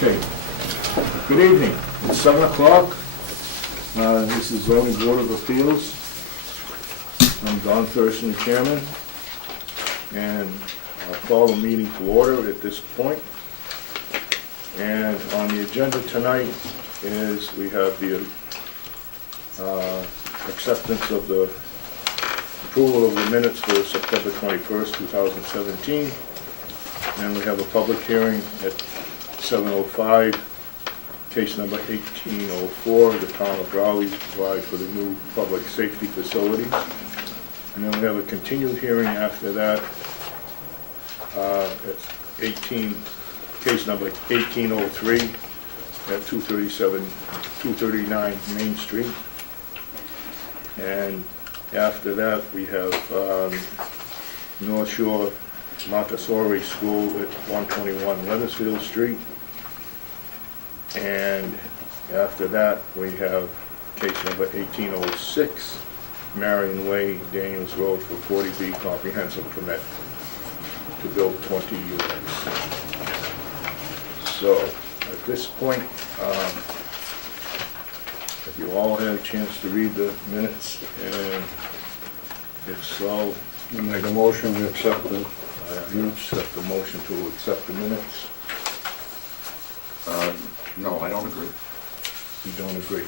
Okay. Good evening. It's 7 o'clock. This is zoning board of appeals. I'm Don Thurston, the chairman, and I'll call the meeting to order at this point. And on the agenda tonight is we have the acceptance of the approval of the minutes for September 21st, 2017. And we have a public hearing at 7:05, case number 1804, the town of Raleigh applied for the new public safety facility. And then we have a continued hearing after that, at case number 1803 at 239 Main Street. And after that, we have North Shore Montessori School at 121 Weathersfield Street. And after that, we have case number 1806, Marion Way, Daniels Road for 40B comprehensive permit to build 20 units. So, at this point, have you all had a chance to read the minutes? And if so, You make a motion to accept the I accept the motion to accept the minutes. No, I don't agree. You don't agree?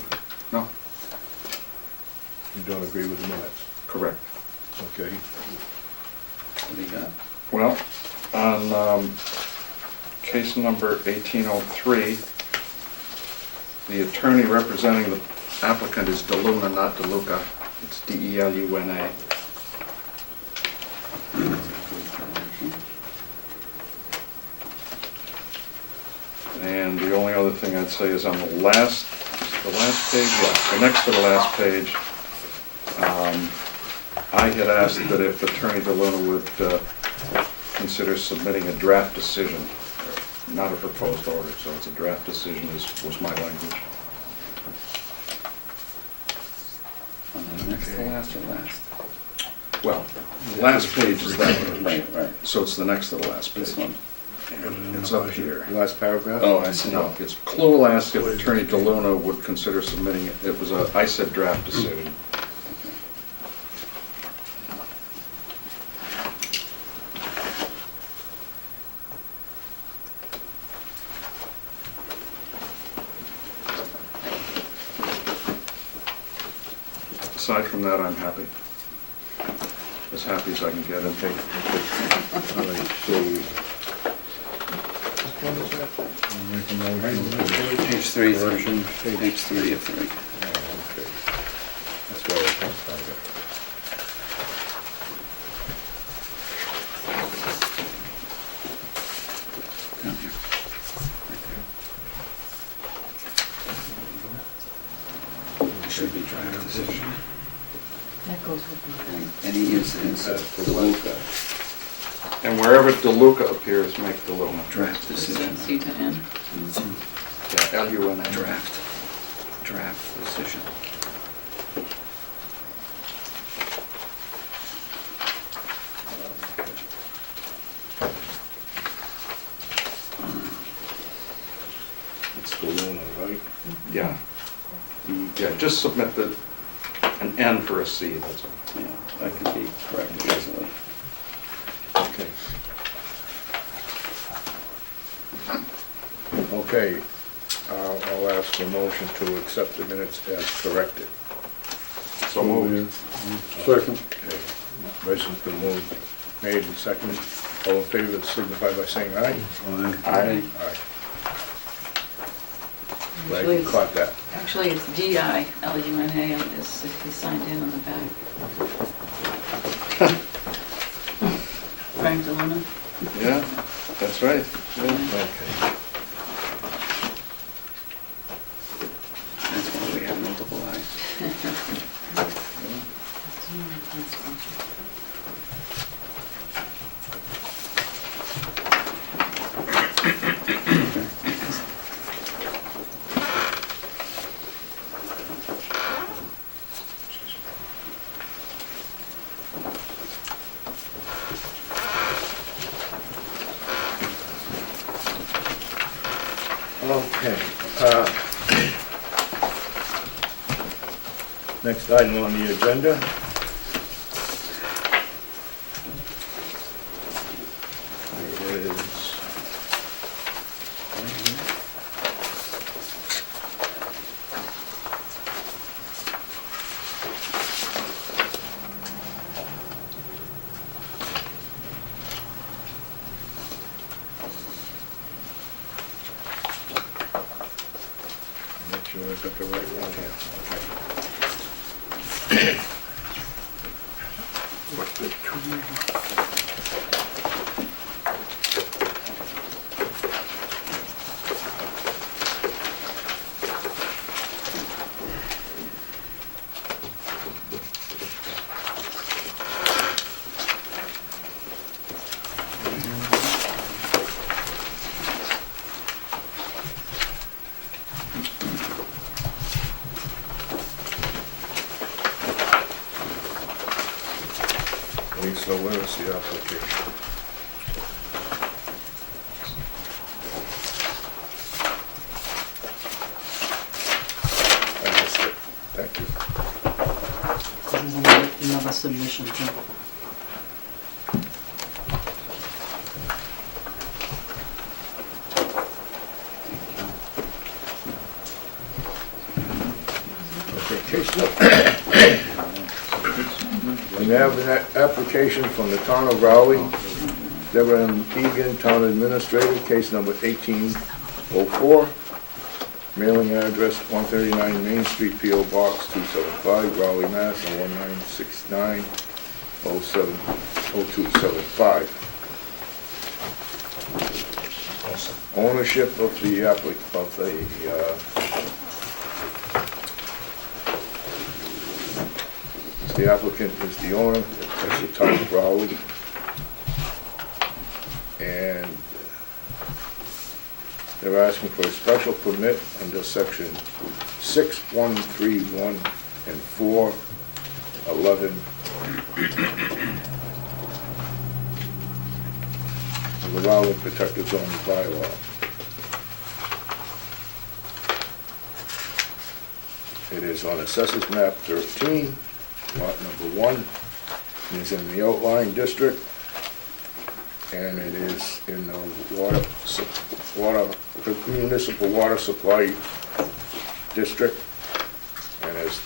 No, You don't agree with the minutes? correct. Okay. What do you got? Well, on case number 1803, the attorney representing the applicant is DeLuna, not DeLuca. It's D-E-L-U-N-A. And the only other thing I'd say is on the last page, yeah, the next to the last page, I had asked that if Attorney DeLuna would consider submitting a draft decision, not a proposed order, so it's a draft decision was my language. Next to last or last? Well, the last page is that page. Right. So it's the next to the last page. This one. It's up here. Last paragraph? Oh, I see. No, it's Clue asked if Attorney DeLuna would consider submitting it. It was I said draft decision. Aside from that, I'm happy. As happy as I can get. Okay. All right, so. What is that? Make a motion. Page 3. Correction. Page 3 of 3. Oh, okay. That's where I can't find it. Down here. Right should be draft decision. That goes with the... Any incidents of DeLuca, And wherever DeLuca appears, make DeLuna. draft decision. C to N. Yeah, L-U-N-A. Draft decision. It's the Luna, right? Yeah. Yeah, just submit an N for a C, that's all. Yeah, that can be corrected easily. Okay. Okay, I'll ask for a motion to accept the minutes as corrected. So moved. Okay, Second. motion's been moved, made and seconded. All in favor, signify by saying aye. Aye. Aye. Glad you caught that. Actually, it's D-I-L-U-N-A, and it's, he signed in on the back. Frank DeLuna. Yeah, that's right. Yeah. Okay. That's why we have multiple eyes. Okay. Next item on the agenda. Is make sure I got the right one here. Okay. What's the two? Lisa, where is the application? I missed it. Thank you. This is another submission too. Okay, case number. We have an application from the town of Raleigh, Deborah M. Egan, Town Administrator, case number 1804. Mailing address 139 Main Street, P.O. Box 275, Raleigh, Mass. 1969 0275. Ownership of the the applicant is the owner, that's the town of Raleigh. And they're asking for a special permit under section 6131 and 411 of the Raleigh Protected Zone bylaw. It is on Assessors Map 13, lot number 1. It is in the outlying district, and it is in the municipal water supply district, and as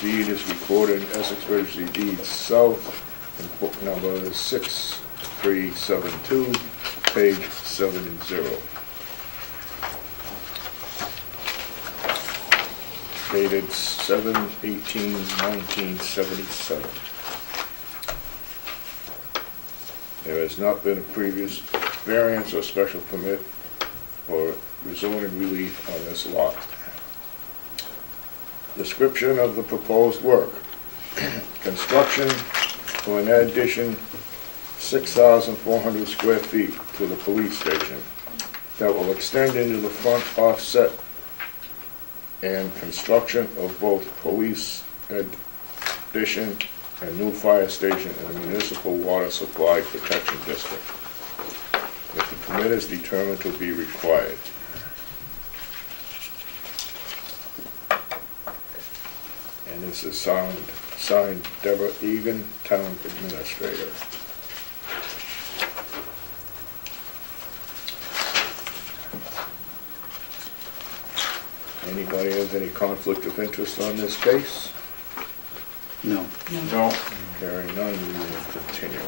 deed is recorded in Essex Registry of Deeds South, in book number 6372, page 70. Dated 7/18/1977. There has not been a previous variance or special permit or rezoning relief on this lot. Description of the proposed work. Construction for an addition 6,400 square feet to the police station that will extend into the front offset, and construction of both police addition and new fire station in the municipal water supply protection district, if the permit is determined to be required. And this is signed Deborah Egan, Town Administrator. Anybody has any conflict of interest on this case? No. No. Hearing none, we will continue.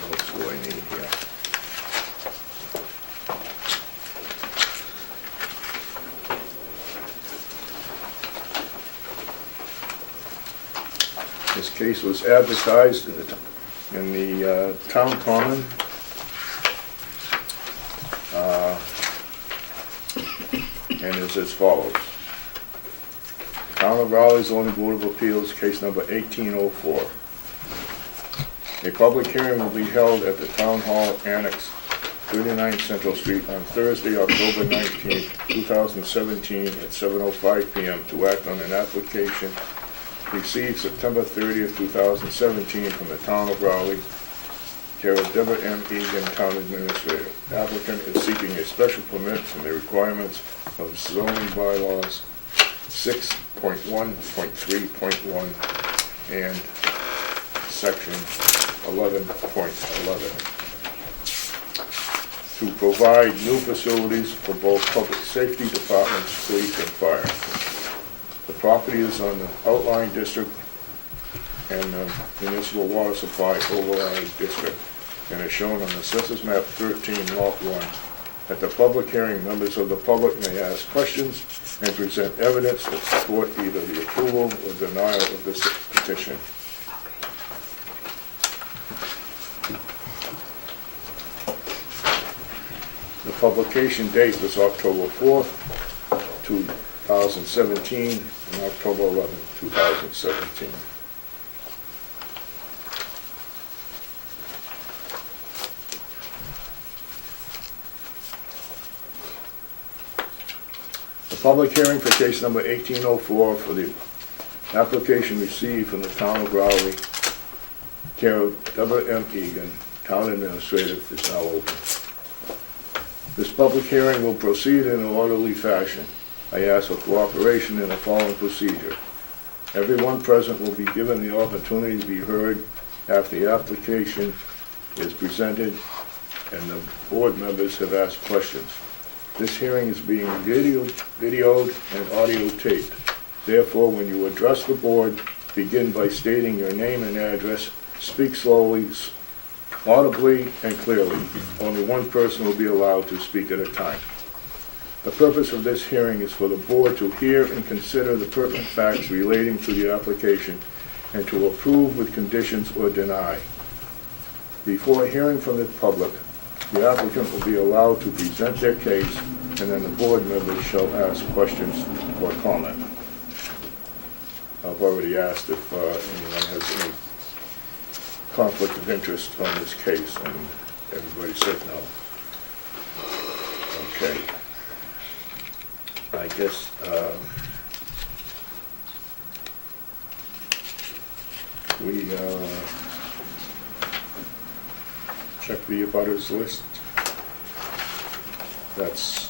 What else do I need here? This case was advertised in the town common and is as follows. Town of Raleigh Zoning Board of Appeals, case number 1804. A public hearing will be held at the Town Hall Annex, 39 Central Street on Thursday, October 19, 2017 at 7:05 p.m. to act on an application received September 30th, 2017 from the town of Rowley, care of Deborah M. Egan, Town Administrator. Applicant is seeking a special permit from the requirements of zoning bylaws 6.1.3.1 and section 11.11 to provide new facilities for both public safety departments, police, and fire. The property is on the outlying district and the municipal water supply overlying district, and is shown on Assessors Map 13, Lot 1. At the public hearing, members of the public may ask questions and present evidence that support either the approval or denial of this petition. The publication date was October 4th, 2017, and October 11th, 2017. The public hearing for case number 1804 for the application received from the town of Rowley, care of Deborah M. Egan, Town Administrator, is now open. This public hearing will proceed in an orderly fashion. I ask for cooperation in the following procedure. Everyone present will be given the opportunity to be heard after the application is presented and the board members have asked questions. This hearing is being videoed and audio taped. Therefore, when you address the board, begin by stating your name and address, speak slowly, audibly, and clearly. Only one person will be allowed to speak at a time. The purpose of this hearing is for the board to hear and consider the pertinent facts relating to the application and to approve with conditions or deny. Before hearing from the public, the applicant will be allowed to present their case, and then the board members shall ask questions or comment. I've already asked if anyone has any conflict of interest on this case, and everybody said no. Okay. I guess, we check the abutters list. That's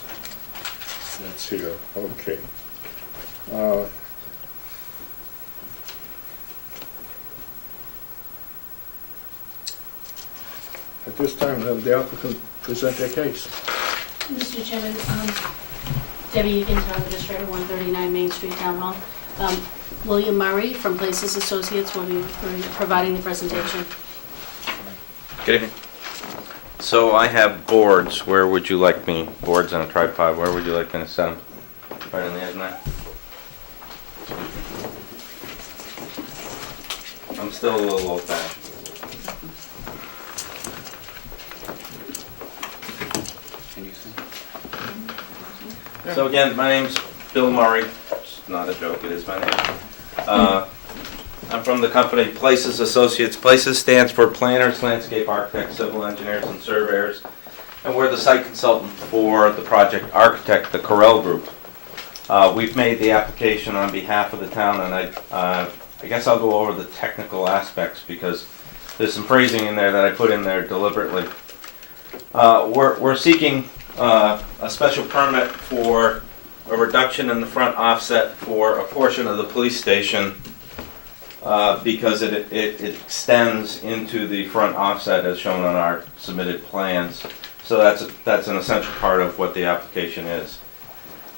here, okay. At this time, have the applicant present their case. Mr. Chairman, Debbie Egan, Town Administrator, 139 Main Street, Town Hall. William Murray from Places Associates will be providing the presentation. Good evening. So I have boards. Where would you like me? Boards on a tripod. Where would you like me to set them? Right on the edge now. I'm still a little old-fashioned. Can you see? So again, my name's Bill Murray. It's not a joke, it is my name. I'm from the company Places Associates. Places stands for Planners, Landscape Architects, Civil Engineers, and Surveyors. And we're the site consultant for the project architect, the Corel Group. We've made the application on behalf of the town, and I guess I'll go over the technical aspects because there's some phrasing in there that I put in there deliberately. We're seeking a special permit for a reduction in the front offset for a portion of the police station because it extends into the front offset as shown on our submitted plans. So that's an essential part of what the application is.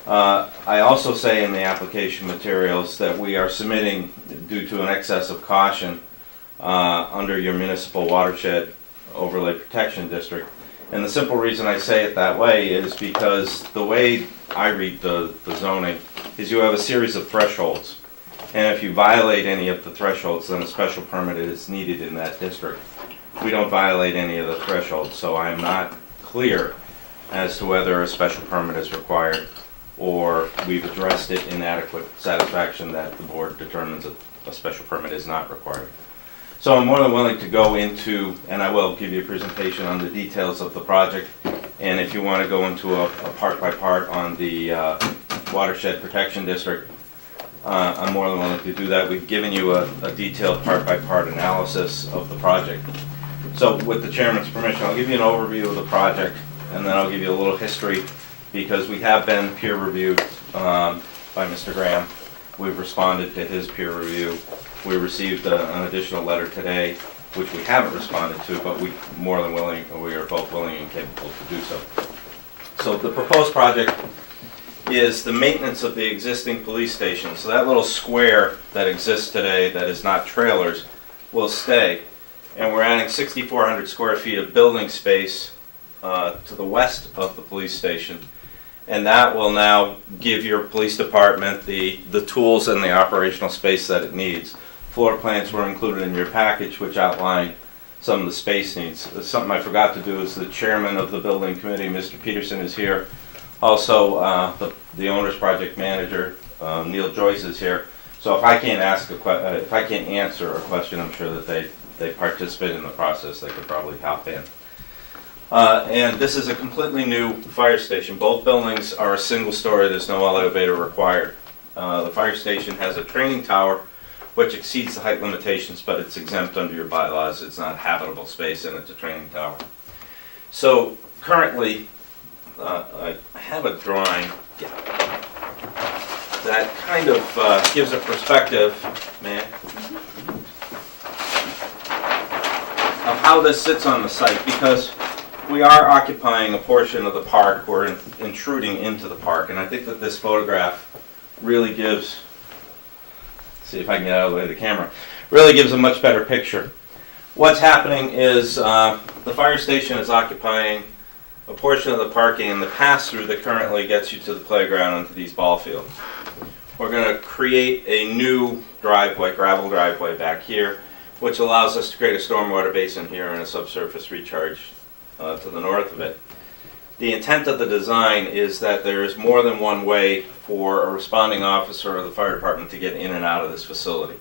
I also say in the application materials that we are submitting due to an excess of caution under your municipal watershed overlay protection district. And the simple reason I say it that way is because the way I read the zoning is you have a series of thresholds. And if you violate any of the thresholds, then a special permit is needed in that district. We don't violate any of the thresholds, so I am not clear as to whether a special permit is required or we've addressed it in adequate satisfaction that the board determines that a special permit is not required. So I'm more than willing to go into, and I will give you a presentation on the details of the project, and if you want to go into a part by part on the watershed protection district, I'm more than willing to do that. We've given you a detailed part-by-part analysis of the project. So with the chairman's permission, I'll give you an overview of the project, and then I'll give you a little history, because we have been peer reviewed by Mr. Graham. We've responded to his peer review. We received an additional letter today, which we haven't responded to, but we are both willing and capable to do so. So the proposed project is the maintenance of the existing police station. So that little square that exists today that is not trailers will stay. And we're adding 6,400 square feet of building space to the west of the police station. And that will now give your police department the tools and the operational space that it needs. Floor plans were included in your package, which outline some of the space needs. Something I forgot to do is the chairman of the building committee, Mr. Peterson, is here. Also, the owner's project manager, Neil Joyce, is here. So if I can't answer a question, I'm sure that they participate in the process. They could probably hop in. And this is a completely new fire station. Both buildings are a single story. There's no elevator required. The fire station has a training tower, which exceeds the height limitations, but it's exempt under your bylaws. It's not habitable space, and it's a training tower. So currently, I have a drawing that kind of gives a perspective, of how this sits on the site, because we are occupying a portion of the park. We're intruding into the park, and I think that this photograph really gives, see if I can get out of the way of the camera, really gives a much better picture. What's happening is the fire station is occupying a portion of the parking and the pass-through that currently gets you to the playground and to these ball fields. We're going to create a new driveway, gravel driveway back here, which allows us to create a stormwater basin here and a subsurface recharge to the north of it. The intent of the design is that there is more than one way for a responding officer or the fire department to get in and out of this facility.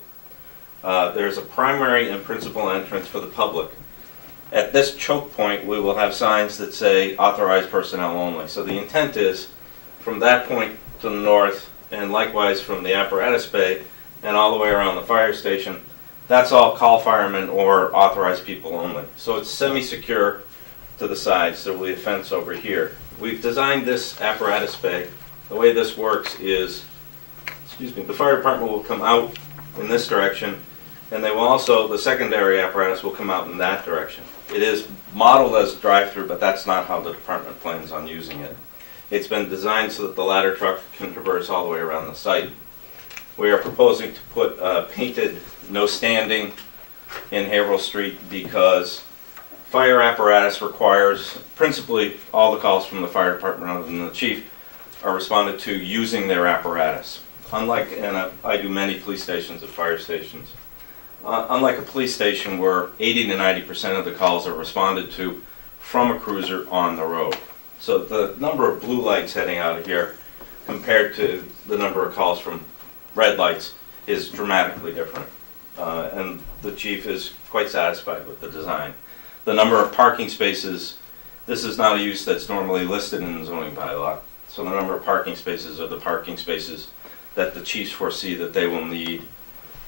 There's a primary and principal entrance for the public. At this choke point, we will have signs that say authorized personnel only. So the intent is from that point to the north, and likewise from the apparatus bay and all the way around the fire station, that's all call firemen or authorized people only. So it's semi-secure to the sides. There will be a fence over here. We've designed this apparatus bay. The way this works is, the fire department will come out in this direction, and they will also, the secondary apparatus will come out in that direction. It is modeled as a drive-through, but that's not how the department plans on using it. It's been designed so that the ladder truck can traverse all the way around the site. We are proposing to put painted no standing in Haverhill Street because fire apparatus requires, principally all the calls from the fire department other than the chief are responded to using their apparatus. Unlike, and I do many police stations and fire stations, unlike a police station where 80 to 90% of the calls are responded to from a cruiser on the road. So the number of blue lights heading out of here compared to the number of calls from red lights is dramatically different. And the chief is quite satisfied with the design. The number of parking spaces, this is not a use that's normally listed in the zoning bylaw. So the number of parking spaces are the parking spaces that the chiefs foresee that they will need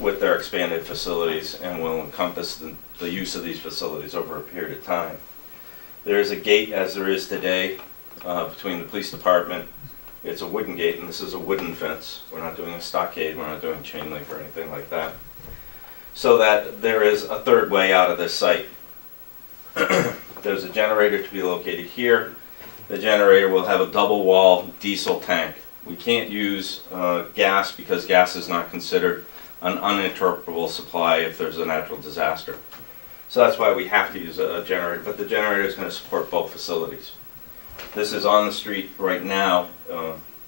with their expanded facilities and will encompass the use of these facilities over a period of time. There is a gate, as there is today, between the police department. It's a wooden gate, and this is a wooden fence. We're not doing a stockade, we're not doing chain link or anything like that. So that there is a third way out of this site. There's a generator to be located here. The generator will have a double wall diesel tank. We can't use gas because gas is not considered an uninterruptible supply if there's a natural disaster. So that's why we have to use a generator, but the generator is going to support both facilities. This is on the street right now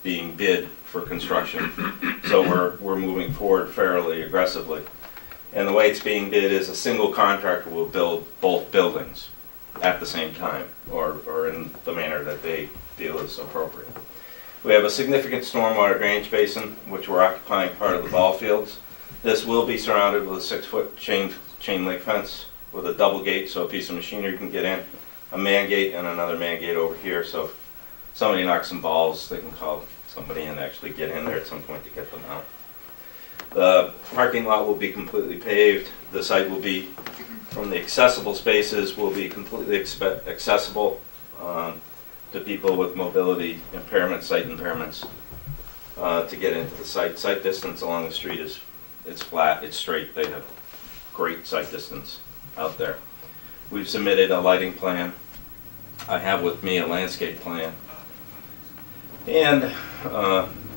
being bid for construction, so we're moving forward fairly aggressively. And the way it's being bid is a single contractor will build both buildings at the same time, or in the manner that they feel is appropriate. We have a significant stormwater drainage basin, which we're occupying part of the ball fields. This will be surrounded with a 6-foot chain link fence with a double gate so a piece of machinery can get in, a man gate and another man gate over here, so if somebody knocks some balls, they can call somebody and actually get in there at some point to get them out. The parking lot will be completely paved. The site will be, from the accessible spaces, will be completely accessible to people with mobility impairments, sight impairments, to get into the site. Sight distance along the street is, it's flat, it's straight. They have great sight distance out there. We've submitted a lighting plan. I have with me a landscape plan and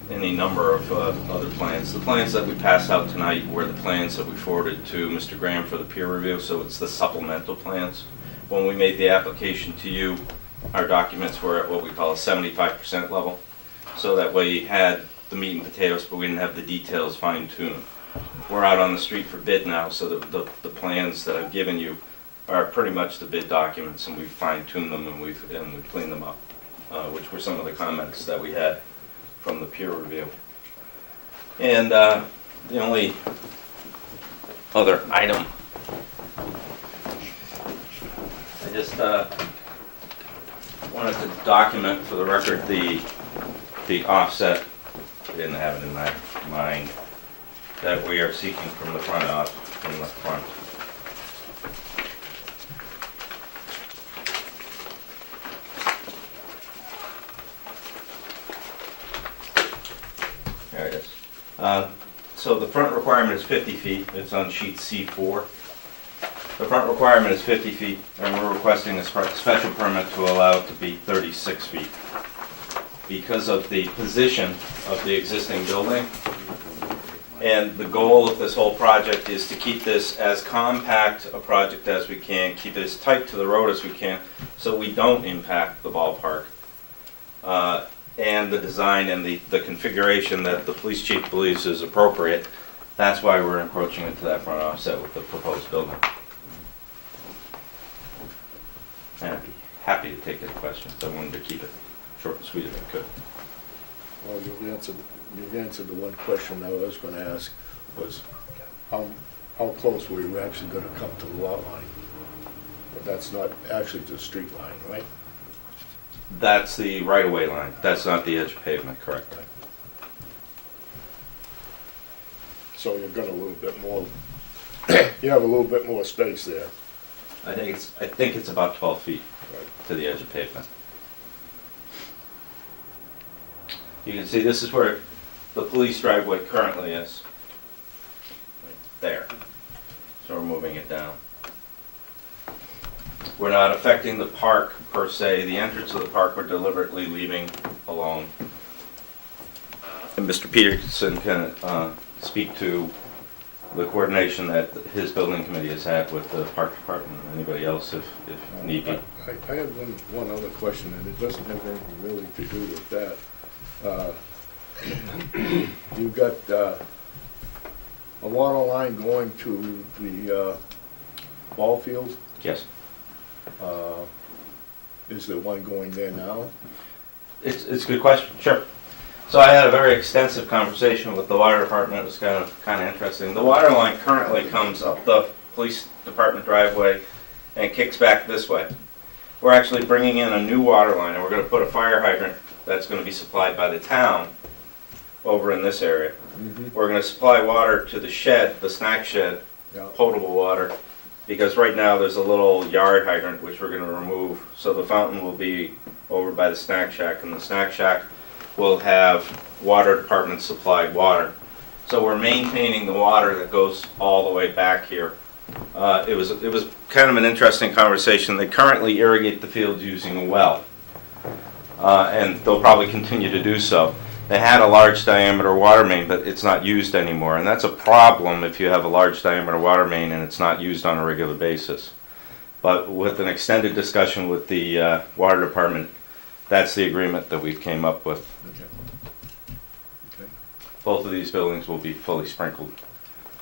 any number of other plans. The plans that we passed out tonight were the plans that we forwarded to Mr. Graham for the peer review, so it's the supplemental plans. When we made the application to you, our documents were at what we call a 75% level, so that way you had the meat and potatoes, but we didn't have the details fine-tuned. We're out on the street for bid now, so the plans that I've given you are pretty much the bid documents, and we've fine-tuned them and we've cleaned them up, which were some of the comments that we had from the peer review. And the only other item, I just wanted to document for the record the offset. I didn't have it in my mind that we are seeking from the front from the front. There it is. So the front requirement is 50 feet. It's on sheet C4. The front requirement is 50 feet, and we're requesting a special permit to allow it to be 36 feet. Because of the position of the existing building, and the goal of this whole project is to keep this as compact a project as we can, keep it as tight to the road as we can, so we don't impact the ballpark. And the design and the configuration that the police chief believes is appropriate. That's why we're encroaching into that front offset with the proposed building. And I'd be happy to take any questions. I wanted to keep it short and sweet if I could. Well, you've answered the one question I was gonna ask, was how close were you actually gonna come to the lot line? But that's not actually the street line, right? That's the right-of-way line. That's not the edge of pavement, correct? So you've got a little bit more, you have a little bit more space there. I think it's about 12 feet Right. to the edge of pavement. You can see this is where the police driveway currently is. Right there. So we're moving it down. We're not affecting the park per se. The entrance of the park we're deliberately leaving alone. And Mr. Peterson can speak to the coordination that his building committee has had with the park department and anybody else if need be. I had one other question, and it doesn't have anything really to do with that. You've got a water line going to the ball field. Yes. Is there one going there now? It's a good question, sure. So I had a very extensive conversation with the water department. It was kind of interesting. The water line currently comes up the police department driveway and kicks back this way. We're actually bringing in a new water line, and we're going to put a fire hydrant that's going to be supplied by the town over in this area. We're going to supply water to the shed, the snack shed, Yeah. potable water, because right now there's a little yard hydrant which we're going to remove. So the fountain will be over by the snack shack, and the snack shack will have water department supplied water. So we're maintaining the water that goes all the way back here. It was kind of an interesting conversation. They currently irrigate the field using a well, and they'll probably continue to do so. They had a large diameter water main, but it's not used anymore, and that's a problem if you have a large diameter water main and it's not used on a regular basis. But with an extended discussion with the water department, that's the agreement that we came up with. Okay. Both of these buildings will be fully sprinkled.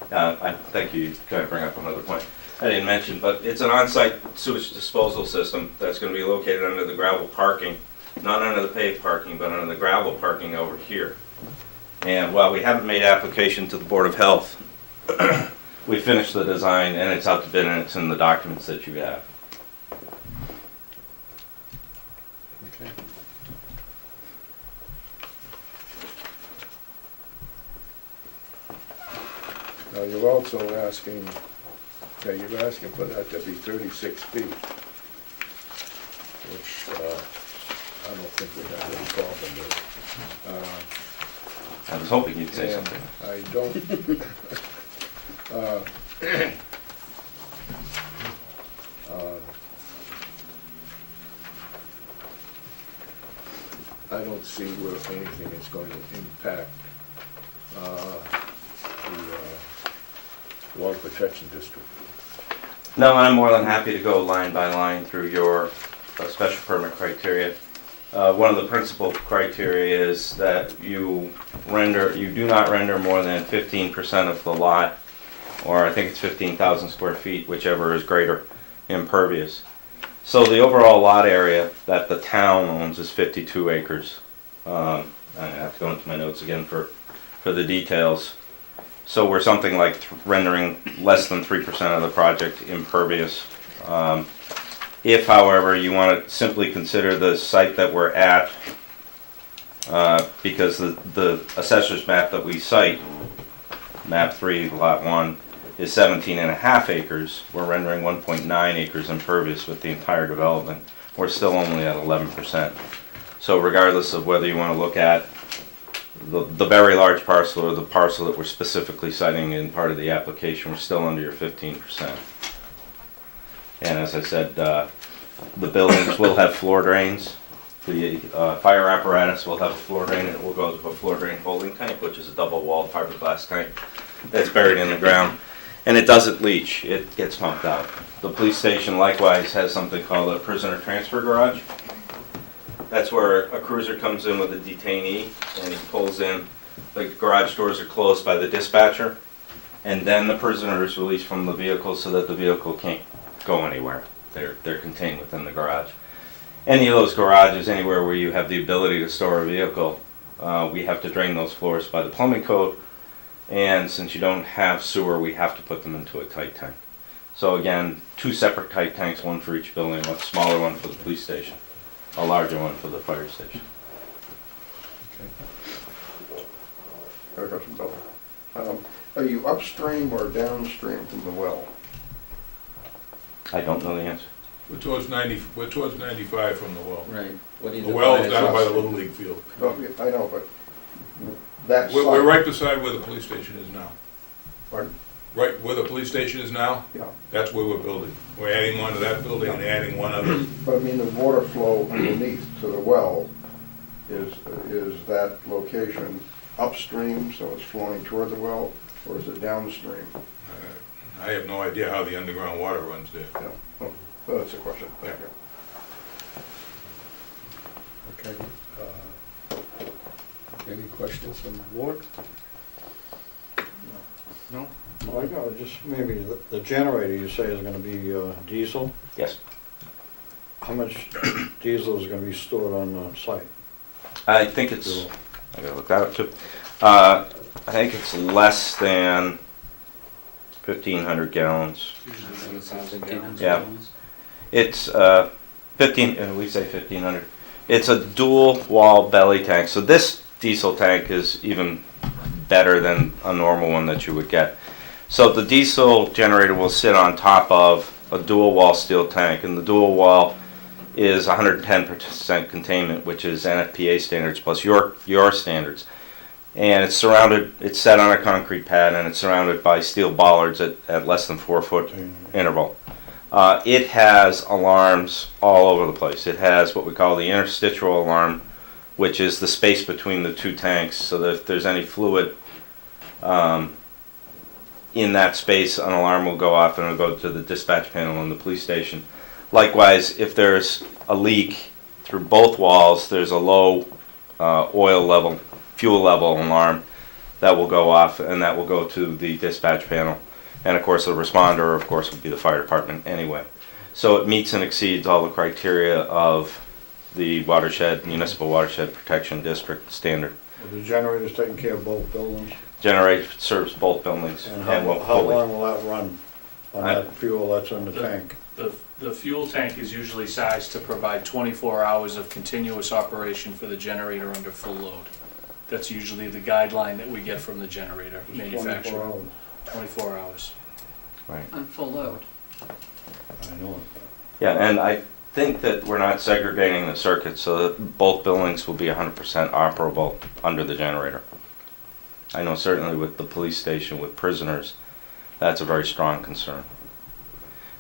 Thank you. Can I bring up another point? I didn't mention, but it's an on-site sewage disposal system that's going to be located under the gravel parking, not under the paved parking, but under the gravel parking over here. And while we haven't made application to the Board of Health, we finished the design and it's out to bid and it's in the documents that you have. Okay. you're also asking, yeah, you're asking for that to be 36 feet, which I don't think we have any problem with. I was hoping you'd say And something. I don't, uh, I don't see where anything is going to impact the Water Protection District. No, I'm more than happy to go line by line through your special permit criteria. One of the principal criteria is that you do not render more than 15% of the lot, or I think it's 15,000 square feet, whichever is greater, impervious. So the overall lot area that the town owns is 52 acres. I have to go into my notes again for the details. So we're something like rendering less than 3% of the project impervious. If, however, you want to simply consider the site that we're at, because the assessor's map that we cite, map 3, lot 1, is 17.5 acres. We're rendering 1.9 acres impervious with the entire development. We're still only at 11%. So regardless of whether you want to look at the very large parcel or the parcel that we're specifically citing in part of the application, we're still under your 15%. And as I said, the buildings will have floor drains. The fire apparatus will have a floor drain, and it will go to a floor drain holding tank, which is a double-walled fiberglass tank that's buried in the ground. And it doesn't leach, it gets pumped out. The police station likewise has something called a prisoner transfer garage. That's where a cruiser comes in with a detainee, and he pulls in, the garage doors are closed by the dispatcher, and then the prisoner is released from the vehicle so that the vehicle can't go anywhere. They're contained within the garage. Any of those garages, anywhere where you have the ability to store a vehicle, we have to drain those floors by the plumbing code, and since you don't have sewer, we have to put them into a tight tank. So again, 2 separate tight tanks, one for each building, a smaller one for the police station, a larger one for the fire station. Got a question, Bill. Are you upstream or downstream from the well? I don't know the answer. We're towards 95 from the well. Right. What do you The well define is as down by the us? Little League field. Oh, yeah, I know, but that We're site- right beside where the police station is now. Pardon? Right where the police station is now, Yeah, that's where we're building. We're adding one to that building and adding one other. but I mean, the water flow underneath to the well is that location upstream, so it's flowing toward the well, or is it downstream? I have no idea how the underground water runs there. Yeah, oh, well, that's a question. Thank you. Okay. Any questions from the board? Well, I got just maybe the generator you say is gonna be diesel. Yes. How much diesel is gonna be stored on the site? I think it's, I gotta look that up too. I think it's less than 1,500 gallons. Yeah. It's 15, we say 1,500. It's a dual wall belly tank. So this diesel tank is even better than a normal one that you would get. So the diesel generator will sit on top of a dual wall steel tank, and the dual wall is 110% containment, which is NFPA standards plus your standards. And it's surrounded, it's set on a concrete pad, and it's surrounded by steel bollards at less than 4 foot interval. It has alarms all over the place. It has what we call the interstitial alarm, which is the space between the 2 tanks, so that if there's any fluid in that space, an alarm will go off and it'll go to the dispatch panel in the police station. Likewise, if there's a leak through both walls, there's a low oil level, fuel level alarm that will go off, and that will go to the dispatch panel. And of course, the responder, of course, would be the fire department anyway. So it meets and exceeds all the criteria of the Municipal Watershed Protection District standard. Well, the generator's taking care of both buildings? Serves both buildings. And will how fully- long will that run on that fuel that's in the tank? The fuel tank is usually sized to provide 24 hours of continuous operation for the generator under full load. That's usually the guideline that we get from the generator Just 24 manufacturer. hours. 24 hours. Right. On full load. I know it. Yeah, and I think that we're not segregating the circuits so that both buildings will be 100% operable under the generator. I know certainly with the police station, with prisoners, that's a very strong concern.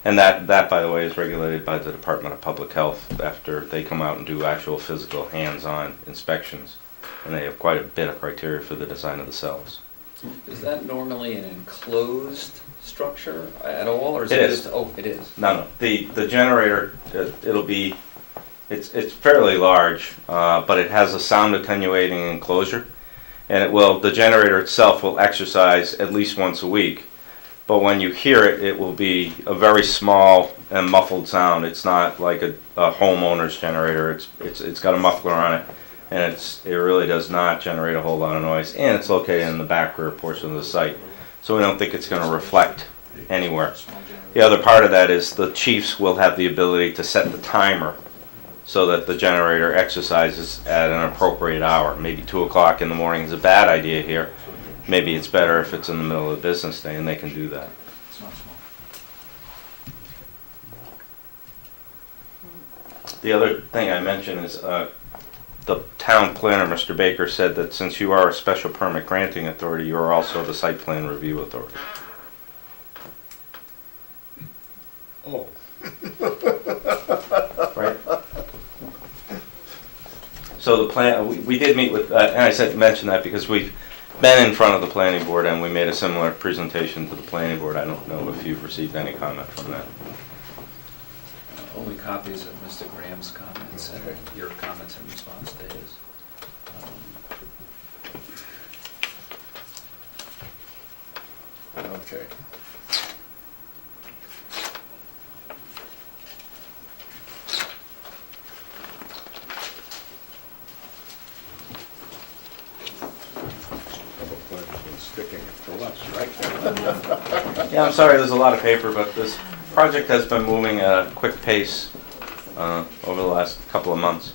And that, by the way, is regulated by the Department of Public Health after they come out and do actual physical hands-on inspections. And they have quite a bit of criteria for the design of the cells. Is that normally an enclosed structure at all, or is It it is. just, oh, it is? No, the generator, it'll be, it's fairly large, but it has a sound attenuating enclosure. And the generator itself will exercise at least once a week. But when you hear it, it will be a very small and muffled sound. It's not like a homeowner's generator. It's got a muffler on it, and it really does not generate a whole lot of noise. And it's located in the back rear portion of the site, so we don't think it's going to reflect anywhere. Small generator. The other part of that is the chiefs will have the ability to set the timer so that the generator exercises at an appropriate hour. Maybe 2 o'clock in the morning is a bad idea here. Maybe it's better if it's in the middle of the business day, and they can do that. It's not small. The other thing I mentioned is the town planner, Mr. Baker, said that since you are a special permit granting authority, you are also the site plan review authority. Oh. Right? So the plan, we did meet with, and I mentioned that because we've been in front of the planning board and we made a similar presentation to the planning board. I don't know if you've received any comment from that. Only copies of Mr. Graham's comments and your comments in response to his. Okay. Public plan's been sticking to us, right? Yeah, I'm sorry, there's a lot of paper, but this project has been moving at a quick pace over the last couple of months.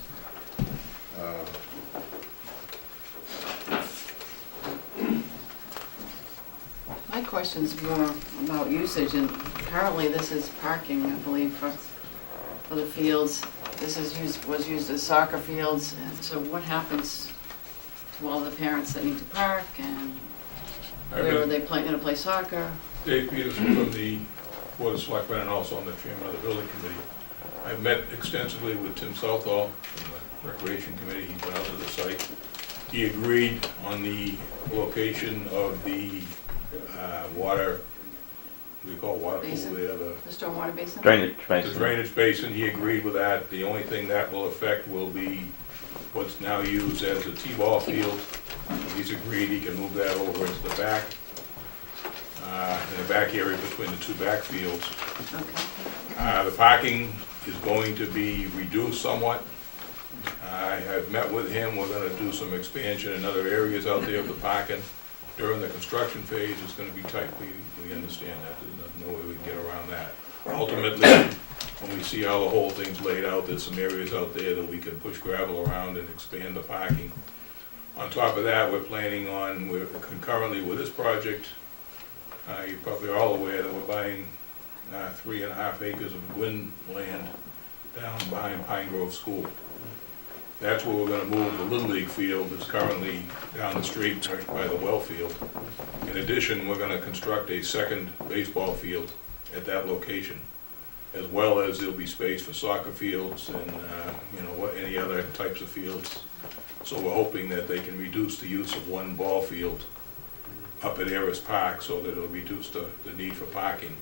My question's more about usage, and currently this is parking, I believe, for the fields. This was used as soccer fields, and so what happens to all the parents that need to park, and where are they gonna play soccer? Dave Peterson from the Board of Selectmen and also I'm the chairman of the building committee. I've met extensively with Tim Southall from the Recreation Committee. He went out to the site. He agreed on the location of the water, what do we call it, water pool Basin. there, The stormwater basin? Drainage the basin. drainage basin. He agreed with that. The only thing that will affect will be what's now used as a T-ball field. He's agreed he can move that over into the back, in the back area between the two back fields. Okay. The parking is going to be reduced somewhat. I have met with him, we're gonna do some expansion in other areas out there of the parking. During the construction phase, it's gonna be tight, we understand that, there's no way we can get around that. Ultimately, when we see how the whole thing's laid out, there's some areas out there that we can push gravel around and expand the parking. On top of that, we're planning on, we're concurrently with this project, you're probably all aware that we're buying 3.5 acres of wind land down behind Pine Grove School. That's where we're gonna move the Little League field that's currently down the street right by the well field. In addition, we're gonna construct a second baseball field at that location, as well as there'll be space for soccer fields and, any other types of fields. So we're hoping that they can reduce the use of one ball field up at Aris Park so that it'll reduce the need for parking.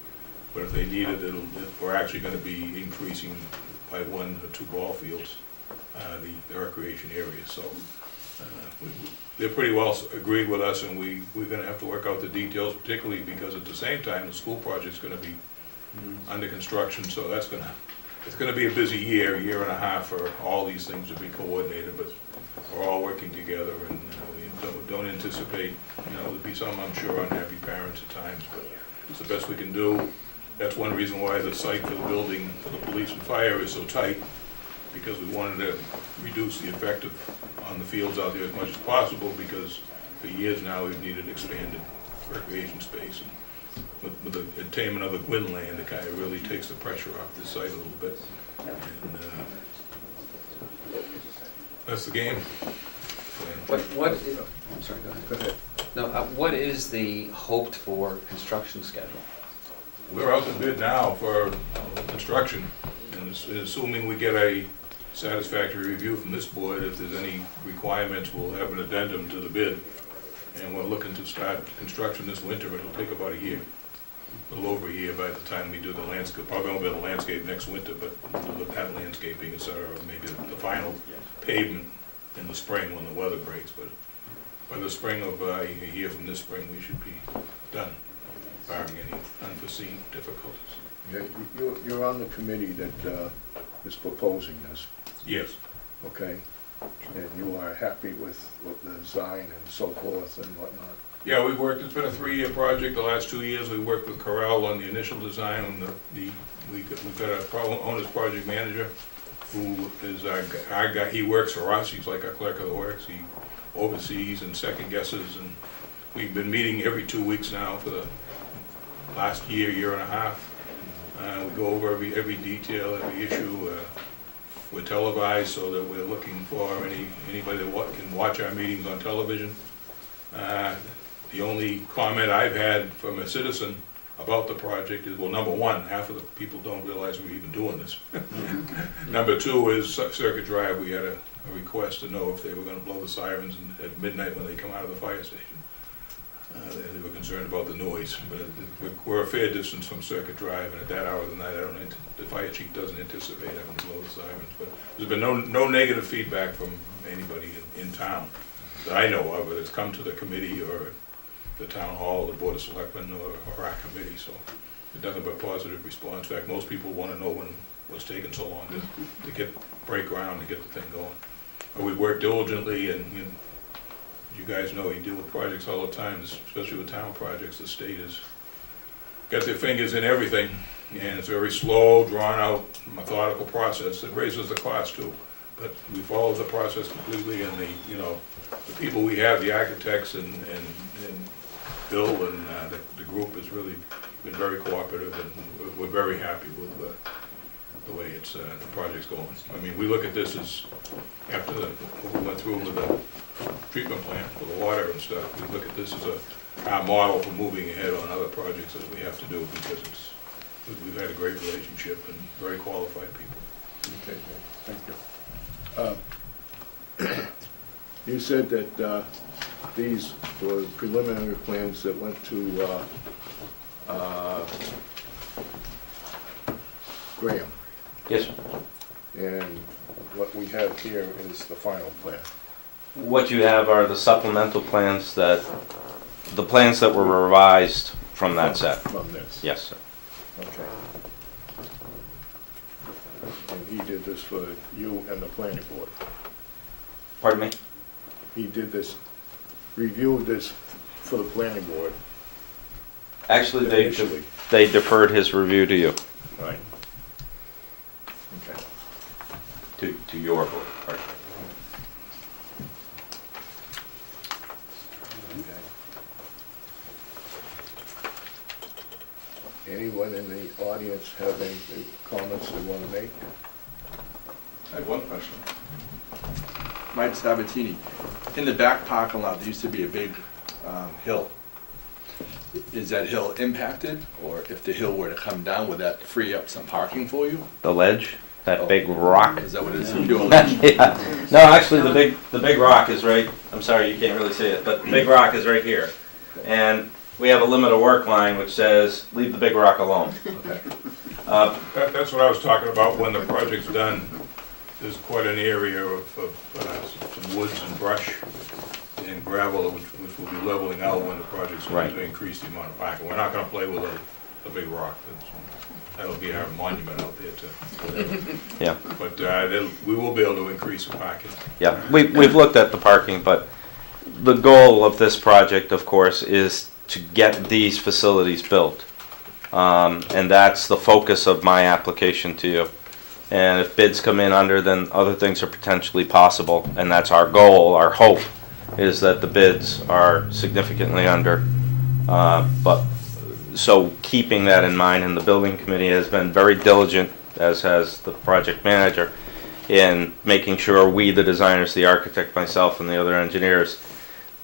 But if they need it, we're actually gonna be increasing by 1 or 2 ball fields, the recreation area. So they're pretty well agreed with us, and we're gonna have to work out the details, particularly because at the same time, the school project's gonna be under construction, so it's gonna be a busy year and a half for all these things to be coordinated, but we're all working together, and we don't anticipate, there'll be some, I'm sure, unhappy parents at times, but it's the best we can do. That's one reason why the site for the building for the police and fire is so tight, because we wanted to reduce the effect on the fields out there as much as possible, because for years now we've needed expanded recreation space. And with the attainment of the Gwin land, it kind of really takes the pressure off this site a little bit. And that's the game. What, I'm sorry, go ahead. No, what is the hoped for construction schedule? We're out to bid now for construction, and assuming we get a satisfactory review from this board, if there's any requirements, we'll have an addendum to the bid. And we're looking to start construction this winter. It'll take about a year, a little over a year by the time we do the landscape. Probably won't be the landscape next winter, but we'll look at landscaping, et cetera, maybe the final pavement in the spring when the weather breaks. But by the spring of a year from this spring, we should be done, barring any unforeseen difficulties. Yeah, you're on the committee that is proposing this, Yes. okay? And you are happy with the design and so forth and whatnot? Yeah, we worked, it's been a 3-year project. The last 2 years, we worked with Corel on the initial design. We've got a owner's project manager who is our guy. He works for us. He's like our clerk of the works. He oversees and second guesses, and we've been meeting every 2 weeks now for the last year and a half. We go over every detail, every issue. We're televised, so that we're looking for anybody that can watch our meetings on television. The only comment I've had from a citizen about the project is, well, number one, half of the people don't realize we're even doing this. Number two is Circuit Drive. We had a request to know if they were going to blow the sirens at midnight when they come out of the fire station. They were concerned about the noise, but we're a fair distance from Circuit Drive, and at that hour of the night, the fire chief doesn't anticipate having to blow the sirens. But there's been no negative feedback from anybody in town that I know of, whether it's come to the committee or the town hall, the board of selectmen, or our committee. So it's nothing but positive response. In fact, most people want to know what's taking so long to break ground and get the thing going. But we work diligently, and you guys know you deal with projects all the time, especially with town projects. The state has got their fingers in everything, and it's a very slow, drawn-out, methodical process that raises the cost too. But we follow the process completely, and the people we have, the architects and Bill and the group has really been very cooperative, and we're very happy with the way the project's going. I mean, we look at this as, after what we went through with the treatment plant for the water and stuff, we look at this as our model for moving ahead on other projects that we have to do, because we've had a great relationship and very qualified people. Okay, thank you. You said that these were preliminary plans that went to Graham. Yes, sir. And what we have here is the final plan. What you have are the supplemental plans the plans that were revised from that set. From this. Yes, sir. Okay. And he did this for you and the planning board. Pardon me? He did this, reviewed this for the planning board Actually, initially. they deferred his review to you, Right. Okay. to your board. Pardon. Anyone in the audience have any comments they want to make? I have one question. Mike Sabatini. In the back parking lot, there used to be a big hill. Is that hill impacted, or if the hill were to come down, would that free up some parking for you? The ledge, that Oh. big rock. Is that what it is? Pure ledge? Yeah. No, actually, the big rock is right. I'm sorry, you can't really see it, but the big rock is right here, and we have a limit of work line which says leave the big rock alone. Okay. That's what I was talking about when the project's done. There's quite an area of some woods and brush and gravel, which will be leveling out when the project's going Right. to increase the amount of parking. We're not going to play with a big rock. That'll be our monument out there too. Yeah, But we will be able to increase the parking. yeah. We've looked at the parking, but the goal of this project, of course, is to get these facilities built. And that's the focus of my application to you. And if bids come in under, then other things are potentially possible. And that's our goal, our hope, is that the bids are significantly under. But So keeping that in mind, and the building committee has been very diligent, as has the project manager, in making sure we, the designers, the architect, myself, and the other engineers,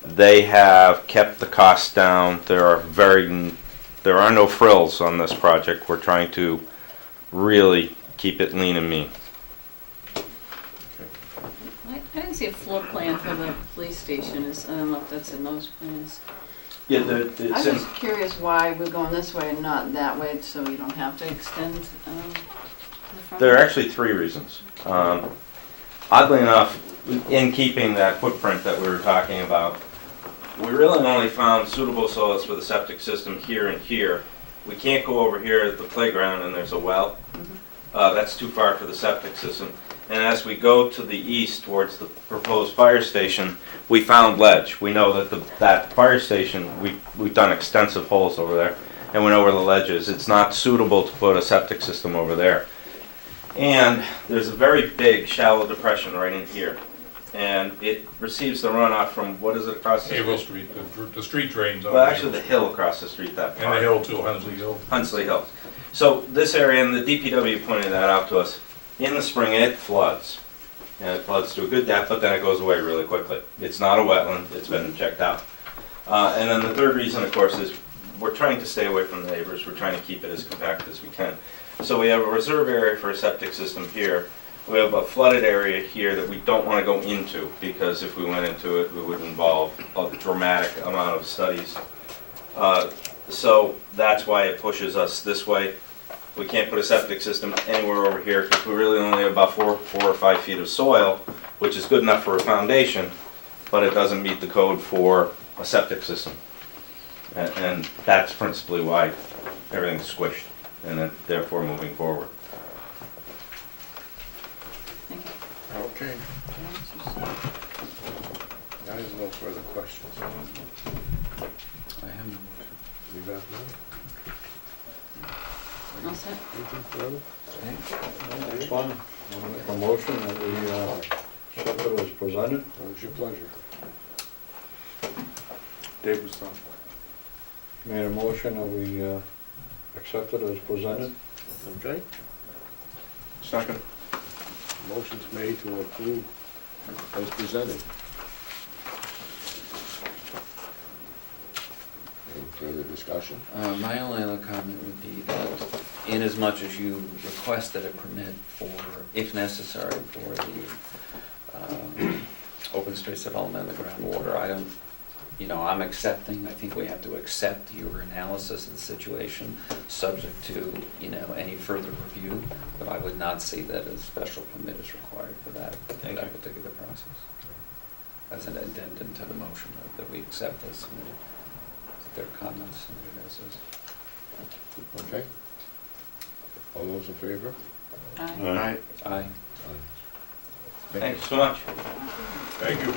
they have kept the costs down. There are no frills on this project. We're trying to really keep it lean and mean. I didn't see a floor plan for the police station, I don't know if that's in those plans. Yeah, I'm it's in, just curious why we're going this way and not that way, so you don't have to extend to the front. there are actually 3 reasons. Oddly enough, in keeping that footprint that we were talking about, we really only found suitable soils for the septic system here and here. We can't go over here at the playground and there's a well. That's too far for the septic system. And as we go to the east towards the proposed fire station, we found ledge. We know that that fire station, we've done extensive holes over there, and we know where the ledge is. It's not suitable to put a septic system over there. And there's a very big shallow depression right in here. And it receives the runoff from, what is it across the Haverhill street? Street, the street drains on. Well, actually the hill across the street, that part. And the hill too, Hunsley Hill. Hunsley Hill. So this area, and the DPW pointed that out to us, in the spring it floods. And it floods to a good depth, but then it goes away really quickly. It's not a wetland, it's been checked out. And then the third reason, of course, is we're trying to stay away from the neighbors. We're trying to keep it as compact as we can. So we have a reserve area for a septic system here. We have a flooded area here that we don't want to go into, because if we went into it, it would involve a dramatic amount of studies. So that's why it pushes us this way. We can't put a septic system anywhere over here because we really only have about 4 or 5 feet of soil, which is good enough for a foundation, but it doesn't meet the code for a septic system. And that's principally why everything's squished, and then therefore moving forward. Thank you. Okay. I have no further questions. I have no You got none? All set? Anything further? That's fine. I'll make a motion that we accept it as presented. What was your pleasure? Dave was done. Made a motion that we accept it as presented. Okay. Second. Motion's made to approve as presented. Any further discussion? My only other comment would be that inasmuch as you requested a permit for, if necessary, for the open space development of the groundwater, I don't, I'm accepting, I think we have to accept your analysis of the situation, subject to, any further review, but I would not see that a special permit is required for that particular process. As an addendum to the motion that we accept as submitted. Their comments submitted as is. Okay. All those in favor? Aye. Aye. Thank you so much. Thank you.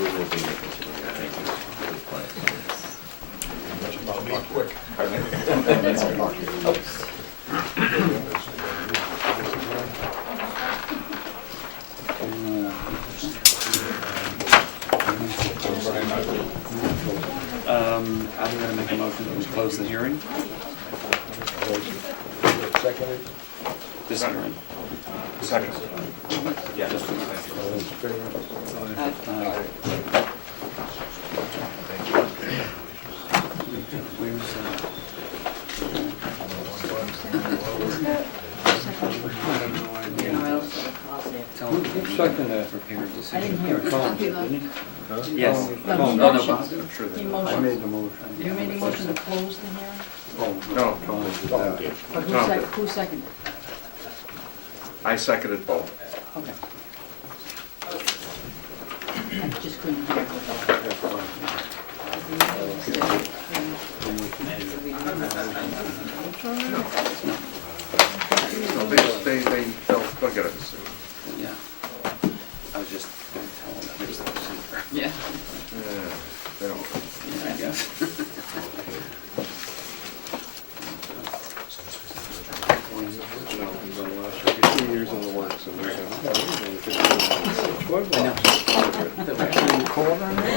We will be making sure that thank you for the plan. I'll be quick. I'm going to make a motion to close the hearing. Seconded? This hearing. Second. Yeah. Just for All those in favor? Aye. Tell them Who seconded that? prepared decision. I didn't hear it. Tom, Copy that. didn't he? Yes. No, No, he no, motioned. Bob, I'm sure He that. I motioned. made the motion. You made a motion to close the hearing? Oh, No, Tom did Tom that. did. But Tom did. who seconded? I seconded both. Okay. I just couldn't hear. That's fine. No, they'll get it soon. Yeah. I was just going to tell them, here's the procedure. Yeah. Yeah, they don't. Yeah, I guess. Two years in the works. And I know. Actually, you called on that?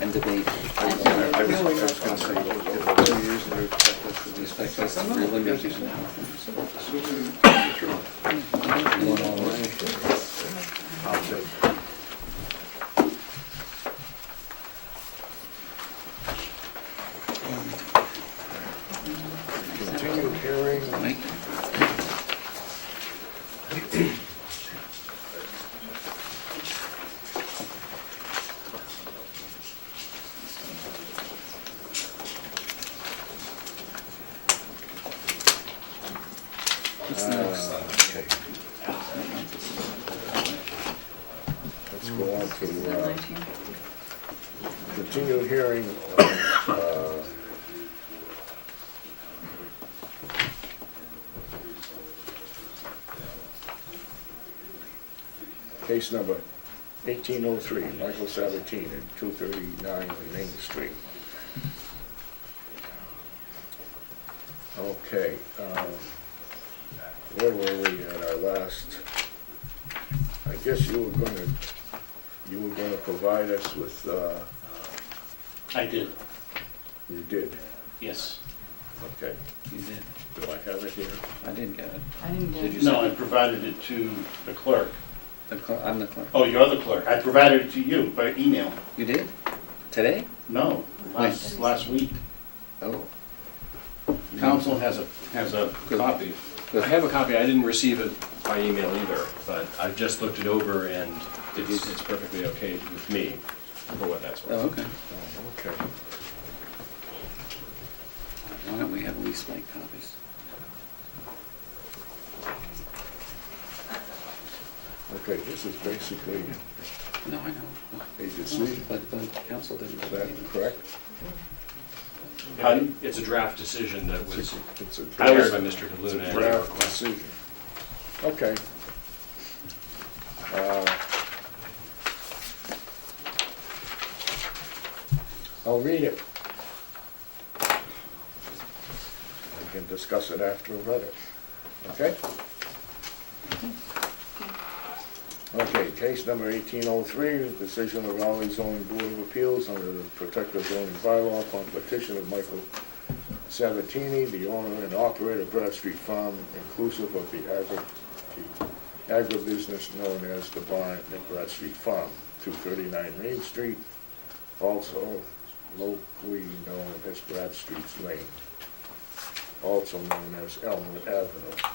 And debate. Actually, That guy's really making it. I'll take. Continued hearing. Mike? What's next? Okay. Let's go on to, continued hearing, case number 1803, Michael Sabatini, 239 Main Street. Okay, where were we at our last? I guess you were gonna provide us with, I did, you did, yes. okay. You did. Do I have it here? I didn't get it. I didn't get Did it. you No, I say? provided it to the clerk. I'm the clerk. Oh, you're the clerk. I provided it to you by email. You did? Today? No, last week. Oh. Council has a Good. copy. I have a copy, I didn't receive it by email either, but I just looked it over and it's perfectly okay with me, for what that's Oh, worth. okay. Oh, okay. Why don't we have at least make copies? Okay, this is basically No, I know. a decision, But the council didn't. is that correct? It's a draft decision that was It's a prepared by Mr. It's Haluna a at draft your request. decision. Okay. I'll read it. We can discuss it after I've read it. Okay? Okay, case number 1803, decision of Raleigh Zoning Board of Appeals under the Protective Zoning Bylaw upon petition of Michael Sabatini, the owner and operator of Bradstreet Farm, inclusive of the agribusiness known as the Barn at Bradstreet Farm, 239 Main Street, also locally known as Bradstreet's Lane, also known as Elmwood Avenue.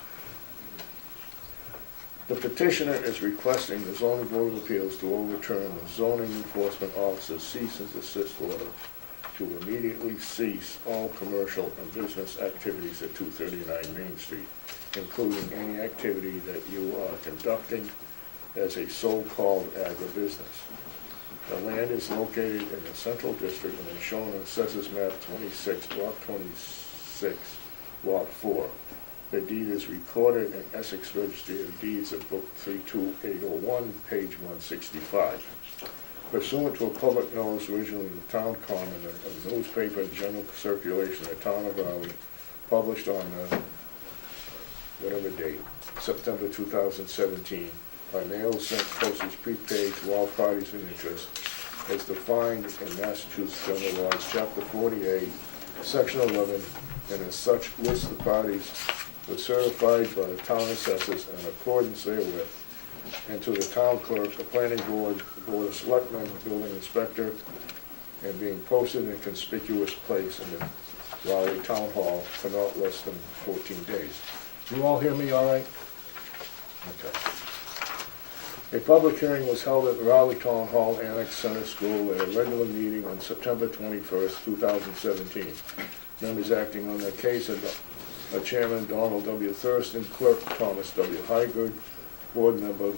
The petitioner is requesting the Zoning Board of Appeals to overturn the zoning enforcement officer's cease and desist order to immediately cease all commercial and business activities at 239 Main Street, including any activity that you are conducting as a so-called agribusiness. The land is located in the Central District and is shown on Assessors Map 26, Block 26, Lot 4. The deed is recorded in Essex Registry of Deeds of Book 32801, page 165. Pursuant to a public notice originally in the Town Common, a newspaper in general circulation in the town of Raleigh, published on whatever date, September 2017, by mail sent postage prepaid to all parties in interest, as defined in Massachusetts General Laws, Chapter 48, Section 11, and as such lists the parties was certified by the town assessors in accordance therewith, and to the town clerk, the planning board, the board of selectmen, the building inspector, and being posted in a conspicuous place in the Raleigh Town Hall for not less than 14 days. You all hear me all right? Okay. A public hearing was held at the Raleigh Town Hall Annex Center School at a regular meeting on September 21st, 2017. Members acting on the case are Chairman Donald W. Thurston, Clerk Thomas W. Hygard, Board Member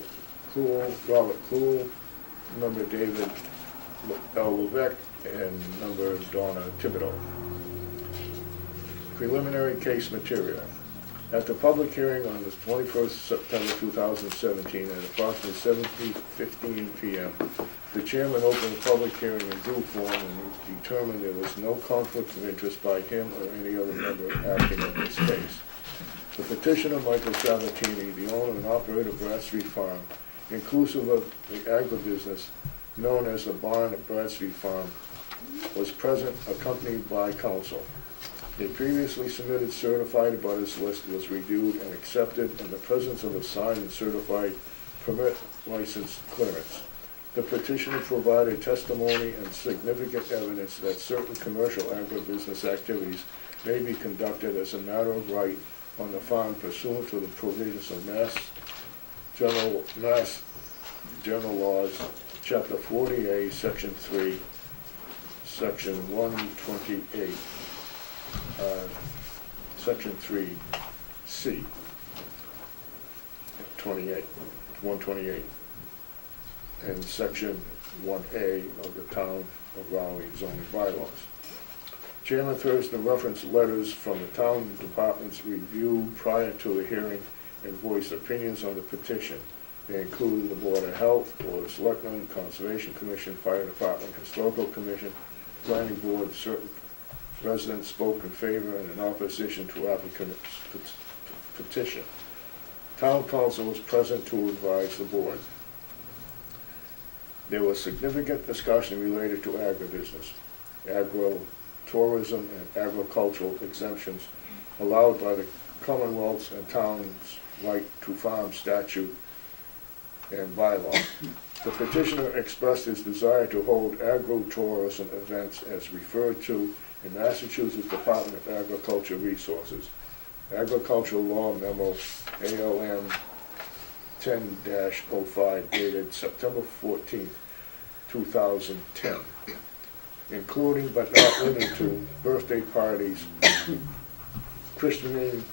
Robert Klool, Member David L. Levesque, and Member Donna Thibodeau. Preliminary case material. At the public hearing on the 21st September 2017 at approximately 7:15 p.m., the chairman opened the public hearing in due form and determined there was no conflict of interest by him or any other member acting in this case. The petitioner, Michael Sabatini, the owner and operator of Bradstreet Farm, inclusive of the agribusiness known as the Barn at Bradstreet Farm, was present accompanied by counsel. A previously submitted certified abutters list was reviewed and accepted in the presence of a signed and certified permit license clearance. The petitioner provided testimony and significant evidence that certain commercial agribusiness activities may be conducted as a matter of right on the farm pursuant to the provisions of Mass General Laws, Chapter 40A, Section 3, Section 128, Section 3C, 128, and Section 1A of the Town of Raleigh zoning bylaws. Chairman Thurston referenced letters from the town departments reviewed prior to the hearing and voiced opinions on the petition. They included the Board of Health, Board of Selectmen, Conservation Commission, Fire Department, Historical Commission, Planning Board. Certain residents spoke in favor and in opposition to applicant's petition. Town council was present to advise the board. There was significant discussion related to agribusiness, agro-tourism, and agricultural exemptions allowed by the Commonwealth's and towns' right to farm statute and bylaw. The petitioner expressed his desire to hold agro-tourism events as referred to in Massachusetts Department of Agriculture Resources, Agricultural Law Memo ALM 10-05 dated September 14, 2010, including but not limited to birthday parties, christening,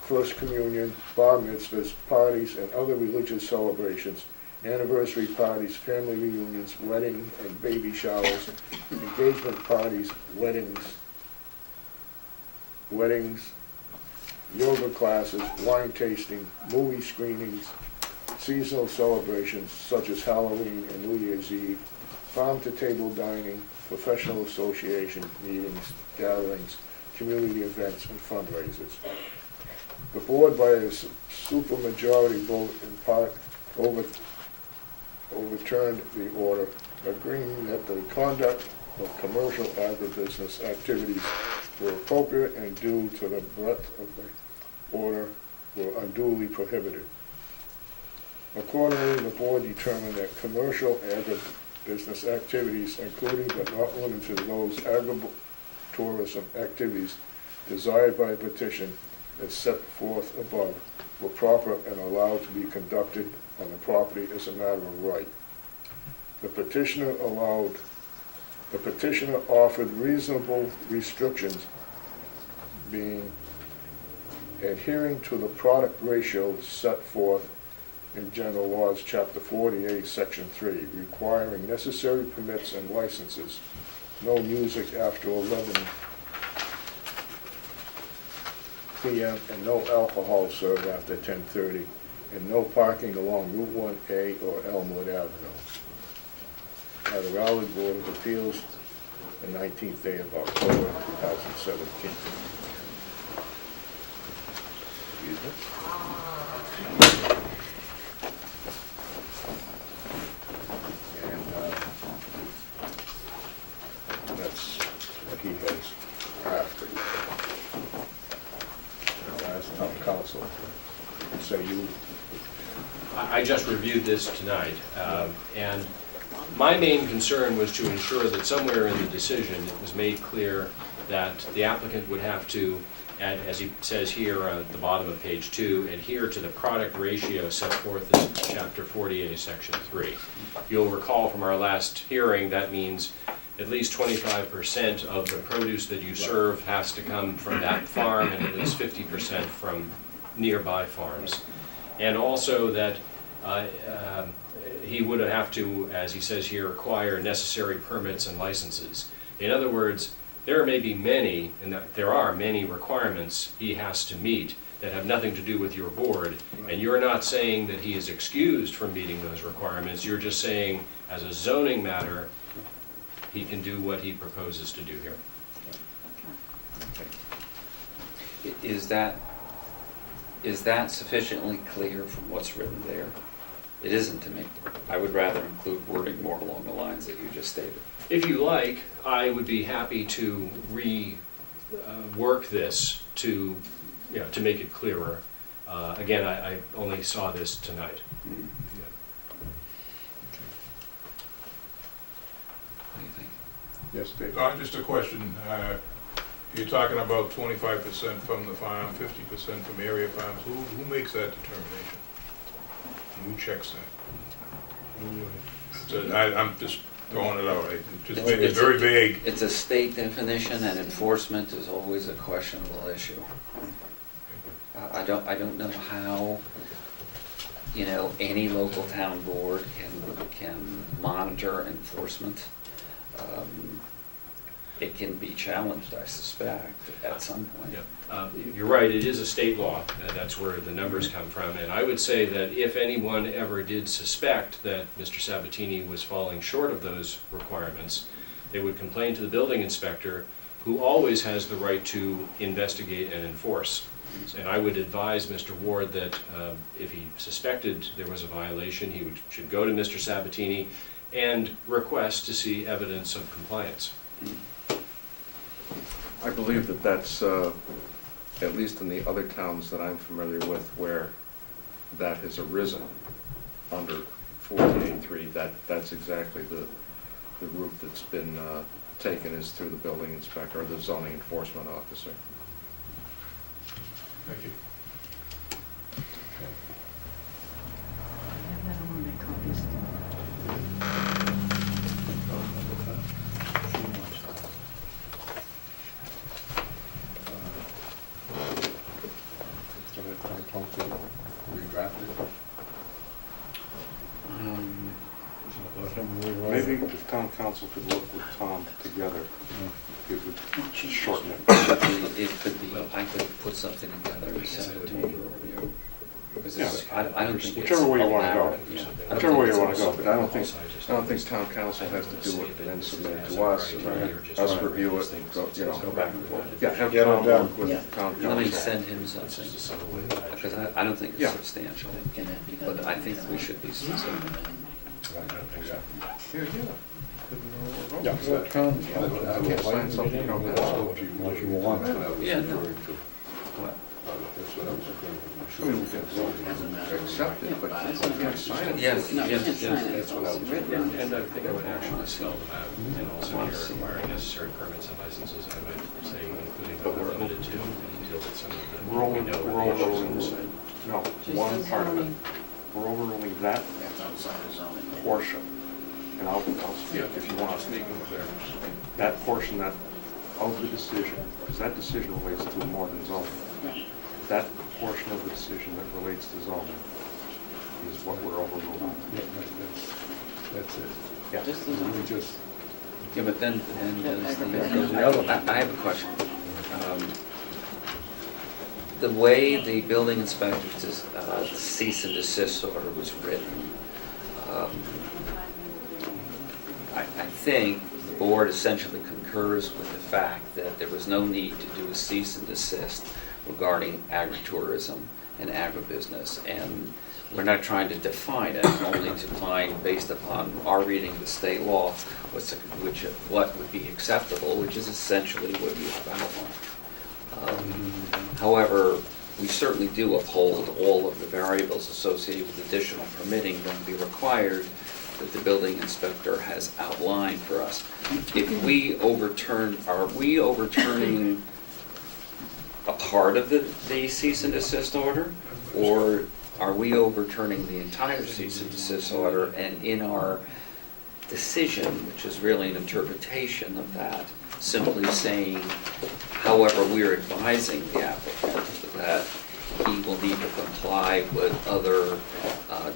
first communion, bar mitzvahs, parties, and other religious celebrations, anniversary parties, family reunions, wedding and baby showers, engagement parties, weddings, yoga classes, wine tasting, movie screenings, seasonal celebrations such as Halloween and New Year's Eve, farm-to-table dining, professional association meetings, gatherings, community events, and fundraisers. The board, by a supermajority vote in part, overturned the order, agreeing that the conduct of commercial agribusiness activities were appropriate and due to the breadth of the order were unduly prohibited. Accordingly, the board determined that commercial agribusiness activities, including but not limited to those agritourism activities desired by a petition as set forth above, were proper and allowed to be conducted on the property as a matter of right. The petitioner offered reasonable restrictions, being adhering to the product ratio set forth in General Laws, Chapter 48, Section 3, requiring necessary permits and licenses, no music after 11 p.m. and no alcohol served after 10:30, and no parking along Route 1A or Elmwood Avenue. By the Raleigh Board of Appeals, the 19th day of October, 2017. Excuse me. And that's what he has after. As town council, say you. I just reviewed this tonight, and my main concern was to ensure that somewhere in the decision it was made clear that the applicant would have to, as he says here at the bottom of page 2, adhere to the product ratio set forth in Chapter 48, Section 3. You'll recall from our last hearing that means at least 25% of the produce that you serve has to come from that farm and at least 50% from nearby farms. And also that he would have to, as he says here, acquire necessary permits and licenses. In other words, there may be many, and there are many requirements he has to meet that have nothing to do with your board, and you're not saying that he is excused from meeting those requirements. You're just saying, as a zoning matter, he can do what he proposes to do here. Is that sufficiently clear from what's written there? It isn't to me. I would rather include wording more along the lines that you just stated. If you like, I would be happy to work this to, to make it clearer. Again, I only saw this tonight. What do you think? Yes, Dave? Just a question, you're talking about 25% from the farm, 50% from area farms, who makes that determination? Who checks that? So I'm just throwing it out, it's very vague. It's a state definition, and enforcement is always a questionable issue. I don't know how, any local town board can monitor enforcement. It can be challenged, I suspect, at some point. You're right, it is a state law, that's where the numbers come from, and I would say that if anyone ever did suspect that Mr. Sabatini was falling short of those requirements, they would complain to the building inspector, who always has the right to investigate and enforce. And I would advise Mr. Ward that if he suspected there was a violation, he should go to Mr. Sabatini and request to see evidence of compliance. I believe that that's, at least in the other towns that I'm familiar with, where that has arisen under 1483, that's exactly the route that's been taken, is through the building inspector or the zoning enforcement officer. Thank you. I don't want to make copies. Maybe if town council could work with Tom together, it would shorten it. It could be, I could put something together and send it to you. Because I don't think it's Whichever way you want to go. allowed. Yeah. I don't Whichever way think you it's want to go, but I don't think town council has to do it and then submit it to us, and then us review it and go, go back and forth. Yeah, have Get it Tom done. work with town Let me council. send him something, because I don't think it's Yeah. substantial, but I think we should be specific. Yeah, well, council, I can't sign something you don't have. unless you want it. Yeah, no. What? I mean, we can accept it, but you can't sign it. Yes, No, you yes, can't sign yes. it. That's what I was Written. And I think I would actually spell them out, and also here requiring necessary permits and licenses, I would say including but we're limited to, until it's some of the. We're overruling, no, Just one the part of it. zoning. We're overruling that portion. And I'll speak if you want to speak. That portion of the decision, because that decision relates to more than zoning. That portion of the decision that relates to zoning is what we're overruling. That's it. Yeah. Just the zoning. Yeah, but then Yeah, there's aggravated. I have a question. The way the building inspector's cease and desist order was written, I think the board essentially concurs with the fact that there was no need to do a cease and desist regarding agritourism and agribusiness. And we're not trying to define it, only to find, based upon our reading of the state law, what would be acceptable, which is essentially what you have outlined. However, we certainly do uphold all of the variables associated with additional permitting that will be required that the building inspector has outlined for us. If we overturn, are we overturning a part of the cease and desist order? Or are we overturning the entire cease and desist order, and in our decision, which is really an interpretation of that, simply saying, however, we're advising the applicant that he will need to comply with other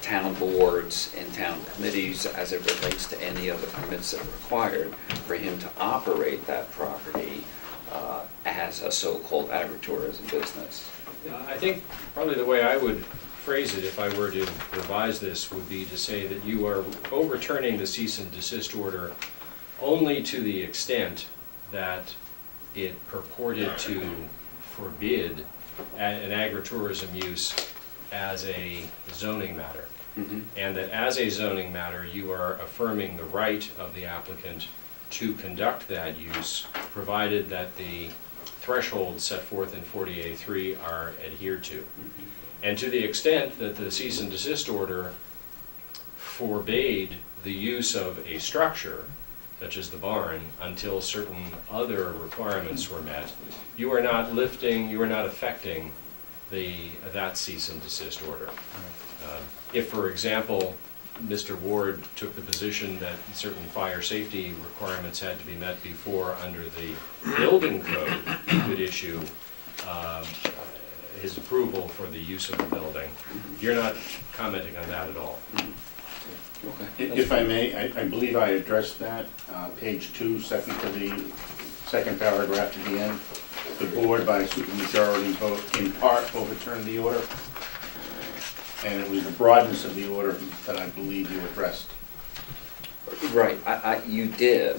town boards and town committees as it relates to any other permits that are required for him to operate that property as a so-called agritourism business. I think probably the way I would phrase it, if I were to revise this, would be to say that you are overturning the cease and desist order only to the extent that it purported to forbid an agritourism use as a zoning matter. Mm-hmm. And that as a zoning matter, you are affirming the right of the applicant to conduct that use, provided that the thresholds set forth in 40A3 are adhered to. And to the extent that the cease and desist order forbade the use of a structure, such as the barn, until certain other requirements were met, you are not affecting that cease and desist order. If, for example, Mr. Ward took the position that certain fire safety requirements had to be met before, under the building code, could issue his approval for the use of the building, you're not commenting on that at all. Okay. If I may, I believe I addressed that, page 2, second to the second paragraph to the end. The board by supermajority vote in part overturned the order, and it was the broadness of the order that I believe you addressed. Right, you did,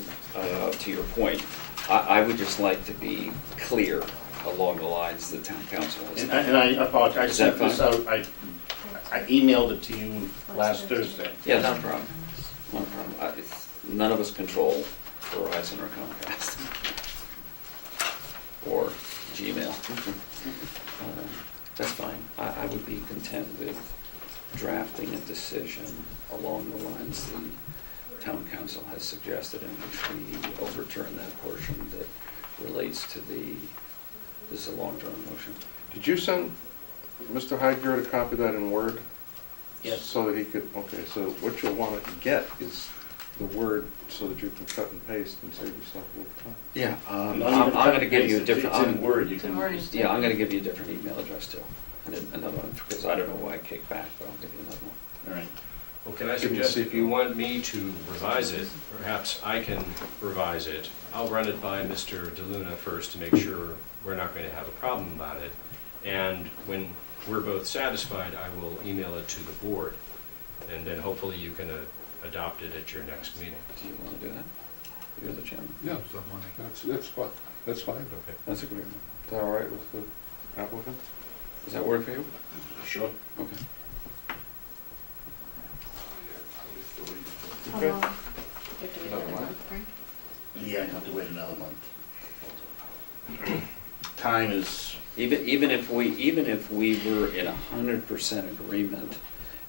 to your point. I would just like to be clear along the lines the town council has. And I apologize, I Is that sent this fine? out, I emailed it to you last Thursday. Yeah, not a problem, not a problem. None of us control Verizon or Comcast. Or Gmail. That's fine. I would be content with drafting a decision along the lines the town council has suggested, in which we overturn that portion that relates to this is a long-term motion. Did you send Mr. Heidgert a copy of that in Word? Yes. So that he could, okay, so what you'll want to get is the Word so that you can cut and paste and save yourself a little time. Yeah, Not I'm even going to give you a different. It's in Word, you can. Yeah, I'm going to give you a different email address too, and another one, because I don't know why I kicked back, but I'll give you another one. All right. Well, can I Give me a suggest, if second. you want me to revise it, perhaps I can revise it. I'll run it by Mr. DeLuna first to make sure we're not going to have a problem about it. And when we're both satisfied, I will email it to the board. And then hopefully you can adopt it at your next meeting. Do you want to do that? You're the chairman. Yeah, that's fine, that's fine. Okay. That's agreement. Is that all right with the applicant? Does that work for you? Sure. Okay. How Okay. long? You have to wait Another another month? month, right? Yeah, I have to wait another month. Time is, Even if we were in 100% agreement,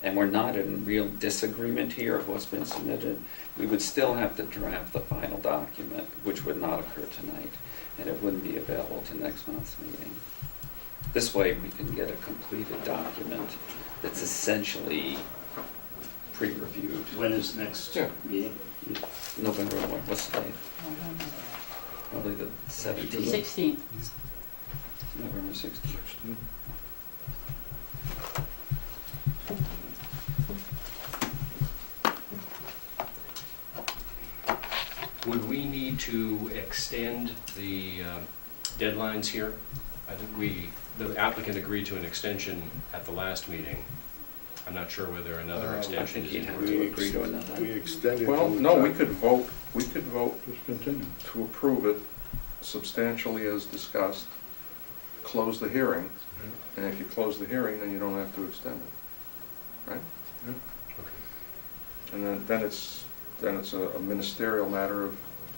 and we're not in real disagreement here of what's been submitted, we would still have to draft the final document, which would not occur tonight, and it wouldn't be available to next month's meeting. This way, we can get a completed document that's essentially pre-reviewed. when is next Yeah. meeting? November, what's the date? Probably the 17th. 16. November 16th. Would we need to extend the deadlines here? I think the applicant agreed to an extension at the last meeting. I'm not sure whether another I extension think is he'd have needed. to agree to another. We extended. Well, to- no, we could vote Just continue. to approve it substantially as discussed, close the hearing, and if you close the hearing, then you don't have to extend it, right? And then it's a ministerial matter of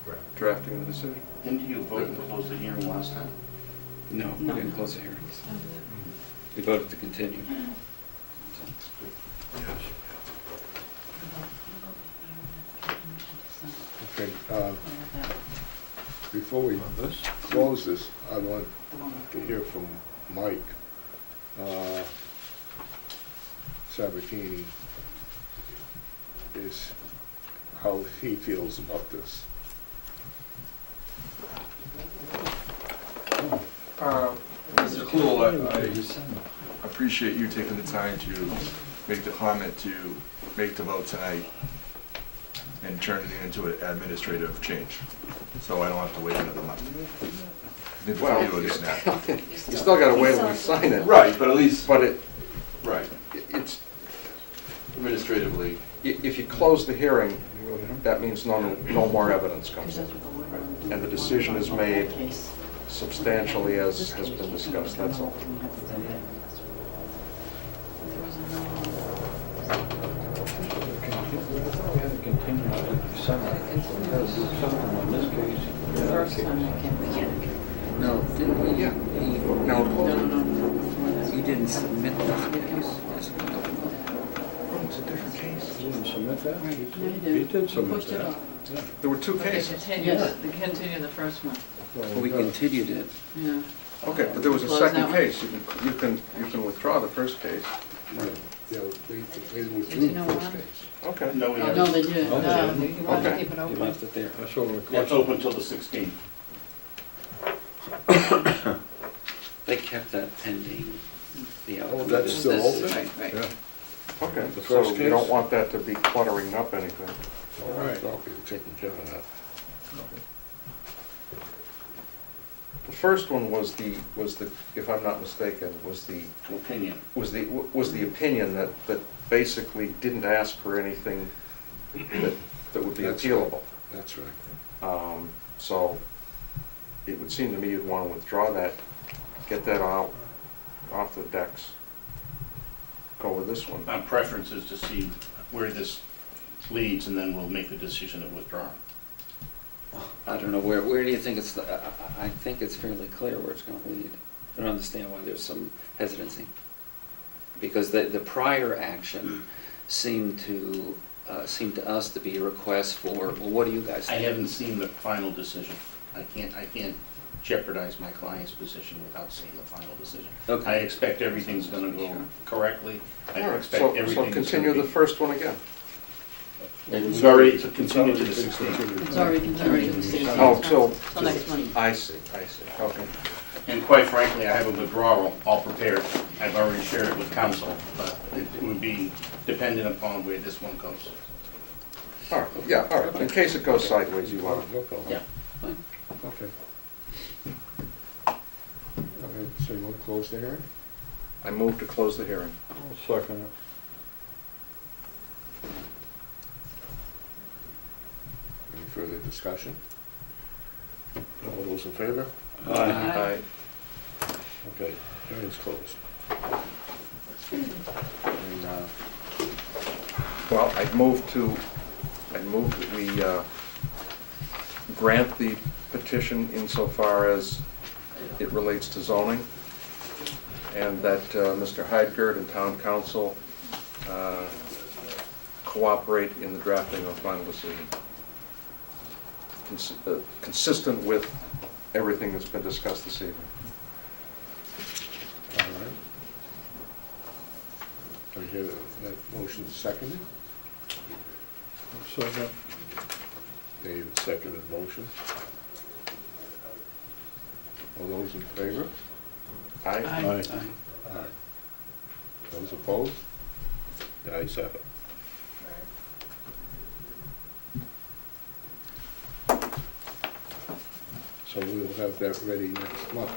Right. drafting the decision. Didn't you vote to close the hearing last time? No, we didn't close the hearing. We voted to continue. Okay, before we close this, I want to hear from Mike Sabatini, is how he feels about this. Mr. Cluel, I appreciate you taking the time to make the comment, to make the vote tonight, and turn it into an administrative change, so I don't have to wait another month. Before Well, you do this now. You still gotta wait till we sign it. Right, but at least, But right, it's, administratively, if you close the hearing, that means no more evidence comes in. And the decision is made substantially as has been discussed, that's all. I thought we had to continue to December. We had to do something in this case. The first time I came. No, didn't we? Yeah. No, No. you didn't submit this case. Oh, it's a different case. You didn't submit that? No, you He did. did submit Pushed it that. off. There were two But they cases. continued, they continued the first one, Well, We continued it. yeah. Okay, but there was a Close second that one? case. You can withdraw the first case. Yeah, they withdrew Continue the first on? case. Okay. No, we Oh, have, no, they didn't, Oh, they no, didn't? you wanted to Okay. keep it You open. left it there. That's what we're that's open till the 16th. They kept that pending the outcome. Oh, of that's this still open? decision. Right, right. Yeah. Okay, The so first you don't case? want that to be cluttering up anything. All right, okay, taking care of that. The first one was the, if I'm not mistaken, was the Opinion. opinion that basically didn't ask for anything that would be That's right. appealable. That's right. So it would seem to me you'd want to withdraw that, get that out, off the decks, go with this one. My preference is to see where this leads, and then we'll make the decision of withdrawing. I don't know, where do you think it's, I think it's fairly clear where it's gonna lead. I don't understand why there's some hesitancy. Because the prior action seemed to us to be a request for, well, what do you guys I think? haven't seen the final decision. I can't jeopardize my client's position without seeing the final decision. I Okay, expect everything's gonna go correctly. I All right, expect so everything is continue gonna the be. first one again. It's already, it's It's continued to already the been 16th. continued. It's already continued to the 16th. Oh, till next month. I see, okay. And quite frankly, I have a withdrawal all prepared. I've already shared it with council, but it would be dependent upon where this one goes. All right, yeah, all right, in case it goes sideways, you want to. No problem. Yeah. fine. Okay. All right, so you want to close the hearing? I move to close the hearing. I'll second it. Any further discussion? All those in favor? Aye. Okay, hearing's closed. And, Well, I'd move that we grant the petition insofar as it relates to zoning, and that Mr. Heidgert and Town Council cooperate in the drafting of final decision, consistent with everything that's been discussed this evening. all right. Do I hear that motion seconded? Second. Dave seconded motion. All those in favor? Aye? Aye. Aye. Aye. Those opposed? The ayes have it. So we'll have that ready next month.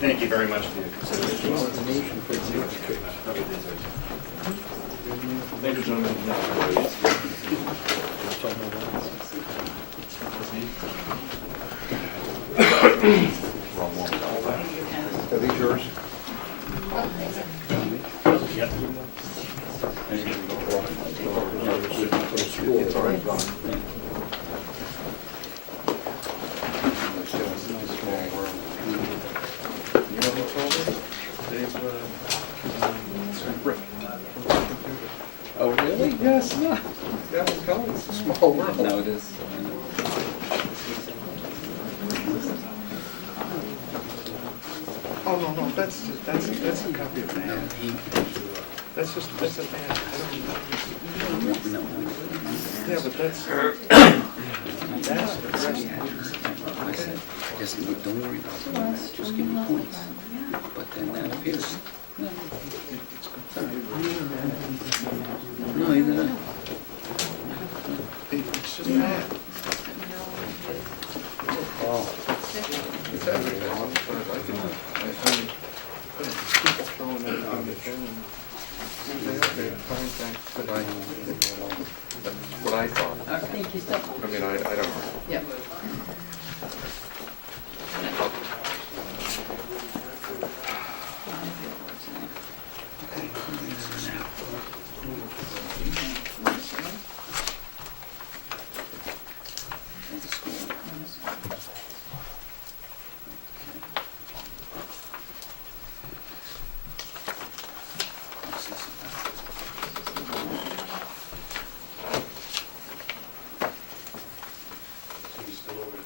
Thank you very much for your consideration. Ladies and gentlemen, Are these yours? yep. It's all right, John. You know who told us? Dave, Rick. Oh, really? Yes. Yeah, I'm telling you, it's a small world. No, it is. Oh, no, that's a copy of that. That's a man. No. Yeah, but that's the rest. I said, just don't worry about the math, just give me points. But then that appears. No, either that. It's just that. Oh, It's everything. I can, people throwing it on the thing and. Okay, fine, thanks. That's what I thought. Okay. Thank you so much. I mean, I don't know. Yep.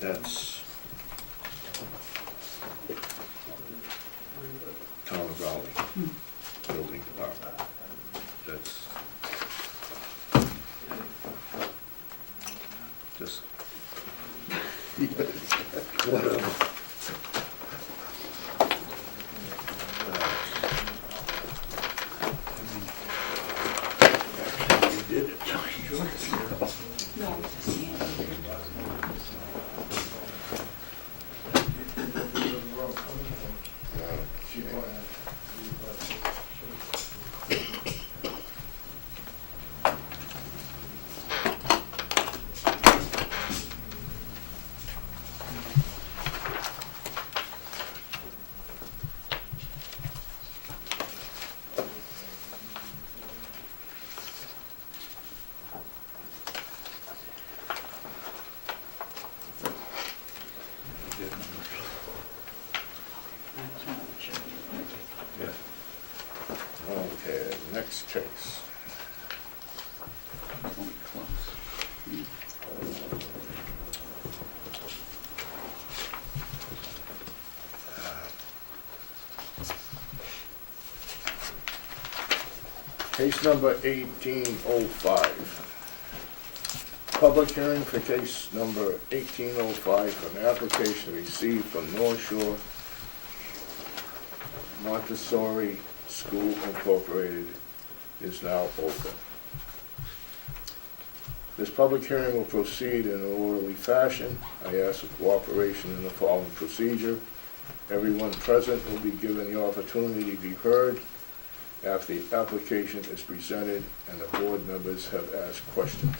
That's Town of Raleigh Building Department. That's just, whatever. Actually, we did it. Okay, next case. Case number 1805. Public hearing for case number 1805, an application received from North Shore Montessori School Incorporated is now open. This public hearing will proceed in an orderly fashion. I ask for cooperation in the following procedure. Everyone present will be given the opportunity to be heard after the application is presented and the board members have asked questions.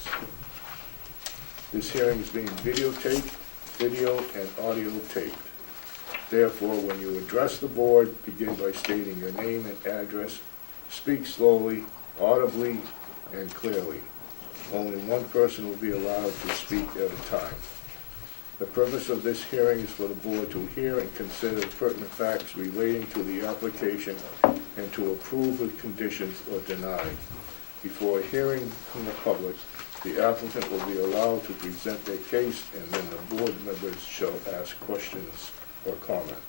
This hearing is being videotaped, video and audio taped. Therefore, when you address the board, begin by stating your name and address. Speak slowly, audibly, and clearly. Only one person will be allowed to speak at a time. The purpose of this hearing is for the board to hear and consider pertinent facts relating to the application and to approve with conditions or deny. Before hearing from the public, the applicant will be allowed to present their case, and then the board members shall ask questions or comment.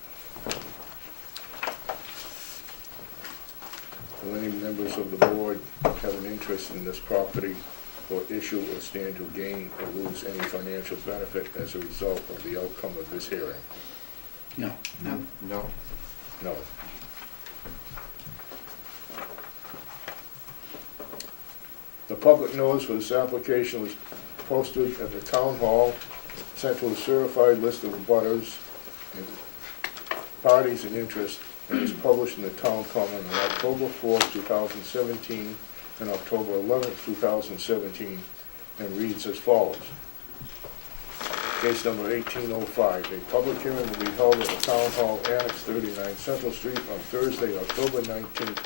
Do any members of the board have an interest in this property or issue or stand to gain or lose any financial benefit as a result of the outcome of this hearing? No. No. No. No. The public notice for this application was posted at the town hall, sent to a certified list of abutters and parties in interest, and is published in the town common on October 4th, 2017, and October 11th, 2017, and reads as follows. Case number 1805. A public hearing will be held at the Town Hall Annex 39 Central Street on Thursday, October 19th,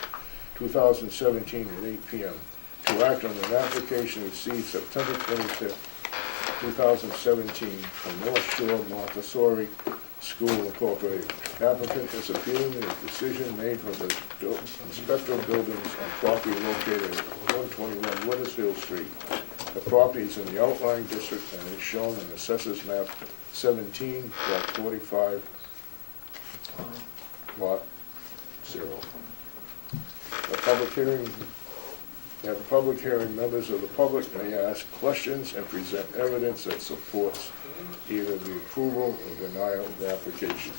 2017 at 8 p.m. to act on an application received September 25th, 2017 from North Shore Montessori School Incorporated. Applicant is appealing the decision made from the Inspector of Buildings on property located at 121 Weathersfield Street. The property is in the outlying district and is shown in Assessors Map 17, Block 45, Lot 0. At the public hearing, members of the public may ask questions and present evidence that supports either the approval or denial of the application.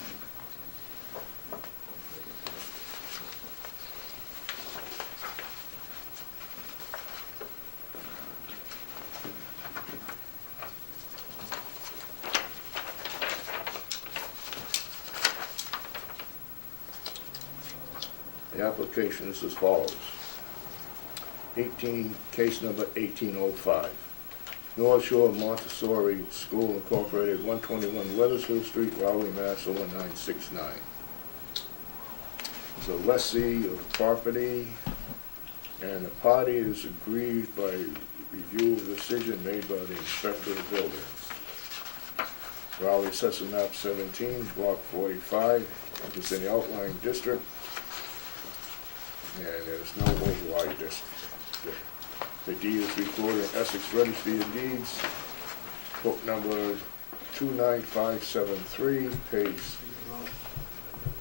The application is as follows. Case number 1805. North Shore Montessori School Incorporated, 121 Weathersfield Street, Raleigh, Mass. 01969. There's a lessee of property, and the party is aggrieved by review of the decision made by the Inspector of Buildings. Raleigh Assessor Map 17, Block 45, it's in the outlying district, and there's no override district. The deed is recorded in Essex Registry of Deeds, book number 29573, page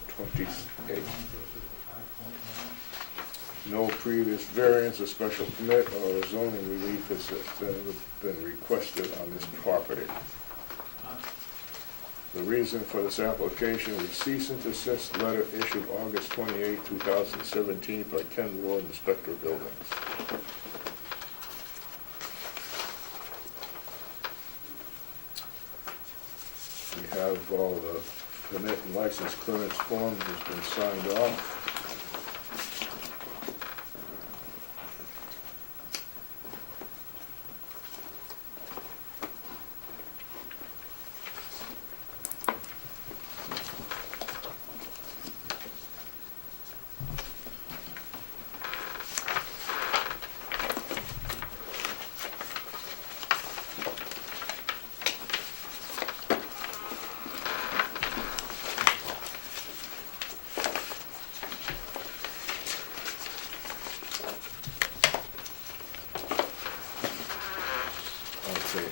28. No previous variance or special permit or zoning relief has been requested on this property. The reason for this application was cease and desist letter issued August 28, 2017 by Ken Ward, Inspector of Buildings. We have all the permit and license clearance form has been signed off.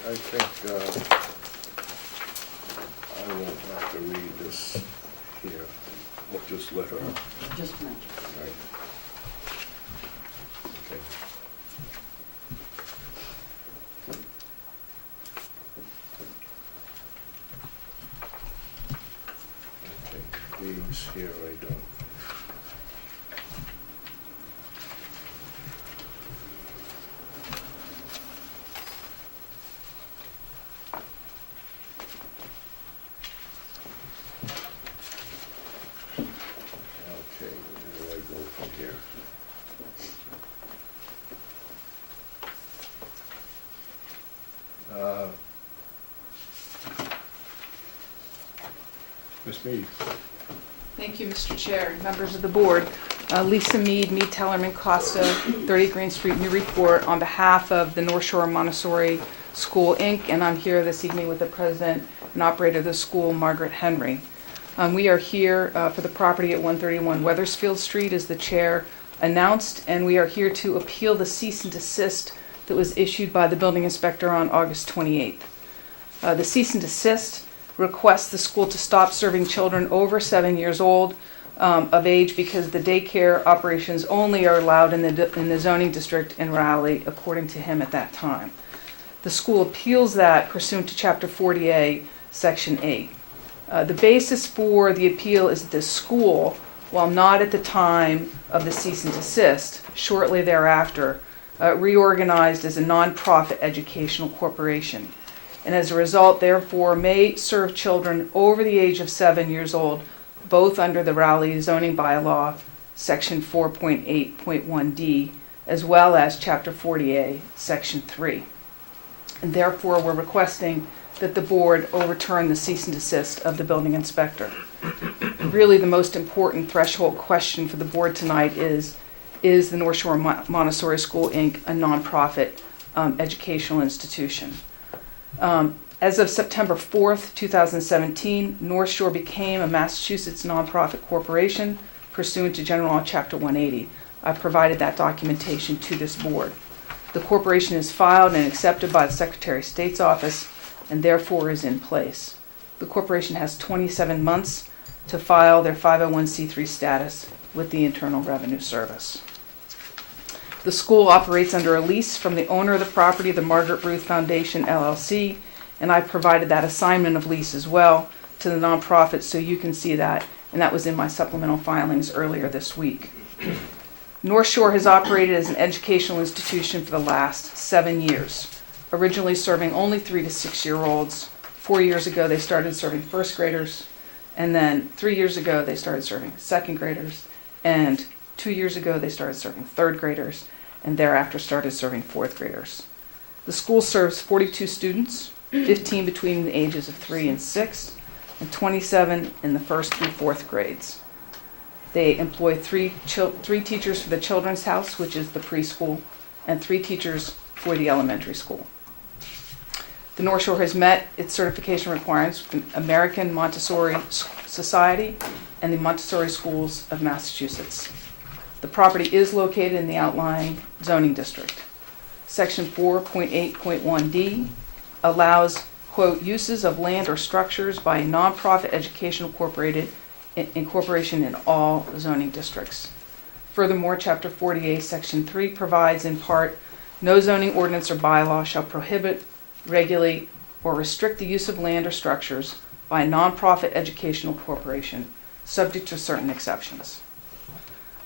I think I won't have to read this here. We'll just let her. Just a minute. Right. Okay. Okay, these here I don't. Okay, where do I go from here? Ms. Mead. Thank you, Mr. Chair, members of the board. Lisa Mead, Mead Tellerman Costa, 30 Green Street, Newburyport, on behalf of the North Shore Montessori School, Inc., and I'm here this evening with the president and operator of the school, Margaret Henry. We are here for the property at 131 Weathersfield Street, as the chair announced, and we are here to appeal the cease and desist that was issued by the building inspector on August 28th. The cease and desist requests the school to stop serving children over 7 years old of age because the daycare operations only are allowed in the zoning district in Raleigh, according to him at that time. The school appeals that pursuant to Chapter 40A, Section 8. The basis for the appeal is that the school, while not at the time of the cease and desist, shortly thereafter, reorganized as a nonprofit educational corporation, and as a result, therefore, may serve children over the age of 7 years old, both under the Raleigh zoning bylaw, Section 4.8.1D, as well as Chapter 40A, Section 3. And therefore, we're requesting that the board overturn the cease and desist of the building inspector. Really, the most important threshold question for the board tonight is the North Shore Montessori School, Inc. a nonprofit educational institution? As of September 4th, 2017, North Shore became a Massachusetts nonprofit corporation pursuant to General Law Chapter 180. I provided that documentation to this board. The corporation is filed and accepted by the Secretary of State's office and therefore is in place. The corporation has 27 months to file their 501c3 status with the Internal Revenue Service. The school operates under a lease from the owner of the property, the Margaret Ruth Foundation, LLC, and I provided that assignment of lease as well to the nonprofit so you can see that, and that was in my supplemental filings earlier this week. North Shore has operated as an educational institution for the last 7 years, originally serving only 3 to 6 year olds. 4 years ago, they started serving first graders, and then 3 years ago, they started serving second graders, and 2 years ago, they started serving third graders, and thereafter started serving fourth graders. The school serves 42 students, 15 between the ages of 3 and 6, and 27 in the first through fourth grades. They employ three teachers for the Children's House, which is the preschool, and 3 teachers for the elementary school. The North Shore has met its certification requirements with the American Montessori Society and the Montessori Schools of Massachusetts. The property is located in the outlying zoning district. Section 4.8.1D allows quote, uses of land or structures by a nonprofit educational incorporation in all zoning districts. Furthermore, Chapter 40A, Section 3 provides in part, no zoning ordinance or bylaw shall prohibit, regulate, or restrict the use of land or structures by a nonprofit educational corporation, subject to certain exceptions.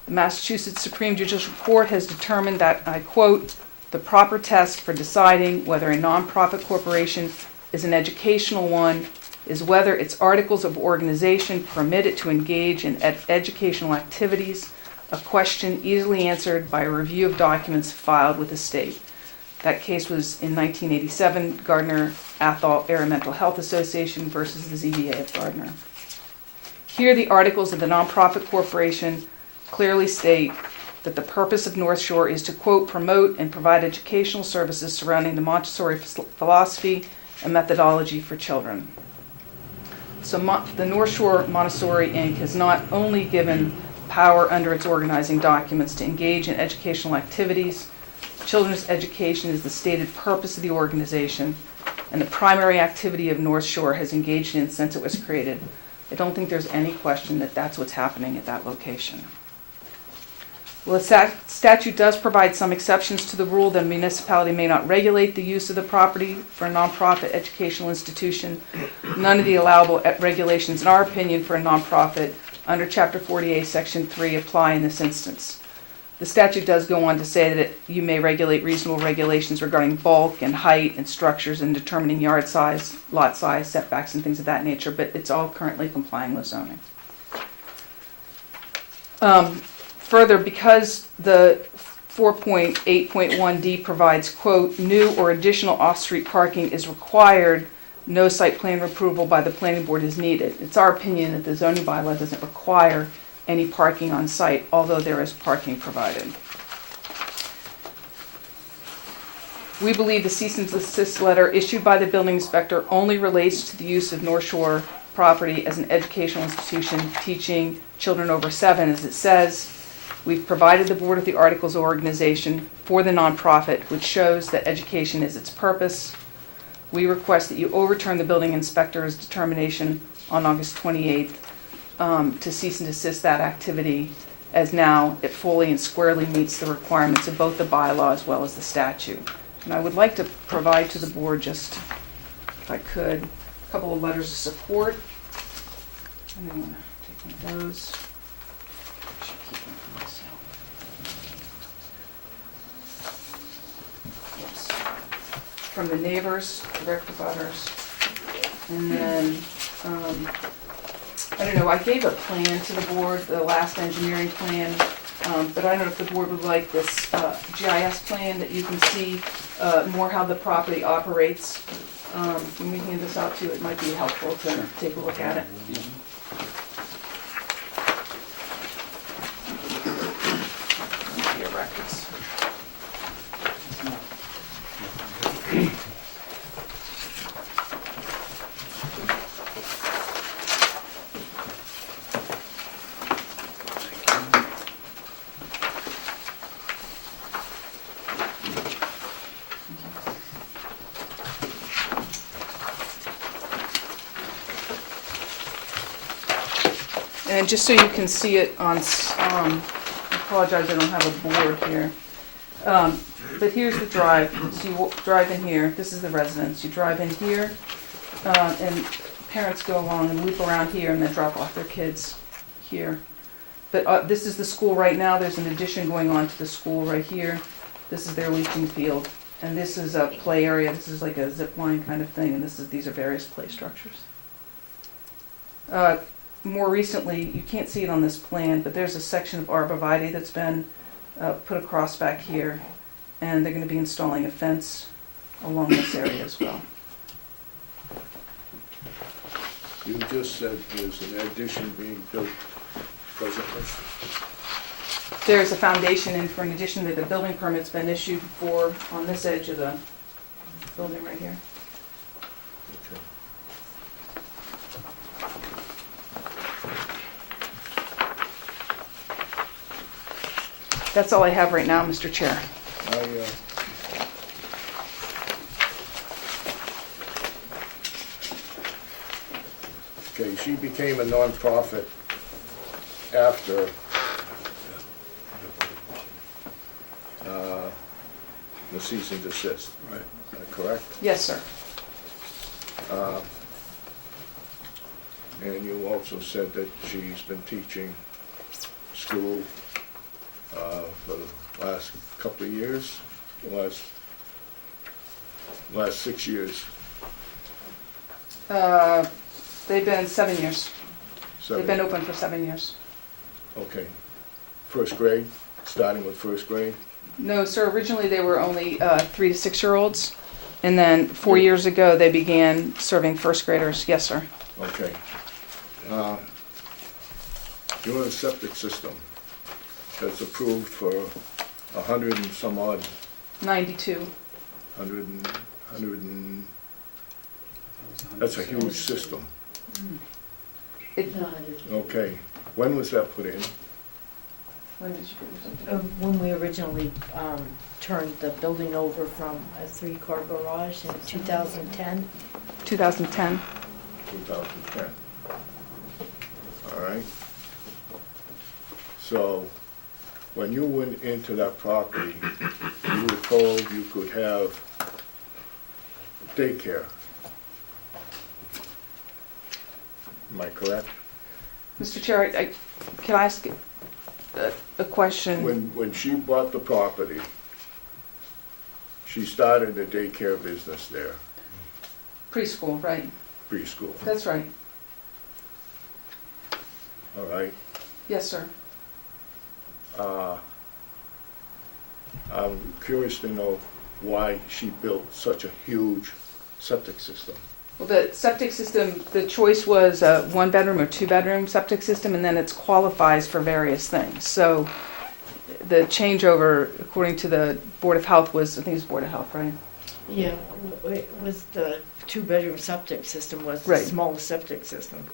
The Massachusetts Supreme Judicial Court has determined that, I quote, the proper test for deciding whether a nonprofit corporation is an educational one is whether its articles of organization permit it to engage in educational activities, a question easily answered by a review of documents filed with the state. That case was in 1987, Gardner Athol Area Mental Health Association versus the ZBA of Gardner. Here, the articles of the nonprofit corporation clearly state that the purpose of North Shore is to, quote, promote and provide educational services surrounding the Montessori philosophy and methodology for children. So the North Shore Montessori, Inc. has not only given power under its organizing documents to engage in educational activities. Children's education is the stated purpose of the organization, and the primary activity of North Shore has engaged in since it was created. I don't think there's any question that that's what's happening at that location. Well, the statute does provide some exceptions to the rule that a municipality may not regulate the use of the property for a nonprofit educational institution. None of the allowable regulations, in our opinion, for a nonprofit under Chapter 48, Section 3 apply in this instance. The statute does go on to say that you may regulate reasonable regulations regarding bulk and height and structures and determining yard size, lot size, setbacks, and things of that nature, but it's all currently complying with zoning. Further, because the 4.8.1D provides, quote, new or additional off-street parking is required, no site plan approval by the planning board is needed. It's our opinion that the zoning bylaw doesn't require any parking on site, although there is parking provided. We believe the cease and desist letter issued by the building inspector only relates to the use of North Shore property as an educational institution teaching children over 7, as it says. We've provided the board with the articles of organization for the nonprofit, which shows that education is its purpose. We request that you overturn the building inspector's determination on August 28th to cease and desist that activity, as now it fully and squarely meets the requirements of both the bylaw as well as the statute. And I would like to provide to the board, just if I could, a couple of letters of support. And I'm going to take one of those. I should keep them for myself. Oops. From the neighbors, direct abutters. And then, I don't know, I gave a plan to the board, the last engineering plan, but I don't know if the board would like this GIS plan that you can see more how the property operates. When we hand this out to you, it might be helpful to take a look at it. Your records. And just so you can see it on, I apologize I don't have a board here. But here's the drive. So you drive in here. This is the residence. You drive in here, and parents go along and loop around here and then drop off their kids here. But this is the school right now. There's an addition going on to the school right here. This is their leaching field. And this is a play area. This is like a zip line kind of thing. And these are various play structures. More recently, you can't see it on this plan, but there's a section of arborvitae that's been put across back here, and they're going to be installing a fence along this area as well. You just said there's an addition being built presently. There's a foundation in for an addition that the building permit's been issued for on this edge of the building right here. Okay. That's all I have right now, Mr. Chair. Okay, she became a nonprofit after the cease and desist. Right. Correct? Yes, sir. And you also said that she's been teaching school for the last couple of years, last 6 years. They've been 7 years. They've 7. been open for 7 years. Okay. First grade, starting with first grade? No, sir, originally they were only 3 to 6 year olds, and then 4 years ago they began serving first graders. Yes, sir. Okay. Your septic system that's approved for 100 and some odd, 92. 100 and, that's a huge system. It, Okay. When was that put in? when did you put your septic? When we originally turned the building over from a 3-car garage in 2010. 2010. 2010. All right. So, when you went into that property, you were told you could have daycare. Am I correct? Mr. Chair, can I ask a question? When she bought the property, she started a daycare business there, Preschool, right? preschool, That's right. all right? Yes, sir. I'm curious to know why she built such a huge septic system. Well, the septic system, the choice was a 1-bedroom or 2-bedroom septic system, and then it qualifies for various things. So the changeover, according to the Board of Health, was, I think it's Board of Health, right? Yeah, it was the 2-bedroom septic system was the Right. smallest septic system,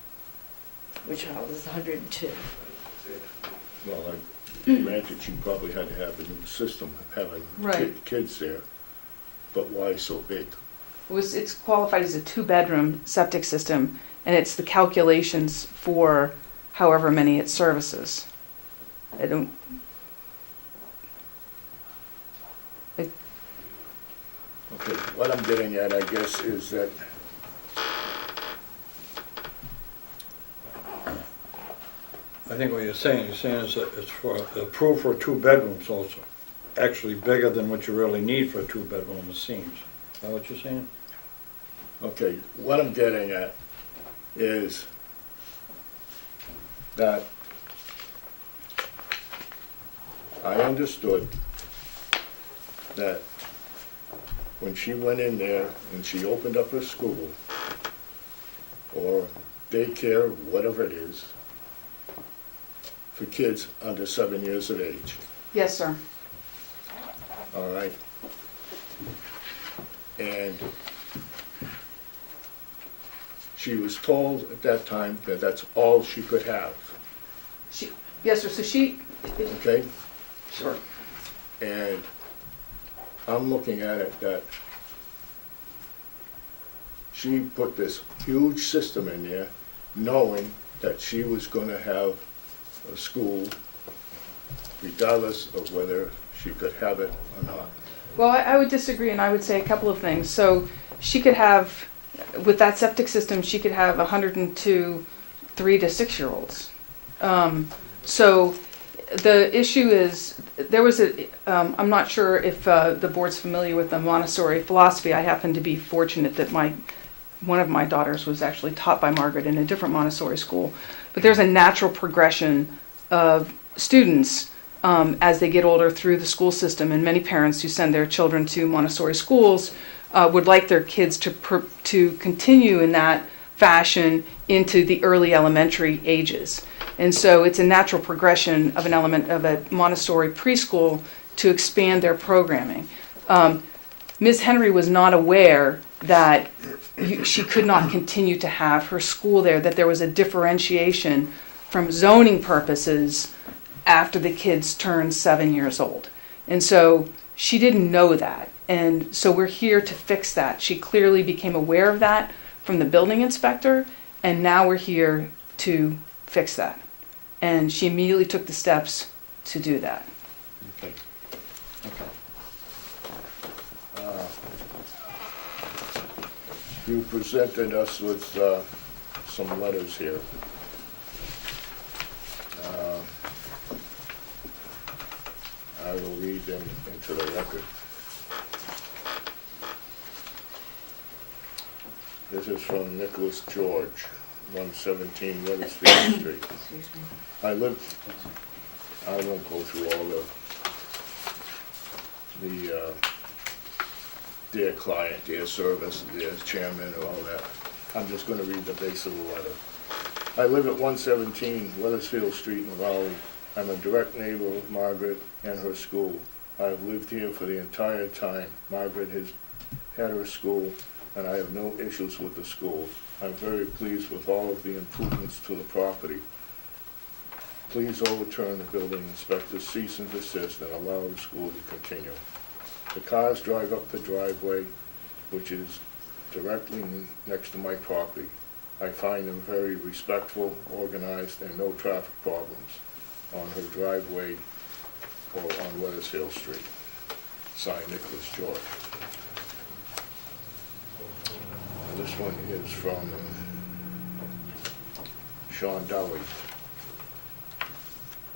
which was 102. Well, I granted she probably had to have a new system, having Right. kids there, but why so big? It's qualified as a 2-bedroom septic system, and it's the calculations for however many it services. I don't, Okay, what I'm getting at, I guess, is that I think what you're saying is that it's for, approved for 2 bedrooms also. Actually bigger than what you really need for a 2-bedroom, it seems. Is that what you're saying? okay, what I'm getting at is that I understood that when she went in there and she opened up her school, or daycare, whatever it is, for kids under 7 years of age, yes, sir. all right? And she was told at that time that that's all she could have, Yes, sir, so she, okay? sure. And I'm looking at it that she put this huge system in there, knowing that she was gonna have a school regardless of whether she could have it or not. Well, I would disagree, and I would say a couple of things. So she could have, with that septic system, she could have 102 3 to 6 year olds. So the issue is, there was a, I'm not sure if the board's familiar with the Montessori philosophy. I happen to be fortunate that one of my daughters was actually taught by Margaret in a different Montessori school. But there's a natural progression of students as they get older through the school system, and many parents who send their children to Montessori schools would like their kids to continue in that fashion into the early elementary ages. And so it's a natural progression of an element of a Montessori preschool to expand their programming. Ms. Henry was not aware that she could not continue to have her school there, that there was a differentiation from zoning purposes after the kids turned 7 years old. And so she didn't know that. And so we're here to fix that. She clearly became aware of that from the building inspector, And now we're here to fix that. And she immediately took the steps to do that. Okay. Okay. You presented us with some letters here. I will read them into the record. This is from Nicholas George, 117 Weathersfield Street. Excuse me. I won't go through all the dear client, dear service, dear chairman, and all that. I'm just gonna read the base of the letter. I live at 117 Weathersfield Street in Raleigh. I'm a direct neighbor of Margaret and her school. I've lived here for the entire time. Margaret has had her school, and I have no issues with the school. I'm very pleased with all of the improvements to the property. Please overturn the building inspector's cease and desist and allow the school to continue. The cars drive up the driveway, which is directly next to my property. I find them very respectful, organized, and no traffic problems on her driveway or on Weathersfield Street. Signed, Nicholas George. And this one is from Sean Dowey.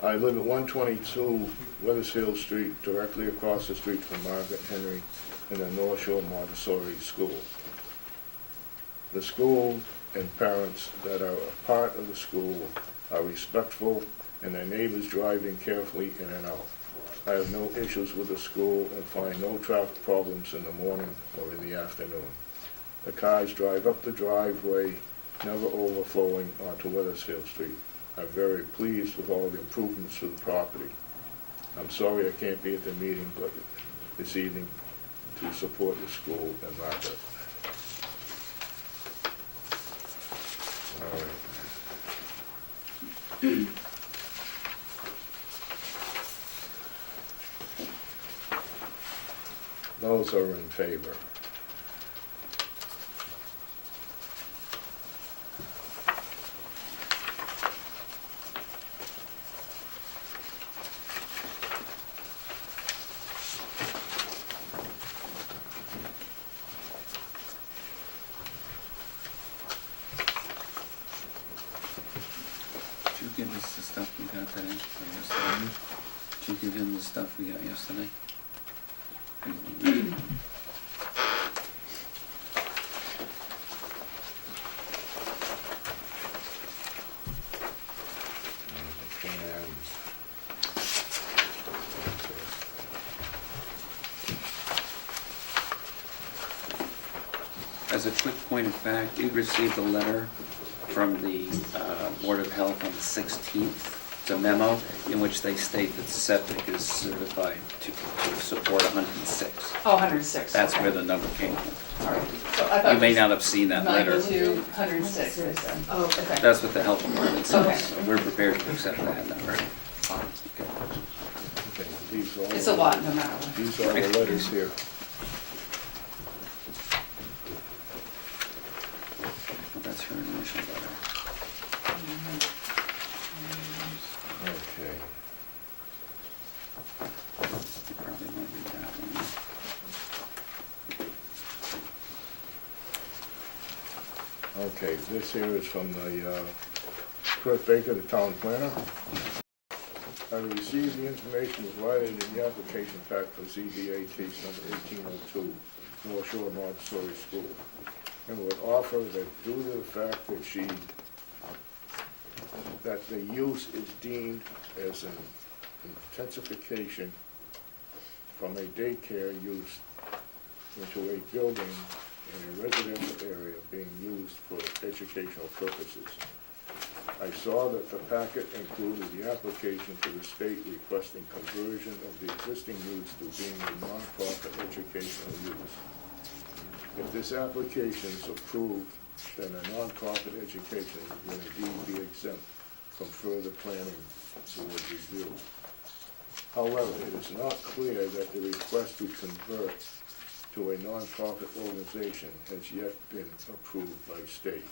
I live at 122 Weathersfield Street, directly across the street from Margaret Henry in the North Shore Montessori School. The school and parents that are a part of the school are respectful, and their neighbors driving carefully in and out. I have no issues with the school and find no traffic problems in the morning or in the afternoon. The cars drive up the driveway, never overflowing onto Weathersfield Street. I'm very pleased with all the improvements to the property. I'm sorry I can't be at the meeting, but this evening to support the school and Margaret. All right. Those are in favor. Did you give us the stuff we got today, or yesterday? Did you give him the stuff we got yesterday? As a quick point of fact, we received a letter from the Board of Health on the 16th. It's a memo in which they state that septic is certified to support 106. Oh, 106. That's okay. where the number came from. All right. So I thought You may it was not have seen that letter. 92, 106, they said. Oh, okay. That's what the health department says. Okay. So we're prepared to accept that number. Okay. Okay, these are all. It's a lot, no matter what. These are the letters here. Well, that's her initial letter. Okay. You probably won't read that one. Okay, this here is from the Kurt Baker, the town planner. I received the information provided in the application pack for ZBA case number 1802, North Shore Montessori School, and would offer that due to the fact that the use is deemed as an intensification from a daycare use into a building in a residential area being used for educational purposes. I saw that the packet included the application to the state requesting conversion of the existing use to being a nonprofit educational use. If this application is approved, then a nonprofit education will indeed be exempt from further planning board review. However, it is not clear that the request to convert to a nonprofit organization has yet been approved by state.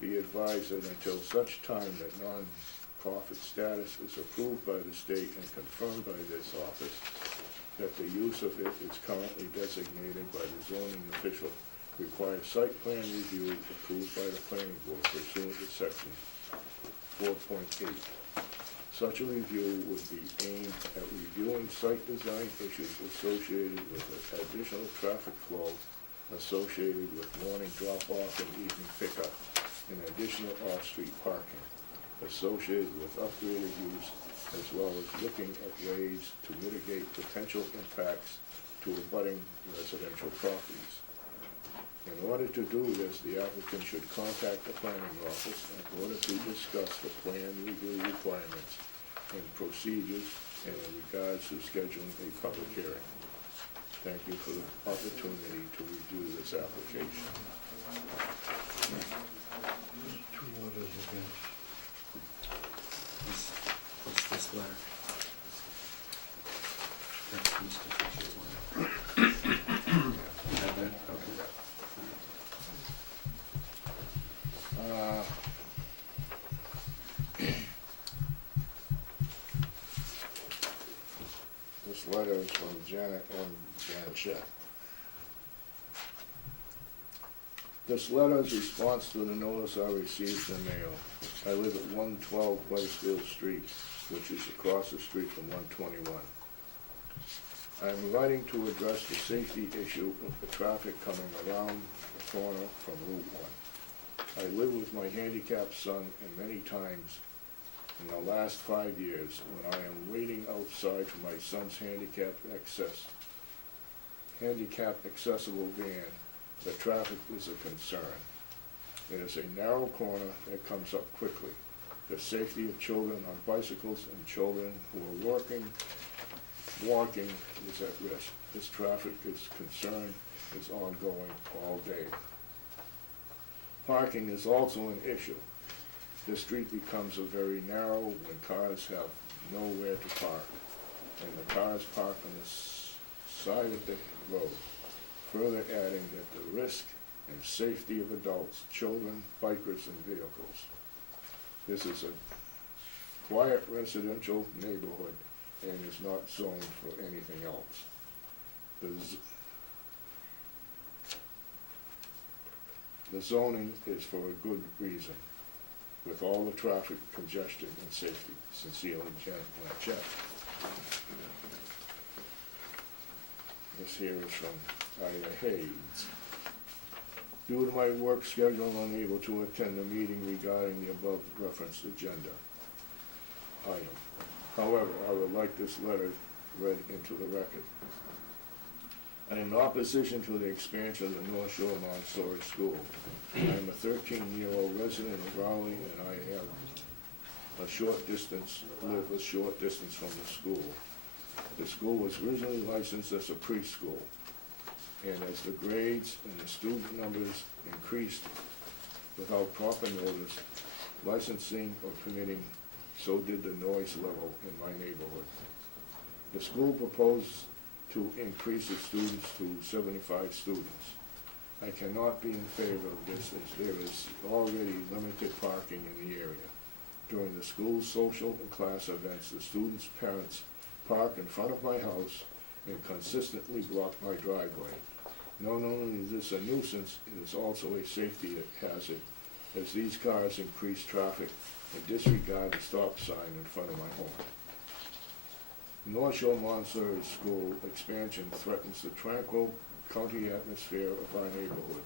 Be advised that until such time that non-profit status is approved by the state and confirmed by this office, that the use of it is currently designated by the zoning official requires site plan review approved by the planning board pursuant to section 4.8. Such a review would be aimed at reviewing site design issues associated with the additional traffic flow associated with morning drop-off and evening pickup, and additional off-street parking associated with upgraded use, as well as looking at ways to mitigate potential impacts to abutting residential properties. In order to do this, the applicant should contact the planning office in order to discuss the plan review requirements and procedures and in regards to scheduling a public hearing. Thank you for the opportunity to review this application. Two letters again. What's this letter? That's Mr. Fisher's letter. You have that? Okay. This letter is from Janet M. Janchek. This letter is response to the notice I received in the mail. I live at 112 Wethersfield Street, which is across the street from 121. I am writing to address the safety issue of the traffic coming around the corner from Route 1. I live with my handicapped son, and many times in the last 5 years, when I am waiting outside for my son's handicapped accessible van, the traffic is a concern. It is a narrow corner that comes up quickly. The safety of children on bicycles and children who are walking is at risk. This traffic concern is ongoing all day. Parking is also an issue. This street becomes very narrow when cars have nowhere to park, and the cars park on the side of the road, further adding that the risk and safety of adults, children, bikers, and vehicles. This is a quiet residential neighborhood and is not zoned for anything else. The zoning is for a good reason, with all the traffic congestion and safety. Sincerely, Janet Blanchett. This here is from Ida Hayes. Due to my work schedule, I'm unable to attend the meeting regarding the above referenced agenda item. However, I would like this letter read into the record. I am in opposition to the expansion of the North Shore Montessori School. I am a 13-year-old resident of Raleigh, and I have live a short distance from the school. The school was originally licensed as a preschool, and as the grades and the student numbers increased without proper notice, licensing or permitting, so did the noise level in my neighborhood. The school proposed to increase its students to 75 students. I cannot be in favor of this, as there is already limited parking in the area. During the school's social and class events, the students' parents park in front of my house and consistently block my driveway. Not only is this a nuisance, it is also a safety hazard, as these cars increase traffic and disregard the stop sign in front of my home. North Shore Montessori School expansion threatens the tranquil county atmosphere of our neighborhood,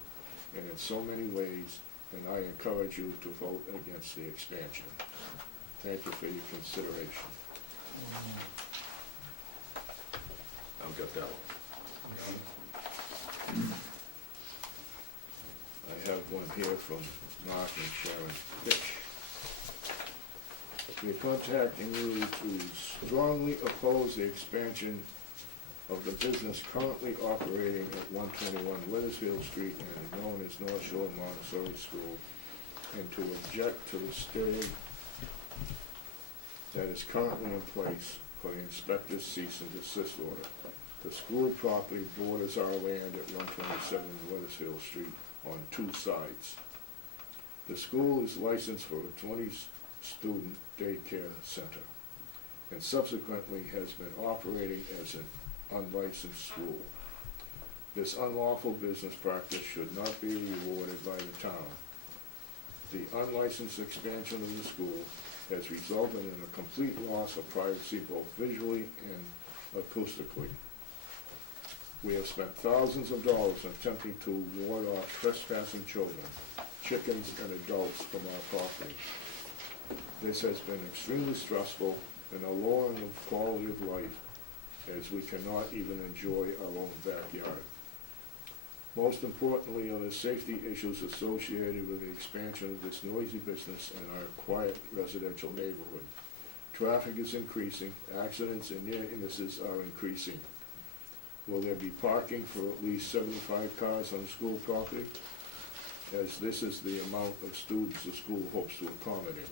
and in so many ways, and I encourage you to vote against the expansion. Thank you for your consideration. I've got that one. I have one here from Mark and Sharon Fish. We're contacting you to strongly oppose the expansion of the business currently operating at 121 Wethersfield Street and known as North Shore Montessori School, and to object to the stay that is currently in place for the inspector's cease and desist order. The school property borders our land at 127 Wethersfield Street on two sides. The school is licensed for a 20-student daycare center and subsequently has been operating as an unlicensed school. This unlawful business practice should not be rewarded by the town. The unlicensed expansion of the school has resulted in a complete loss of privacy both visually and acoustically. We have spent thousands of dollars attempting to ward off trespassing children, chickens, and adults from our property. This has been extremely stressful and a lowering of quality of life, as we cannot even enjoy our own backyard. Most importantly are the safety issues associated with the expansion of this noisy business in our quiet residential neighborhood. Traffic is increasing, accidents and near misses are increasing. Will there be parking for at least 75 cars on school property? As this is the amount of students the school hopes to accommodate.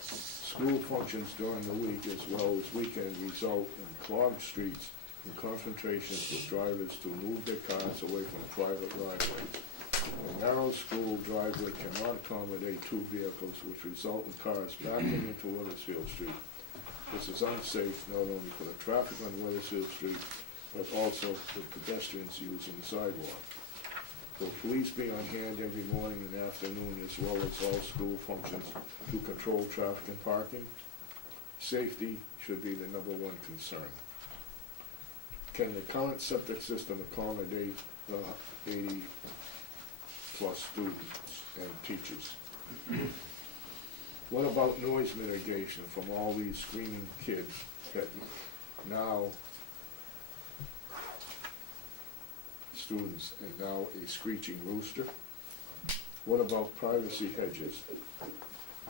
School functions during the week as well as weekend result in clogged streets and confrontations with drivers to move their cars away from private driveways. A narrow school driveway cannot accommodate two vehicles, which result in cars backing into Weathersfield Street. This is unsafe not only for the traffic on Weathersfield Street, but also for pedestrians using the sidewalk. Will police be on hand every morning and afternoon as well as all school functions to control traffic and parking? Safety should be the #1 concern. Can the current septic system accommodate the 80+ students and teachers? What about noise mitigation from all these screaming kids that now students and now a screeching rooster? What about privacy hedges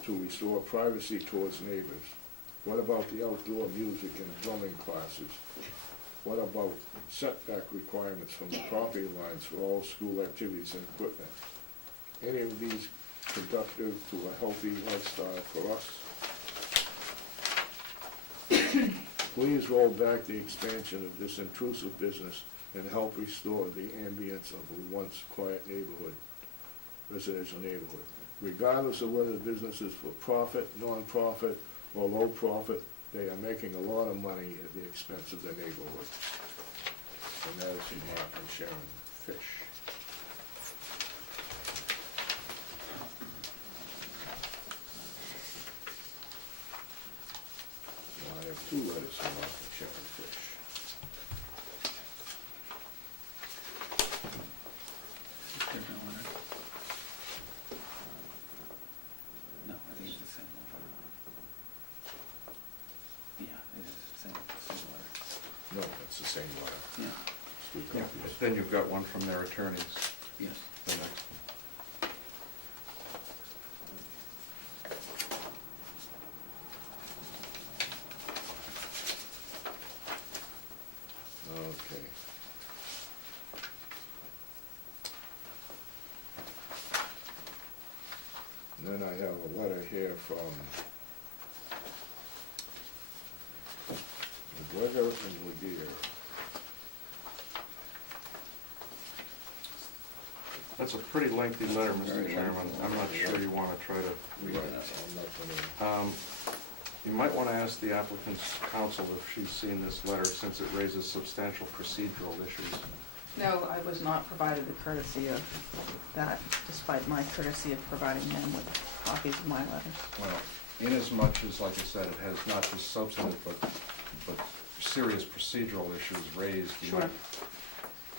to restore privacy towards neighbors? What about the outdoor music and drumming classes? What about setback requirements from the property lines for all school activities and equipment? Any of these conducive to a healthy lifestyle for us? Please roll back the expansion of this intrusive business and help restore the ambience of a once quiet neighborhood, residential neighborhood. Regardless of whether the business is for profit, non-profit, or low profit, they are making a lot of money at the expense of their neighborhood. And that is from Mark and Sharon Fish. Now, I have 2 letters from Mark and Sharon Fish. No, I think it's the same one. Yeah, it's the same letter. No, it's the same letter. Yeah. Two copies. Then you've got one from their attorneys. Yes. The next one. Okay. And then I have a letter here from McGregor and Laguerre. That's a pretty lengthy letter, Mr. Very Chairman. lengthy. I'm not sure you want to try to read Right, it. I'm not gonna, You might want to ask the applicant's counsel if she's seen this letter, since it raises substantial procedural issues. No, I was not provided the courtesy of that, despite my courtesy of providing them with copies of my letters. Well, inasmuch as, like I said, it has not just substantive, but serious procedural issues raised, you Sure. might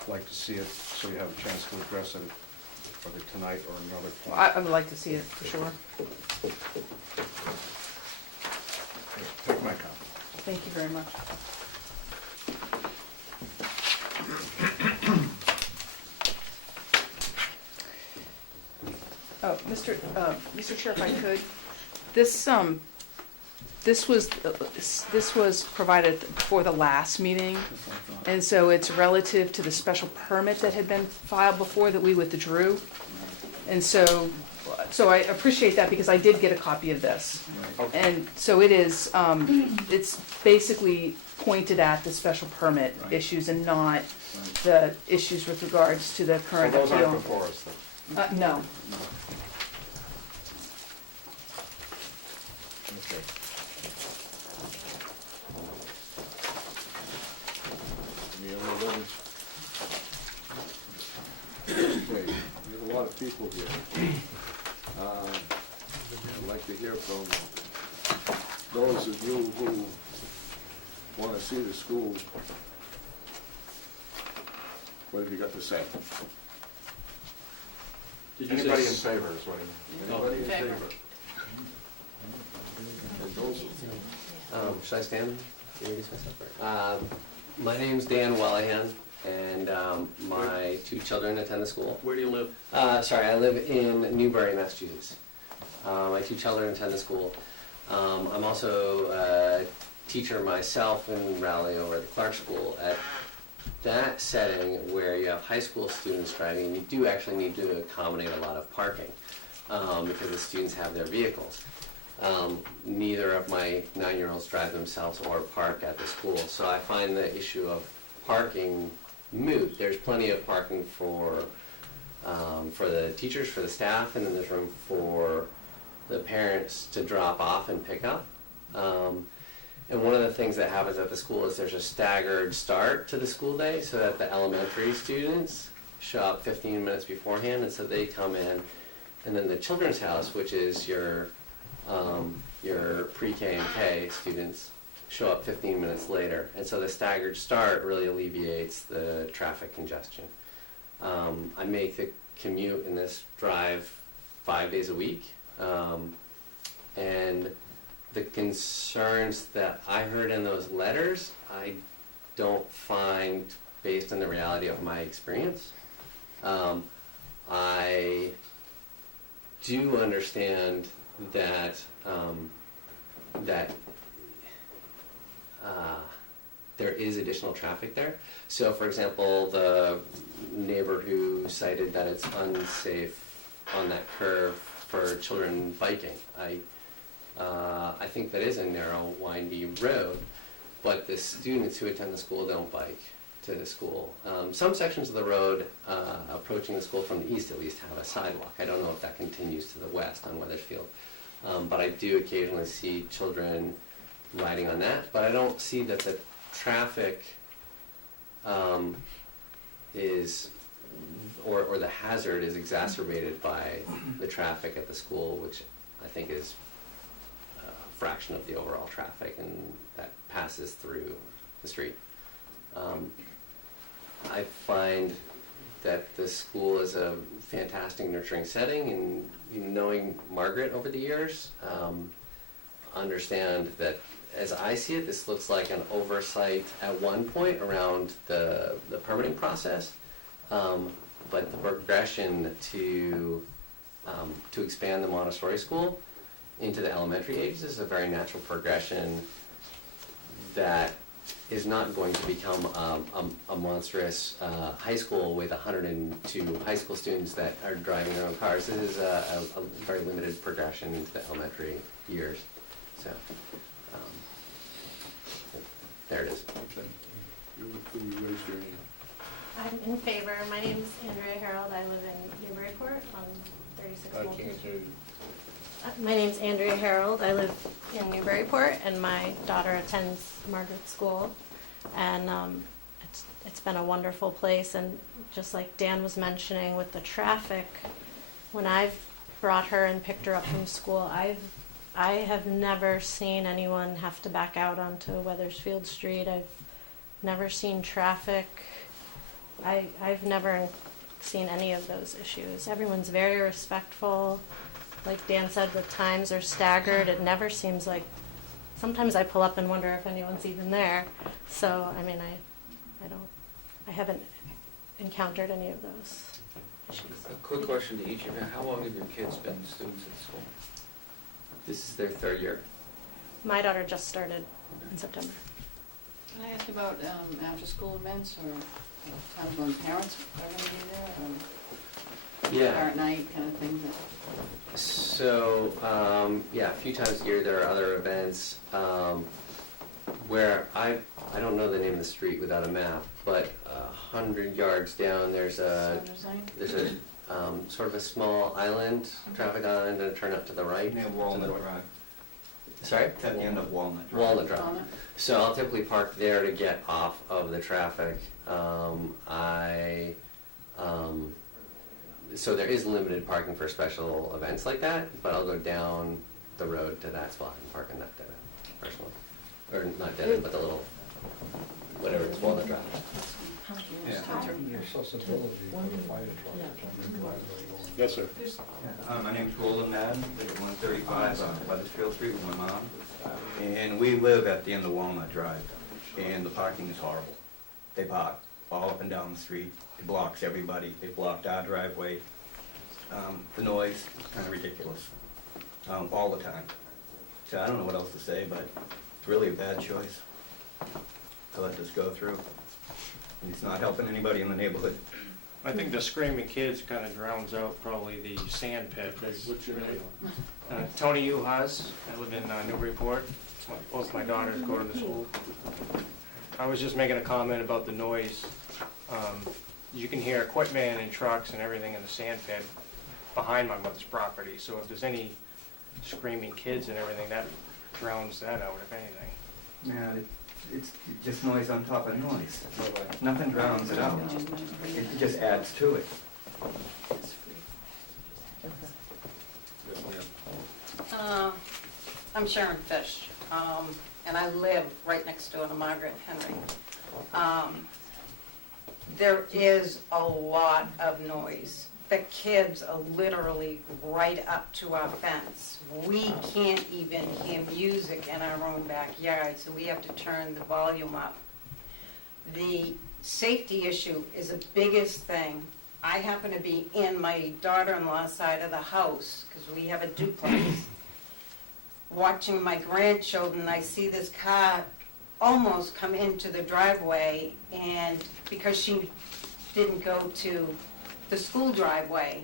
like to see it, so you have a chance to address it, whether tonight or another point. I would like to see it for sure. Take my copy. Thank you very much. Oh, Mr. Chair, if I could, this was provided before the last meeting, and so it's relative to the special permit that had been filed before that we withdrew. And so I appreciate that because I did get a copy of this. And so it is, it's basically pointed at the special permit issues and not the issues with regards to the So current those aren't appeal. before us, then? No. Okay. Any other letters? Okay, there's a lot of people here. I'd like to hear from those of you who want to see the school. What have you got to say? Anybody in favor is what he... Anybody in Favor. favor? And those, Should I stand? Introduce myself? My name's Dan Wellahan, and my two children attend the school. Where do you live? Sorry, I live in Newbury, Massachusetts. My two children attend the school. I'm also a teacher myself in Raleigh over at the Clark School. At that setting where you have high school students driving, you do actually need to accommodate a lot of parking because the students have their vehicles. Neither of my 9-year-olds drive themselves or park at the school, so I find the issue of parking moot. There's plenty of parking for the teachers, for the staff, and then there's room for the parents to drop off and pick up. And one of the things that happens at the school is there's a staggered start to the school day so that the elementary students show up 15 minutes beforehand, and so they come in, and then the Children's House, which is your pre-K and K students, show up 15 minutes later. And so the staggered start really alleviates the traffic congestion. I make the commute in this drive 5 days a week. And the concerns that I heard in those letters, I don't find based on the reality of my experience. I do understand that there is additional traffic there. So, for example, the neighbor who cited that it's unsafe on that curve for children biking, I think that is a narrow, windy road, but the students who attend the school don't bike to the school. Some sections of the road approaching the school from the east at least have a sidewalk. I don't know if that continues to the west on Weathersfield, but I do occasionally see children riding on that, but I don't see that the traffic is, or the hazard is exacerbated by the traffic at the school, which I think is a fraction of the overall traffic and that passes through the street. I find that the school is a fantastic nurturing setting, and knowing Margaret over the years, understand that as I see it, this looks like an oversight at one point around the permitting process, but the progression to expand the Montessori school into the elementary ages is a very natural progression that is not going to become a monstrous high school with 102 high school students that are driving their own cars. This is a very limited progression into the elementary years. So, there it is. you raised your hand. I'm in favor. My name's Andrea Harold. I live in Newburyport on 36 Moultrie. My name's Andrea Harold. I live in Newburyport, and my daughter attends Margaret School. And it's been a wonderful place. And just like Dan was mentioning with the traffic, when I've brought her and picked her up from school, I have never seen anyone have to back out onto Weathersfield Street. I've never seen traffic. I've never seen any of those issues. Everyone's very respectful. Like Dan said, the times are staggered. It never seems like, sometimes I pull up and wonder if anyone's even there. So, I mean, I haven't encountered any of those issues. A quick question to each of you. How long have your kids been students at school? This is their 3rd year. My daughter just started in September. Can I ask about after-school events or times when parents are going to be there? Yeah. Parent night kind of thing? So, yeah, a few times a year there are other events where I don't know the name of the street without a map, but 100 yards down there's a sort of a small island, traffic island, and a turn up to the right. Near Walnut Drive. Sorry? At the end of Walnut Drive. Walnut Drive. So I'll typically park there to get off of the traffic. So there is limited parking for special events like that, but I'll go down the road to that spot and park in that dead end, personally. Or not dead end, but the little, whatever it's, Walnut Drive. Yes, sir. My name's Roland Madden, live at 135 Weathersfield Street with my mom. And we live at the end of Walnut Drive, and the parking is horrible. They park all up and down the street. It blocks everybody. They blocked our driveway. The noise is kind of ridiculous, all the time. So I don't know what else to say, but it's really a bad choice to let this go through. And it's not helping anybody in the neighborhood. I think the screaming kids kind of drowns out probably the sand pit. What's your name? Tony Uhas, I live in Newburyport. Both my daughters go to the school. I was just making a comment about the noise. You can hear equipment and trucks and everything in the sand pit behind my mother's property. So if there's any screaming kids and everything, that drowns that out, if anything. Yeah, it's just noise on top of noise. Nothing drowns it out. It just adds to it. I'm Sharon Fish, and I live right next door to Margaret Henry. There is a lot of noise. The kids are literally right up to our fence. We can't even hear music in our own backyard, so we have to turn the volume up. The safety issue is the biggest thing. I happen to be in my daughter-in-law's side of the house, because we have a duplex. Watching my grandchildren, I see this car almost come into the driveway, and because she didn't go to the school driveway,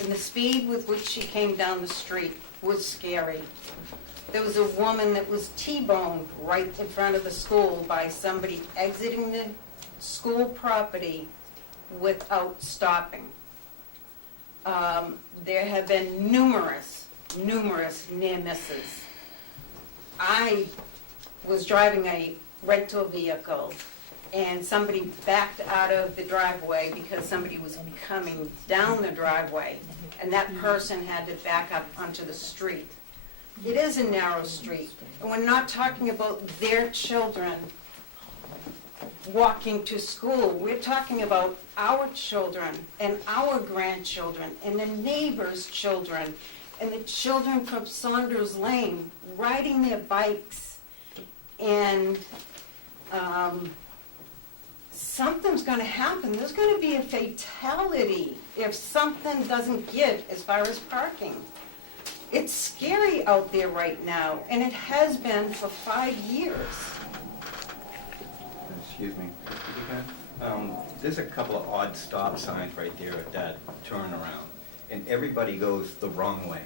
and the speed with which she came down the street was scary. There was a woman that was T-boned right in front of the school by somebody exiting the school property without stopping. There have been numerous near misses. I was driving a rental vehicle and somebody backed out of the driveway because somebody was coming down the driveway, and that person had to back up onto the street. It is a narrow street, and we're not talking about their children walking to school. We're talking about our children and our grandchildren and the neighbors' children and the children from Saunders Lane riding their bikes. And something's going to happen. There's going to be a fatality if something doesn't give as far as parking. It's scary out there right now, and it has been for 5 years. Excuse me. There's a couple of odd stop signs right there at that turnaround, and everybody goes the wrong way.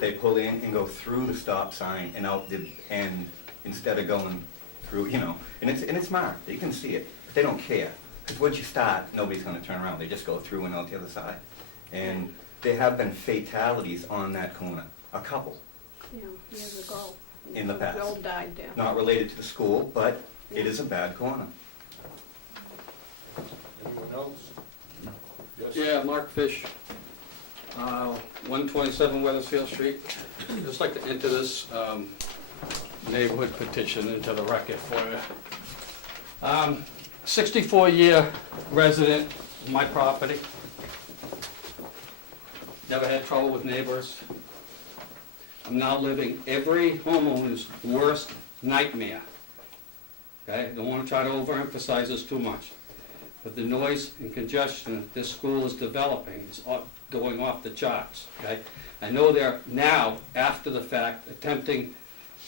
They pull in and go through the stop sign and out the end instead of going through, you know, and it's marked. You can see it, but they don't care, because once you start, nobody's going to turn around. They just go through and out the other side. And there have been fatalities on that corner, a couple. Yeah, years ago. In the past. Bill died there. Not related to the school, but it is a bad corner. Anyone else? Yes. Yeah, Mark Fish, 127 Weathersfield Street. I'd just like to enter this neighborhood petition into the record for you. 64-year resident of my property. Never had trouble with neighbors. I'm now living every homeowner's worst nightmare. Okay, don't want to try to overemphasize this too much. But the noise and congestion that this school is developing is going off the charts, okay? I know they're now, after the fact, attempting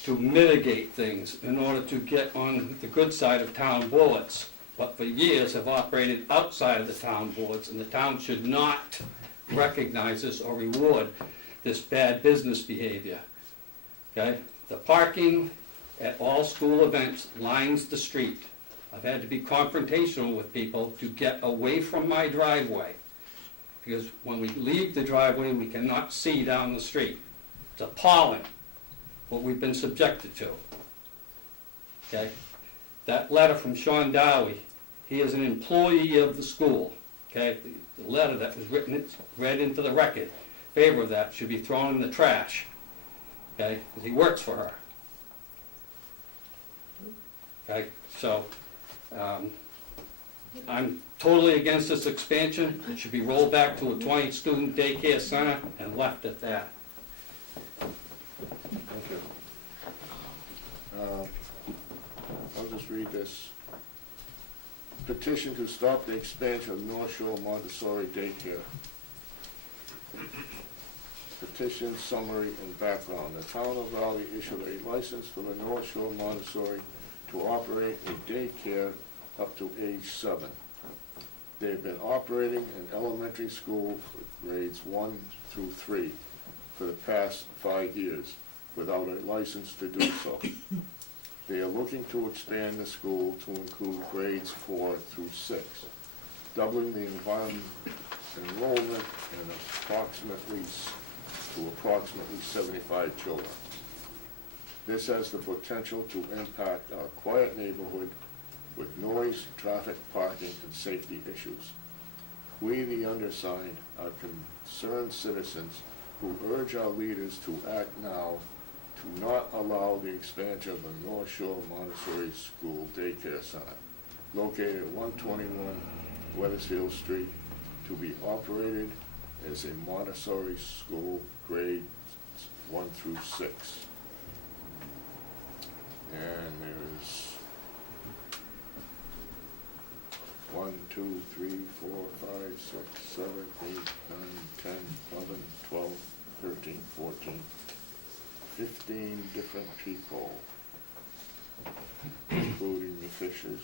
to mitigate things in order to get on the good side of town boards, but for years have operated outside of the town boards, and the town should not recognize this or reward this bad business behavior, okay? The parking at all school events lines the street. I've had to be confrontational with people to get away from my driveway, because when we leave the driveway, we cannot see down the street. It's appalling. what we've been subjected to. Okay? That letter from Sean Dowie, he is an employee of the school, okay? The letter that was written, read into the record, in favor of that, should be thrown in the trash, okay? Because he works for her. Okay, so, I'm totally against this expansion. It should be rolled back to a 20-student daycare center and left at that. Thank you. I'll just read this. Petition to stop the expansion of North Shore Montessori Daycare. Petition summary and background. The town of Raleigh issued a license for the North Shore Montessori to operate a daycare up to age 7. They've been operating an elementary school for grades 1 through 3 for the past 5 years without a license to do so. They are looking to expand the school to include grades 4 through 6, doubling the enrollment and approximately 75 children. This has the potential to impact our quiet neighborhood with noise, traffic, parking, and safety issues. We, the undersigned, are concerned citizens who urge our leaders to act now to not allow the expansion of the North Shore Montessori School Daycare Center, located at 121 Weathersfield Street, to be operated as a Montessori school grades 1 through 6. And there's 1, 2, 3, 4, 5, 6, 7, 8, 9, 10, 11, 12, 13, 14, 15 different people, including the Fishers.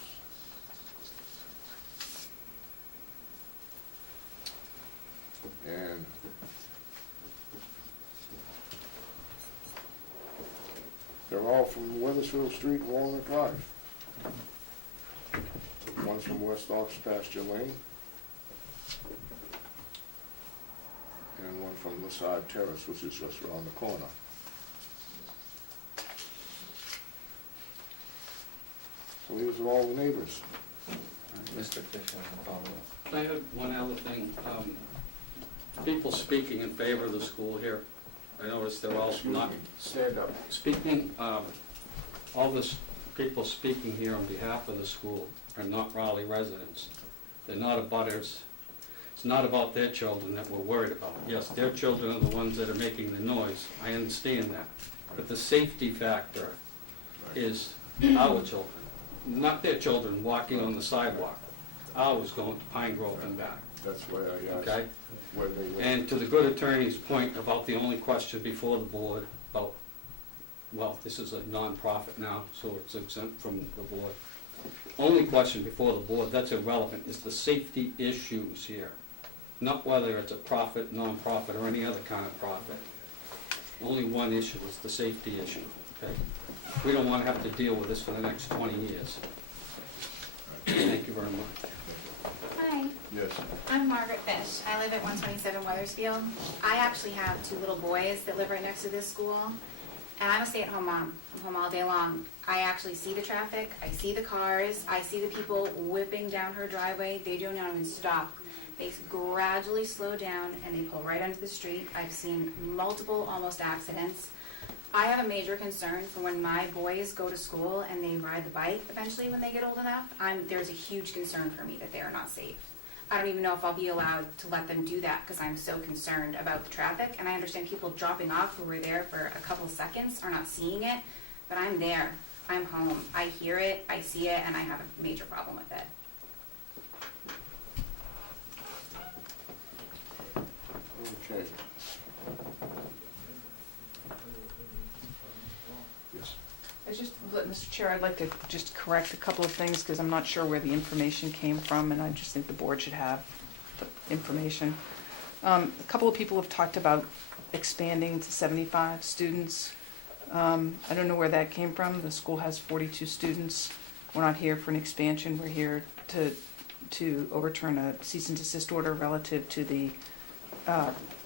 And they're all from Weathersfield Street and Walnut Drive. One's from West Ox Pasture Lane, and one from Lassard Terrace, which is just around the corner. So these are all the neighbors. Mr. Fisher, follow-up. I have one other thing. People speaking in favor of the school here, I noticed they're all not Stand up. speaking. All this people speaking here on behalf of the school are not Raleigh residents. They're not abutters. It's not about their children that we're worried about. Yes, their children are the ones that are making the noise. I understand that. But the safety factor is our children, not their children walking on the sidewalk. Ours going to Pine Grove and back. That's why I asked Okay? where they live. And to the good attorney's point about the only question before the board about, well, this is a non-profit now, so it's exempt from the board. Only question before the board, that's irrelevant, is the safety issues here. Not whether it's a profit, non-profit, or any other kind of profit. Only one issue is the safety issue, okay? We don't want to have to deal with this for the next 20 years. Thank you very much. Hi, Yes. I'm Margaret Fish. I live at 127 Weathersfield. I actually have 2 little boys that live right next to this school, and I'm a stay-at-home mom. I'm home all day long. I actually see the traffic, I see the cars, I see the people whipping down her driveway. They do not even stop. They gradually slow down and they pull right onto the street. I've seen multiple almost accidents. I have a major concern for when my boys go to school and they ride the bike eventually when they get old enough. There's a huge concern for me that they are not safe. I don't even know if I'll be allowed to let them do that because I'm so concerned about the traffic. And I understand people dropping off who were there for a couple seconds are not seeing it, but I'm there. I'm home. I hear it, I see it, and I have a major problem with it. Okay. Yes. Mr. Chair, I'd like to just correct a couple of things because I'm not sure where the information came from, and I just think the board should have the information. A couple of people have talked about expanding to 75 students. I don't know where that came from. The school has 42 students. We're not here for an expansion. We're here to overturn a cease and desist order relative to the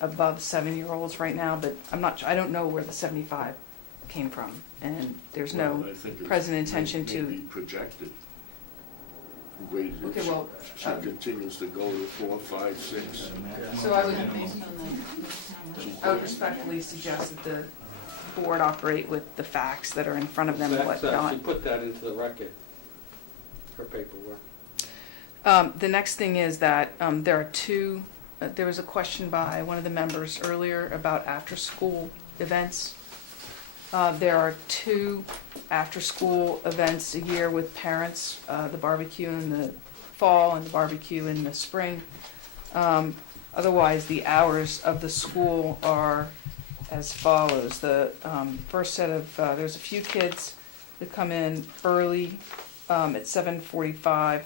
above 7-year-olds right now, but I don't know where the 75 came from. And there's Well, no I think it's present intention may to. be projected. Wait, Okay, well, she continues to go to 4, 5, 6. So I would respectfully suggest that the board operate with the facts that are in front of them and That's whatnot. actually put that into the record, her paperwork. The next thing is that there are two, there was a question by one of the members earlier about after-school events. There are 2 after-school events a year with parents, the barbecue in the fall and the barbecue in the spring. Otherwise, the hours of the school are as follows. The first set of, there's a few kids that come in early at 7:45.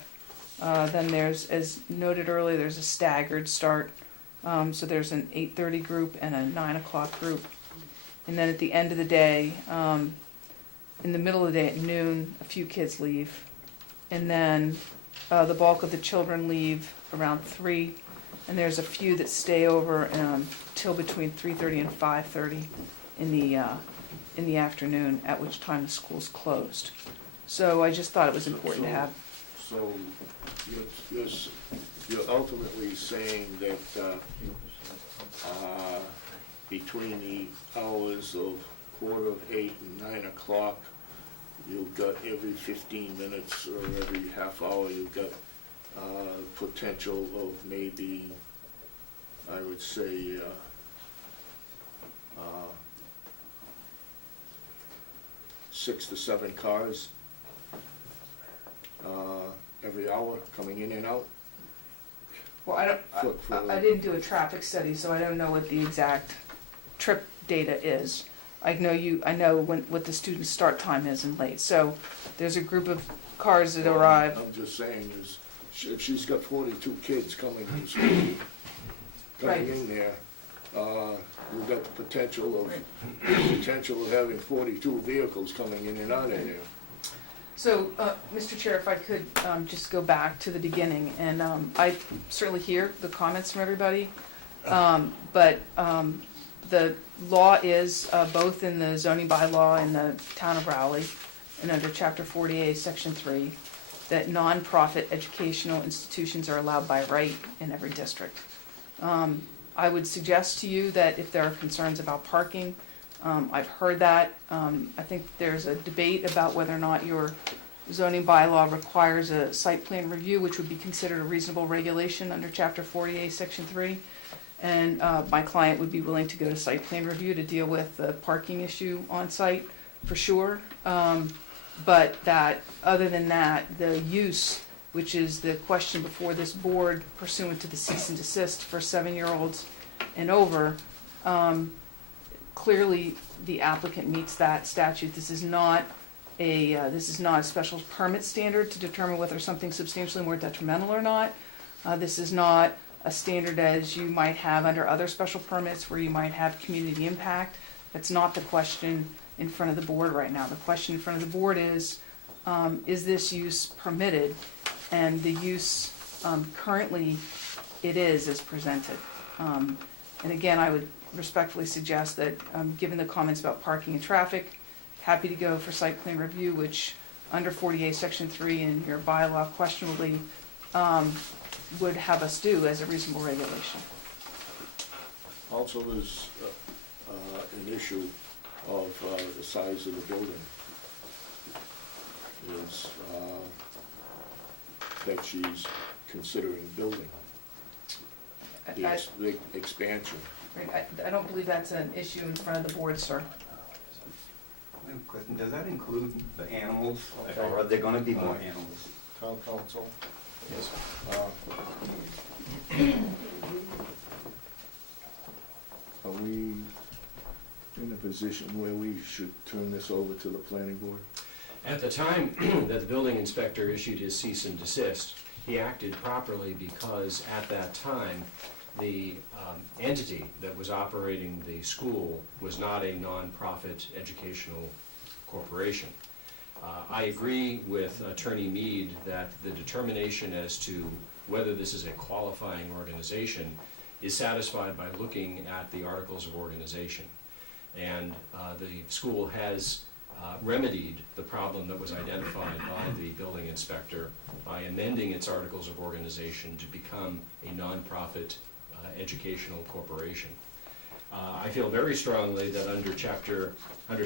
Then there's, as noted earlier, there's a staggered start. So there's an 8:30 group and a 9 o'clock group. And then at the end of the day, in the middle of the day at noon, a few kids leave. And then the bulk of the children leave around 3. And there's a few that stay over till between 3:30 and 5:30 in the afternoon, at which time the school's closed. So I just thought it was important to have. So you're ultimately saying that between the hours of 7:45 and 9 o'clock, you've got every 15 minutes or every half hour, you've got potential of maybe, I would say, 6 to 7 cars every hour coming in and out. Well, I didn't do a traffic study, so I don't know what the exact trip data is. I know what the student's start time is and late. So there's a group of cars that arrive. I'm just saying is, if she's got 42 kids coming in school, coming in there, we've got the potential of having 42 vehicles coming in and out of there. So, Mr. Chair, if I could just go back to the beginning, and I certainly hear the comments from everybody, but the law is, both in the zoning bylaw in the town of Rowley and under Chapter 48, Section 3, that nonprofit educational institutions are allowed by right in every district. I would suggest to you that if there are concerns about parking, I've heard that. I think there's a debate about whether or not your zoning bylaw requires a site plan review, which would be considered a reasonable regulation under Chapter 48, Section 3. And my client would be willing to go to site plan review to deal with the parking issue on site, for sure. But that, other than that, the use, which is the question before this board pursuant to the cease and desist for 7-year-olds and over, clearly the applicant meets that statute. This is not a special permit standard to determine whether something's substantially more detrimental or not. This is not a standard as you might have under other special permits where you might have community impact. That's not the question in front of the board right now. The question in front of the board is this use permitted? And the use, currently, it is as presented. And again, I would respectfully suggest that, given the comments about parking and traffic, happy to go for site plan review, which under 48 Section 3 in your bylaw questionably would have us do as a reasonable regulation. Also, there's an issue of the size of the building. Is that she's considering building. The expansion. Right, I don't believe that's an issue in front of the board, sir. I have a question. Does that include the animals, or are there going to be more animals? Town council? Yes. Are we in a position where we should turn this over to the planning board? At the time that the building inspector issued his cease and desist, he acted properly because at that time, the entity that was operating the school was not a nonprofit educational corporation. I agree with Attorney Mead that the determination as to whether this is a qualifying organization is satisfied by looking at the Articles of Organization. And the school has remedied the problem that was identified by the building inspector by amending its articles of organization to become a nonprofit educational corporation. I feel very strongly that under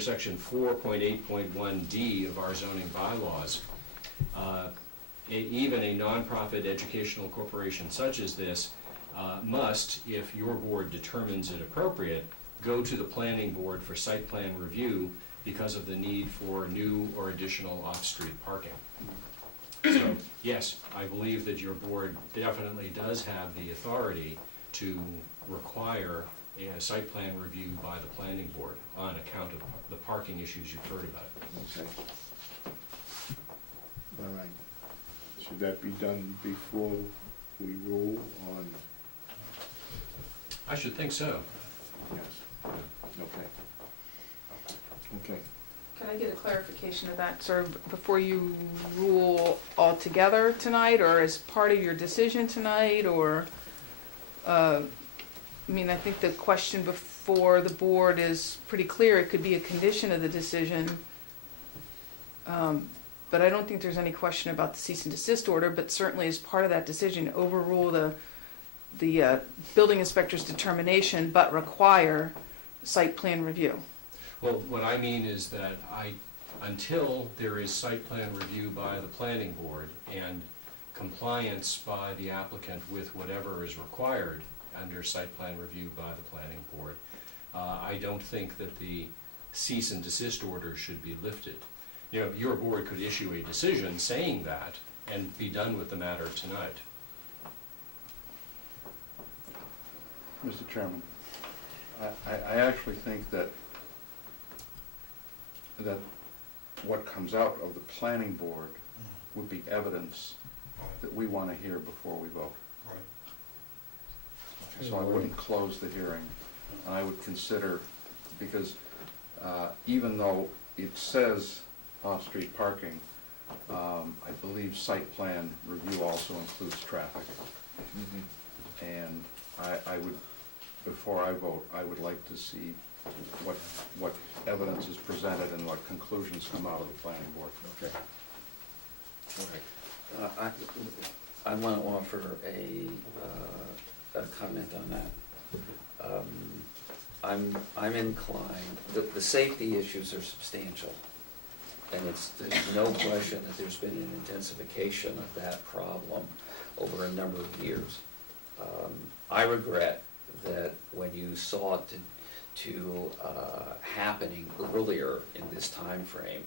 section 4.8.1D of our zoning bylaws, even a nonprofit educational corporation such as this must, if your board determines it appropriate, go to the planning board for site plan review because of the need for new or additional off-street parking. So, yes, I believe that your board definitely does have the authority to require a site plan review by the planning board on account of the parking issues you've heard about. Okay. All right. Should that be done before we rule on? I should think so. Yes. Okay. Okay. Can I get a clarification of that, sort of, before you rule altogether tonight, or as part of your decision tonight, or, I mean, I think the question before the board is pretty clear. It could be a condition of the decision, but I don't think there's any question about the cease and desist order, but certainly as part of that decision, overrule the building inspector's determination, but require site plan review. Well, what I mean is that until there is site plan review by the planning board and compliance by the applicant with whatever is required under site plan review by the planning board, I don't think that the cease and desist order should be lifted. You know, your board could issue a decision saying that and be done with the matter tonight. Mr. Chairman, I actually think that what comes out of the planning board would be evidence that we want to hear before we vote. So I wouldn't close the hearing, and I would consider, because even though it says off-street parking, I believe site plan review also includes traffic. And I would, before I vote, I would like to see what evidence is presented and what conclusions come out of the planning board. Okay. All right. I want to offer a comment on that. I'm inclined, the safety issues are substantial, and there's no question that there's been an intensification of that problem over a number of years. I regret that when you saw it to happening earlier in this time frame,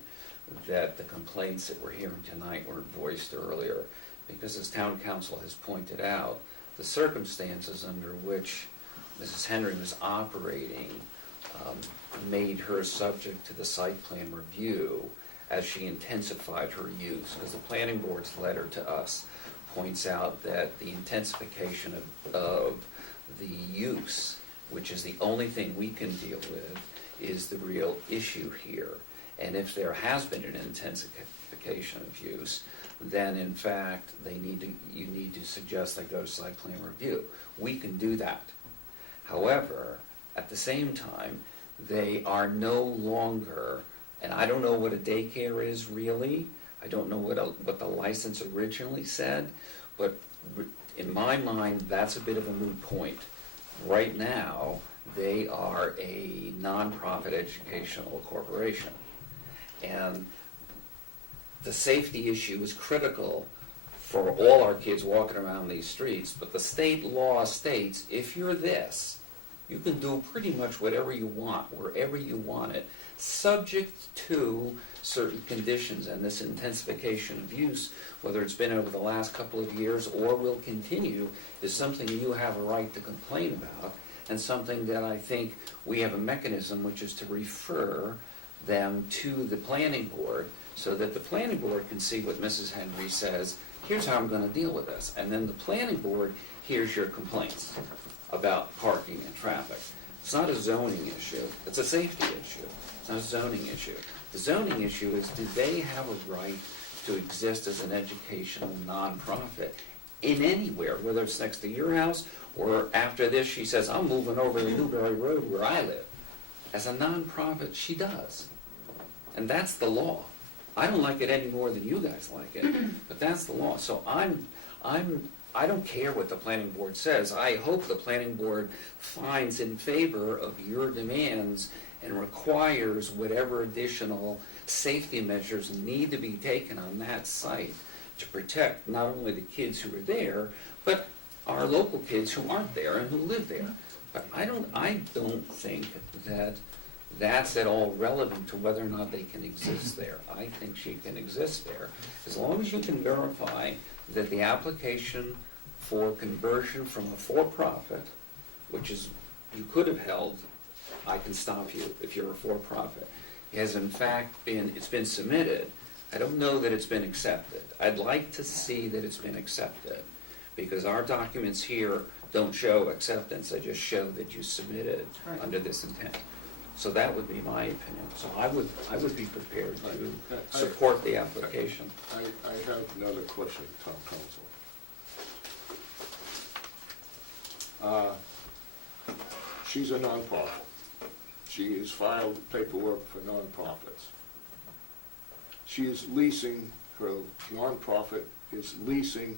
that the complaints that we're hearing tonight weren't voiced earlier, because as town council has pointed out, the circumstances under which Mrs. Henry was operating made her subject to the site plan review as she intensified her use, because the planning board's letter to us points out that the intensification of the use, which is the only thing we can deal with, is the real issue here. And if there has been an intensification of use, then in fact you need to suggest they go to site plan review. We can do that. However, at the same time, they are no longer, and I don't know what a daycare is really. I don't know what the license originally said, but in my mind, that's a bit of a moot point. Right now, they are a nonprofit educational corporation. And the safety issue is critical for all our kids walking around these streets, but the state law states if you're this, you can do pretty much whatever you want, wherever you want it, subject to certain conditions. And this intensification of use, whether it's been over the last couple of years or will continue, is something you have a right to complain about, and something that I think we have a mechanism, which is to refer them to the planning board so that the planning board can see what Mrs. Henry says, here's how I'm going to deal with this. And then the planning board hears your complaints about parking and traffic. It's not a zoning issue, it's a safety issue. It's not a zoning issue. The zoning issue is, do they have a right to exist as an educational nonprofit in anywhere, whether it's next to your house or after this she says, I'm moving over to Newberry Road where I live. As a nonprofit, she does. And that's the law. I don't like it any more than you guys like it, but that's the law. So I don't care what the planning board says. I hope the planning board finds in favor of your demands and requires whatever additional safety measures need to be taken on that site to protect not only the kids who are there, but our local kids who aren't there and who live there. But I don't think that that's at all relevant to whether or not they can exist there. I think she can exist there, as long as you can verify that the application for conversion from a for-profit, which is, you could have held, I can stop you if you're a for-profit, has in fact it's been submitted. I don't know that it's been accepted. I'd like to see that it's been accepted, because our documents here don't show acceptance, they just show that you submitted under this intent. So that would be my opinion. So I would be prepared to support the application. I have another question, Town Council. She's a nonprofit. She has filed paperwork for nonprofits. She is leasing, her nonprofit is leasing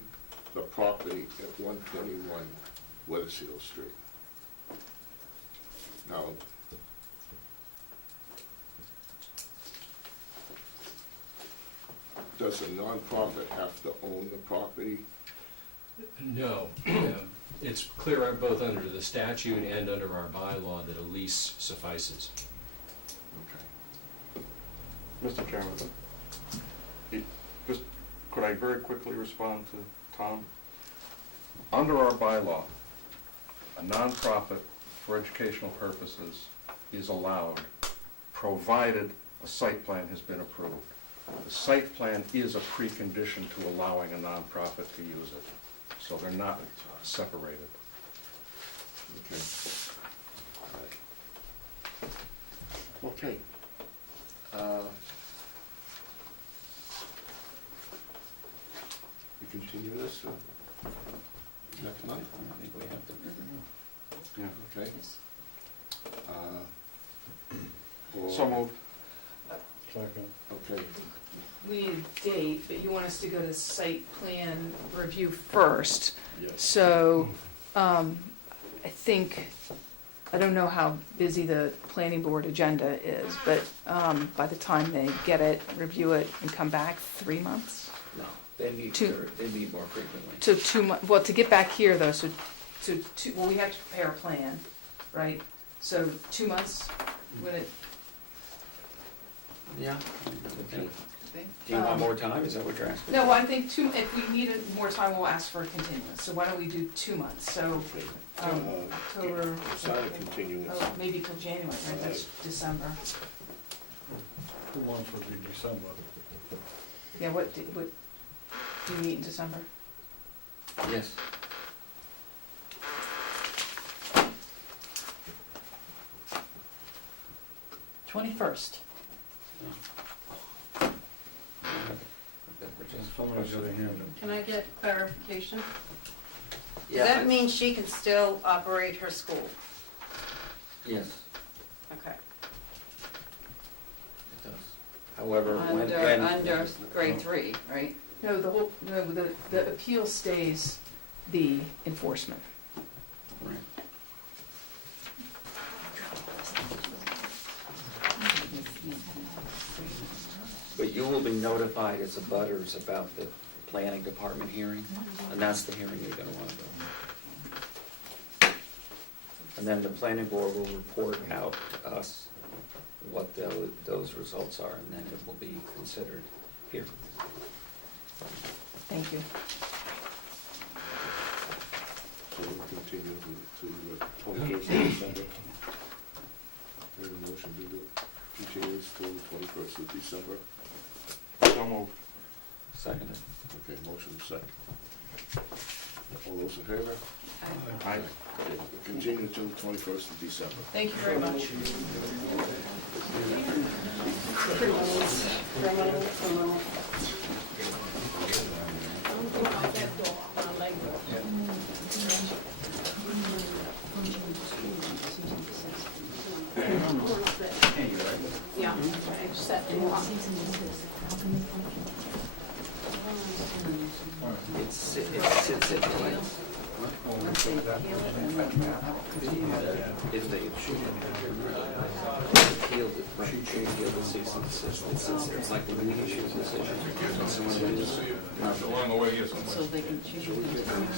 the property at 121 Wethersfield Street. Now, does a nonprofit have to own the property? No. It's clear both under the statute and under our bylaw that a lease suffices. Mr. Chairman, just, could I very quickly respond to Tom? Under our bylaw, a nonprofit for educational purposes is allowed, provided a site plan has been approved. The site plan is a precondition to allowing a nonprofit to use it, so they're not separated. Okay. Okay. We continue this next month? I think we have to. Yeah, okay. So moved. Okay. We need a date, but you want us to go to site plan review first. Yes. So, I think, I don't know how busy the planning board agenda is, but by the time they get it, review it, and come back, 3 months? No, they meet more frequently. To 2 months, well, to get back here though, well, we have to prepare a plan, right? So 2 months, would it? Yeah. Okay. Do you want more time? Is that what you're asking? No, I think if we needed more time, we'll ask for a continuance. So why don't we do 2 months? So, October. Sign a continuance. Oh, maybe till January, right? That's December. 2 months would be December. Yeah, what do you meet in December? Yes. '21st. Somebody's got a hand up. Can I get clarification? Yeah. Does that mean she can still operate her school? Yes, Okay. it does. However, Under grade 3, right? No, the appeal stays the enforcement. Right. But you will be notified as abutters about the planning department hearing, and that's the hearing you're gonna wanna go. And then the planning board will report out to us what those results are, and then it will be considered here. Thank you. So we'll continue to 21st of December. There's a motion to do continuance till the 21st of December. So moved. Seconded. Okay, motion second. All those in favor? Aye. Okay, we'll continue till the 21st of December. Thank you very much. Yeah. Set them up. It sits at the if they appealed it, appealed the cease and desist, it sits there, it's like when we issue a decision. Along the way, yes. So they can, she can continue.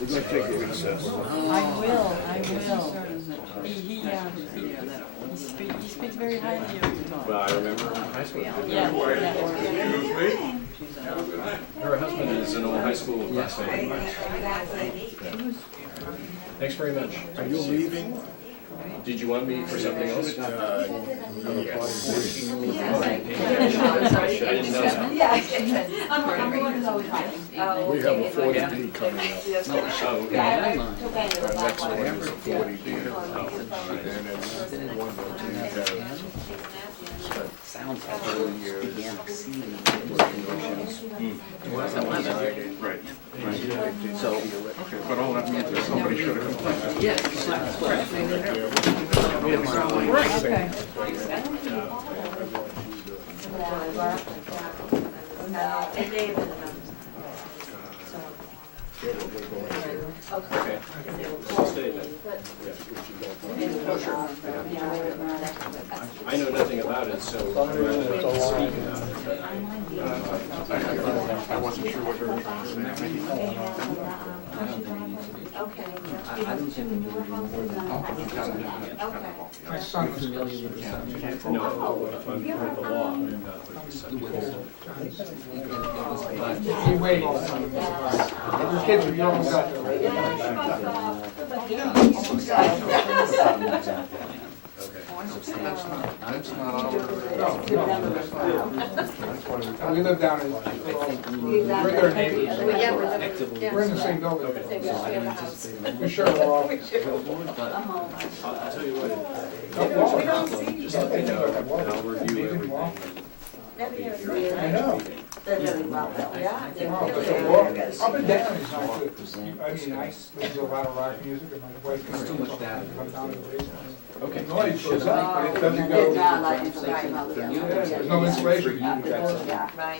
We're gonna take a recess. I will. He speaks very highly of you, Tom. Well, I remember high school. Yeah. Her husband is an old high school classmate. Thanks very much. Are you leaving? Did you want me for something else? Yes. I didn't know that. We have a 40B coming up. Oh, okay. Our next one is a 40B. And it's one that we have Sounds like spent 4 years began exceeding working on. Right. So, but all that means is somebody should have complained. Yeah. Okay. I'll stay then. Oh, sure. I know nothing about it, so rather than speak about it. I wasn't sure what you were going to say. I don't think we do more than My son was familiar with the subject. No, I'm with the law. He waited. Your kids are young. That's not our. We live down in. We're their neighbors. We're in the same building. We sure are. I'll tell you what, just let me know, and I'll review everything. I know. Up and down is not good. I mean, I listen to a lot of rock music, and my wife can too much down. Come down to the basement. Okay. Noise shows up, but it doesn't go. There's no insulation. I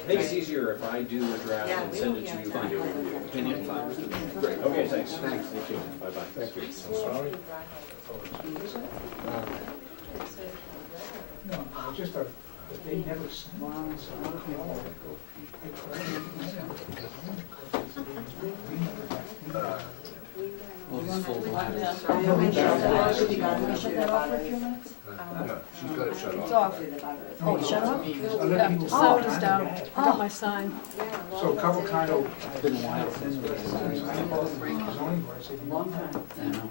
think it's easier if I do a draft and send it to you for your opinion. Great, okay, thanks. Thanks, thank you. Bye-bye. Thank you. Sorry. No, just a, they never smile, so I Well, it's full blast. she's got it shut It's off. off. Oh, shut up? Sound is down. I got my sign. So a couple kind of. It's been a while since we Zoning board, I said, Long time. I know.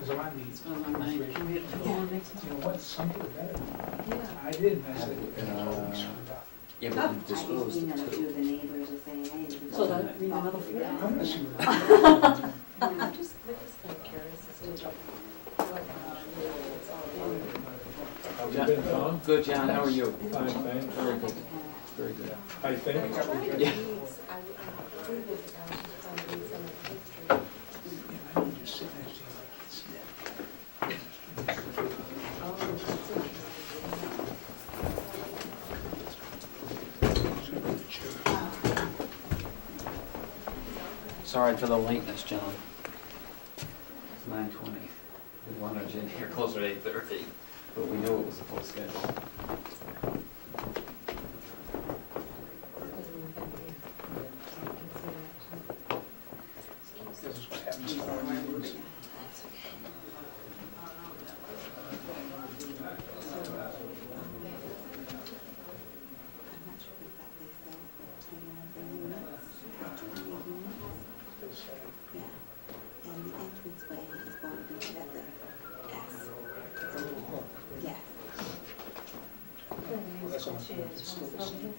because I'm on the It's been a long night. administration. You know what, something better. I did, and I said, Yeah, but we've disclosed it too. So that means another four. I'm gonna see what. I'm just kind of curious as to. John, good, John, how are you? Fine, thanks. Very good. Very good. I think. Yeah. Just sit next to Sorry for the lateness, John. It's 9:20. We wanted you in here closer to 8:30, but we knew it was a full schedule. This is what happens to our neighbors. Well, that's all. It's still the same.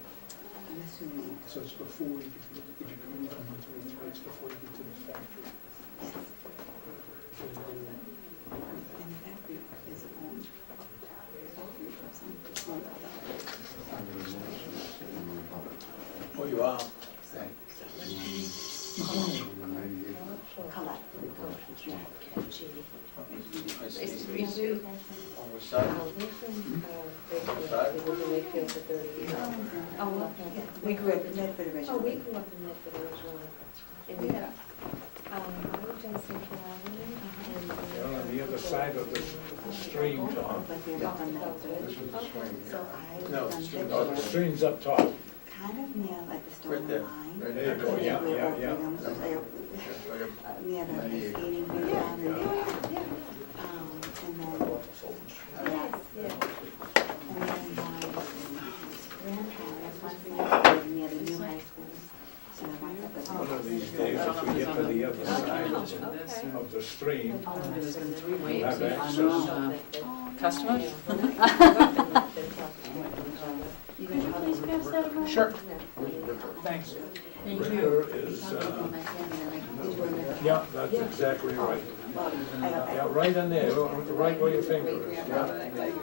So it's before you get to, if you come in from 133, it's before you get to the factory. Oh, you are? Nice to meet you. We grew up in Medford originally. Oh, we grew up in Medford originally. Yeah. I lived on Central Avenue. You're on the other side of the stream, Tom. So I No, lived on Central the Avenue. stream's up top. Kind of near like the Stone Line. There you go, yeah, yeah, yeah. Near the skating rink down in there. And then, yes, yeah. And then my grandparents, my family lived near the new high school. So I went up the. One of these days, if we get to the other side of the stream, There's been 3 we'll waves have of access. customers. Sure. Thanks. Ritter is, yeah, that's exactly right. Yeah, right in there, right where your finger is, yeah,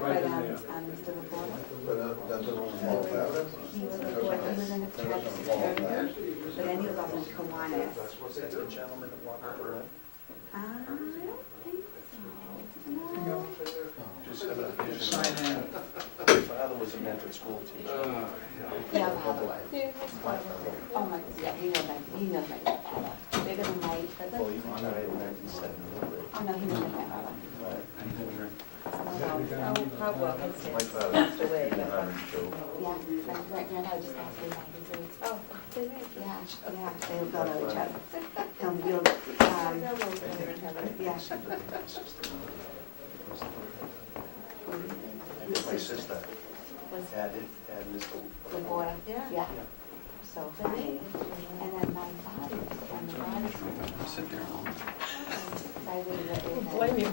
right in there. He was in a church security, but then he was also in Kiwanis. Was that the gentleman that walked up around? I don't think so. Just have a sign in. My father was a Medford school teacher. Yeah, father was. Oh my, yeah, he knows my father. Bigger than my, but Well, he retired in 1970. oh no, he knows my father. How well, that's My father passed away, was but. Yeah, my grandfather just passed away 93. Oh, they may. Yeah, yeah, they don't know each other. You'll, yeah. My sister had Mr. The border, yeah. So funny. And then my father, on the father's side. Sit there alone. I would Blame you.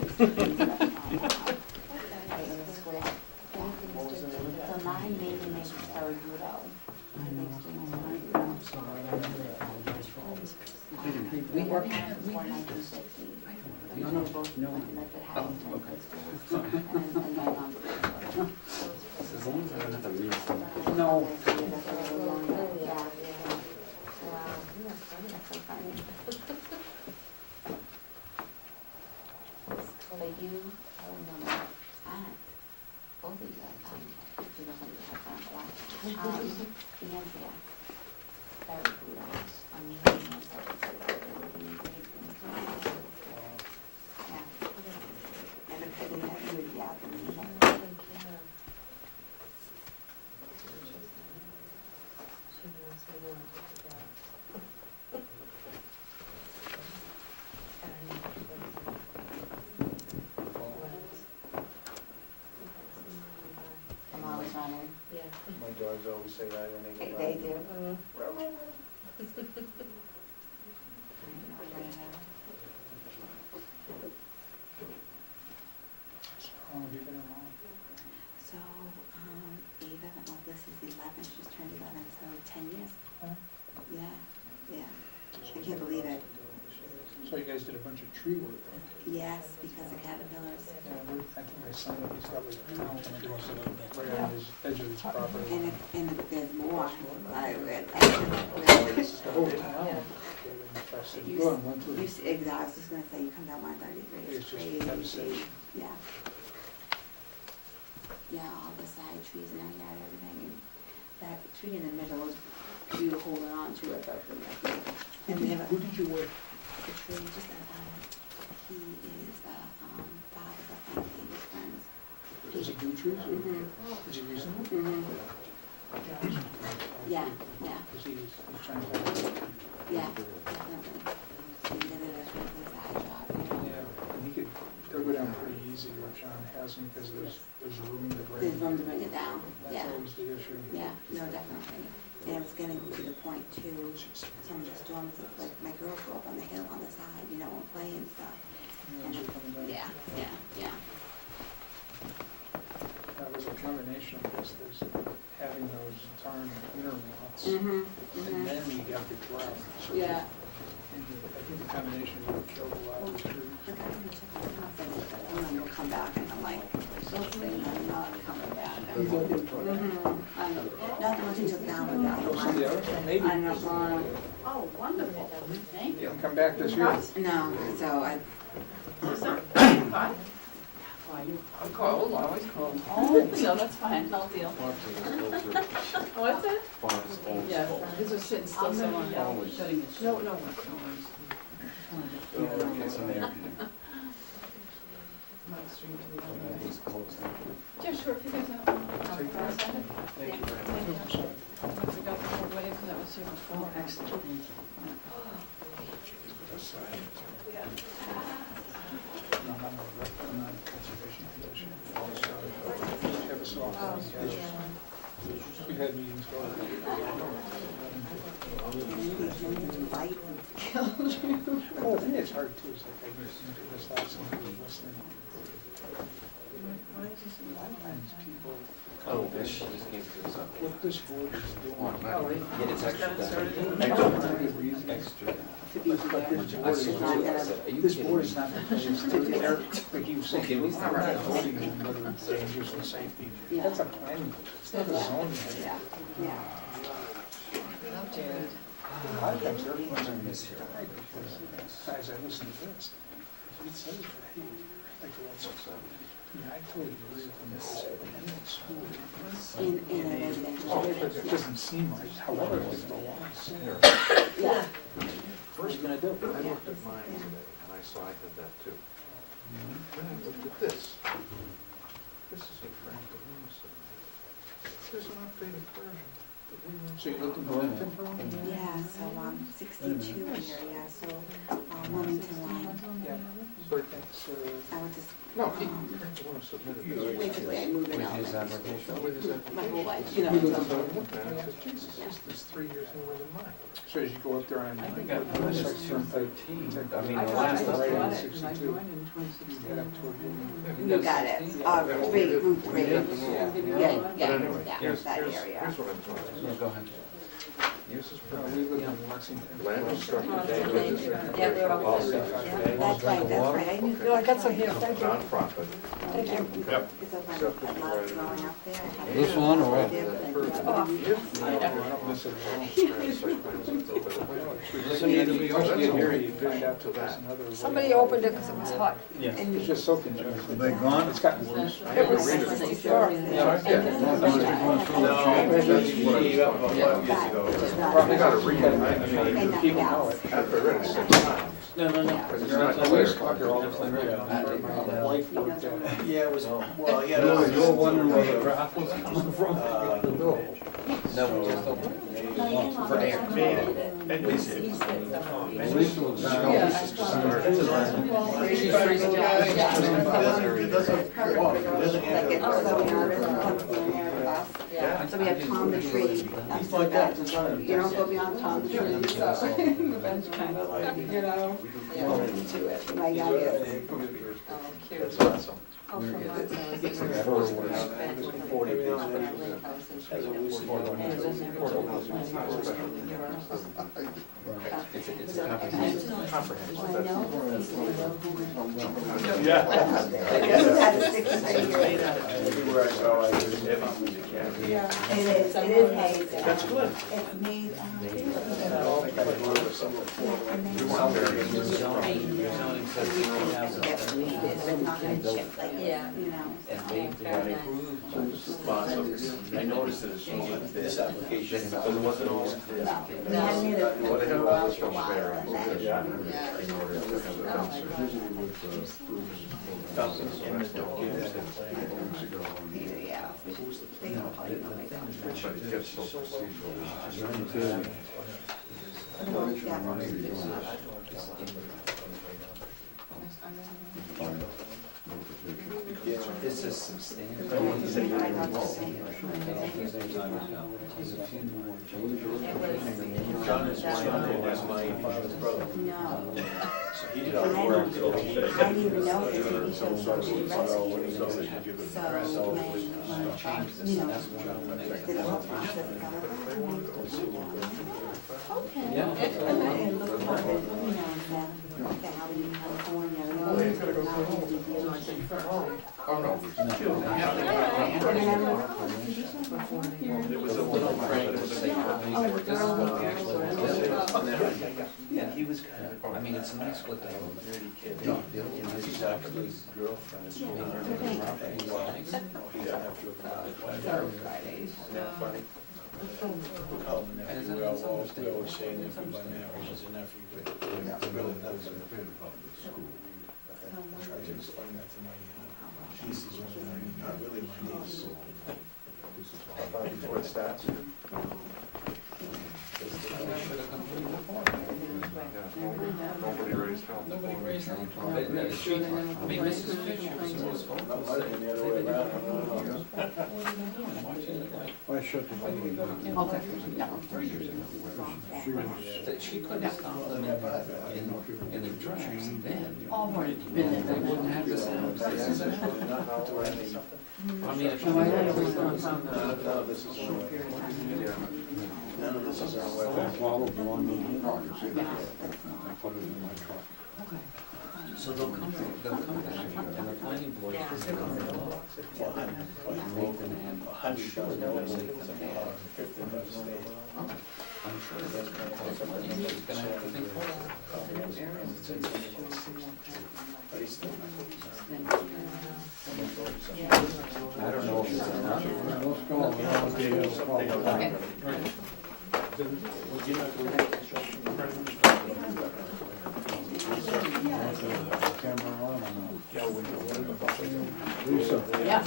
Right in the square. So my maiden name is Ferragudo. My next name is Ferragudo. We worked before 1960. We were both Medford Hamilton School. And my mom. As long as I don't have to read. No. Yeah. Wow, that's so funny. But you, I don't know, aunt, both of you, you know, Andrea, very good, yeah. And a cousin that you would be out in the I'm always running. Yeah. My dogs always say that when they get They by. do. How long have you been around? So, Ava, well, this is 11, she's turned 11, so 10 years. Yeah, yeah. I can't believe it. So you guys did a bunch of tree work, huh? Yes, because of caterpillars. Yeah, I think my son, he's got like a mountain right on his edge of his property. And there's more. I read. This is the whole town. You Go on, 1, 2. exactly, I was just gonna say, you come down 133, It's it's just crazy. devastation. Yeah. Yeah, all the side trees and everything, and that tree in the middle is, we were holding on to it, but, and we have a. Who did you work? The tree, just he is father of one of Amy's friends. Does he do trees? Mhm. Is he reasonable? Mhm. Yeah, yeah, Because he's trying to. yeah, definitely. And then there's a side job, you know. Yeah, and he could, they'll go down pretty easy where John has them because there's room to bring. There's room to bring it down, yeah. That's always the issue. Yeah, no, definitely. And it's getting to the point too, some of the storms, like my girls go up on the hill on the side, you know, and play and stuff. And yeah, yeah, yeah. That was a combination of this, there's having those darn winter lots. Mhm, And then you got the drought. So Yeah. and I think the combination would have killed a lot of the trees. The guy who took my house, and then he'll come back, and I'm like, those things are not coming back. Not the ones he took down, but the other Some of the ones. others, maybe. I know, Oh, wonderful, thank You you. can come back this year. no, so I, I'm cold, always cold. Oh, no, that's fine, I'll deal. What's it? Yeah, this is sitting still somewhere. No, no. Yeah, sure, if you guys don't want to. Thank you very much. I forgot the whole wave that was here before. Excellent, thank you. We had meetings going. Well, I think it's hard too, it's like I listened to this last one, I was listening. Sometimes people. Oh, this just came to us. What this board is doing. Yeah, it's extra. Extra. This board is not the place to, like you said, we're not voting on whether it's dangerous and safety. That's a planning, it's not a zoning. A lot of times everyone's on this side because, as I listen to this, it says, hey, like the one says, I totally agree with this, in the school. In a residential. It doesn't seem right, however, it's the laws. Yeah. First thing I did, I looked at mine today, and I saw I had that too. Then I looked at this. This is a Frank de Wilson. There's an updated version. So you looked at Wilmington Road? Yeah, so 62 here, yeah, so Wilmington line. But that's, I went to, no, Frank de Wilson submitted this. basically I moved it out. With his application. With his My whole application. life, you know. So so- I looked at it, I said, Jesus, this is 3 years newer than mine. So as you go up there on. I think I put it at 213. I mean, the last last right on one. 62. You get up toward You got it, Route 3, yeah, But anyway, here's that what area. I'm talking Yeah, about. go ahead. Uses We permitted. live in Lexington. Land construction day, Yeah, we're all all set. set. That's right, I knew. No, I got some here, thank you. Nonprofit. Thank you. Yep. Because I love growing up there. This one or what? Somebody opened it because it was hot. It's just so congested. Are they gone? It's gotten worse. It was 64. Probably gotta read it. I mean, People know it. after I read it 6 times. No, no, no. Because it's not I clear. was talking all the time. My wife worked there. Yeah, it was, well, yeah. No, you're wondering where the draft was coming from? No, we just opened it. For air. At least it. At least it was down. She's freezing. It doesn't, Like it, so we are, comes in there with us. Yeah. So we have Tom the Tree, that's like that, you don't go beyond Tom the Tree, so the bench kind of like, you know, into it, my youngest. Oh, cute. That's awesome. Oh, from Montrose. It's like 40 days. It's a comprehensive. I know. Yeah. That's 6 years. Everywhere I go, I use it. Yeah, it is hazy. That's good. It's made, We weren't very Your zoning says 60,000. it's not gonna chip like, Yeah. you know. And they approved. I noticed that it's on this application. But it wasn't all. We had made it Well, they have for all this a from while, Barry. and then- Yeah. In order to have the dumpster. Yeah. They don't play, you know, they don't. But it gets so procedural. This is substantial. John is my father's brother. No. So he did all the work. I didn't even know that TV shows were being rescued. So when, you know, the whole process got okay. Yeah. And look how it, you know, the housing in California, you know, it's not easy deal. Oh, no. It was a little Frank, it was a safe. Oh, Yeah, he was kind of, I mean, it's nice what they built. Before it starts. Nobody raised hell. Nobody raised hell. I mean, Mrs. Fisher was Why shut the meeting down? Okay. 3 years ago. That she couldn't stop them in their tracks then. All right. They wouldn't have the sound. I mean, if No, I had always gone from the. None of this is on Swallow one meeting, I put it in my truck. So they'll come back, and the planning board is going to come in. I'm sure that's going to cost money, and he's going to have to think twice. I don't know if it's enough. Let's go. Camera on or no? Lisa. Yeah.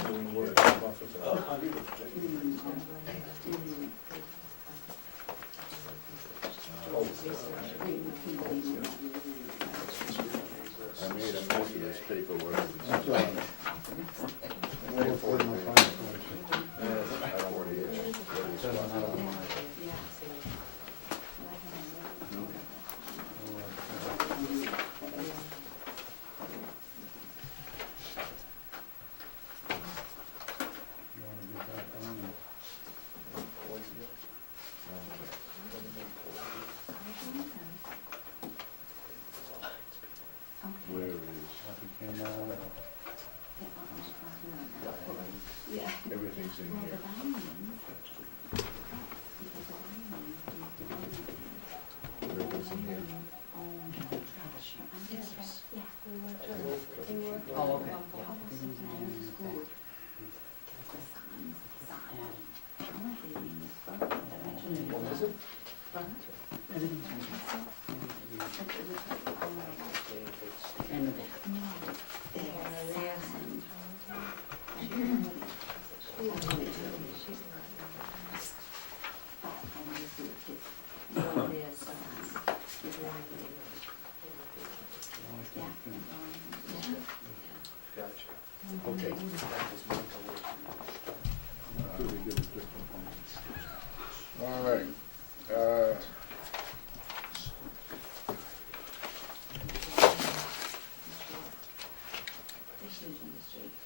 I made a mess of this paperwork. That's all right. I'm gonna put it in my fireplace. I don't know what it is. Doesn't matter. You wanna be back on and- Where is, Have the camera on? everything's in here. Everything's in here. Oh, okay. What is it? Okay. All right.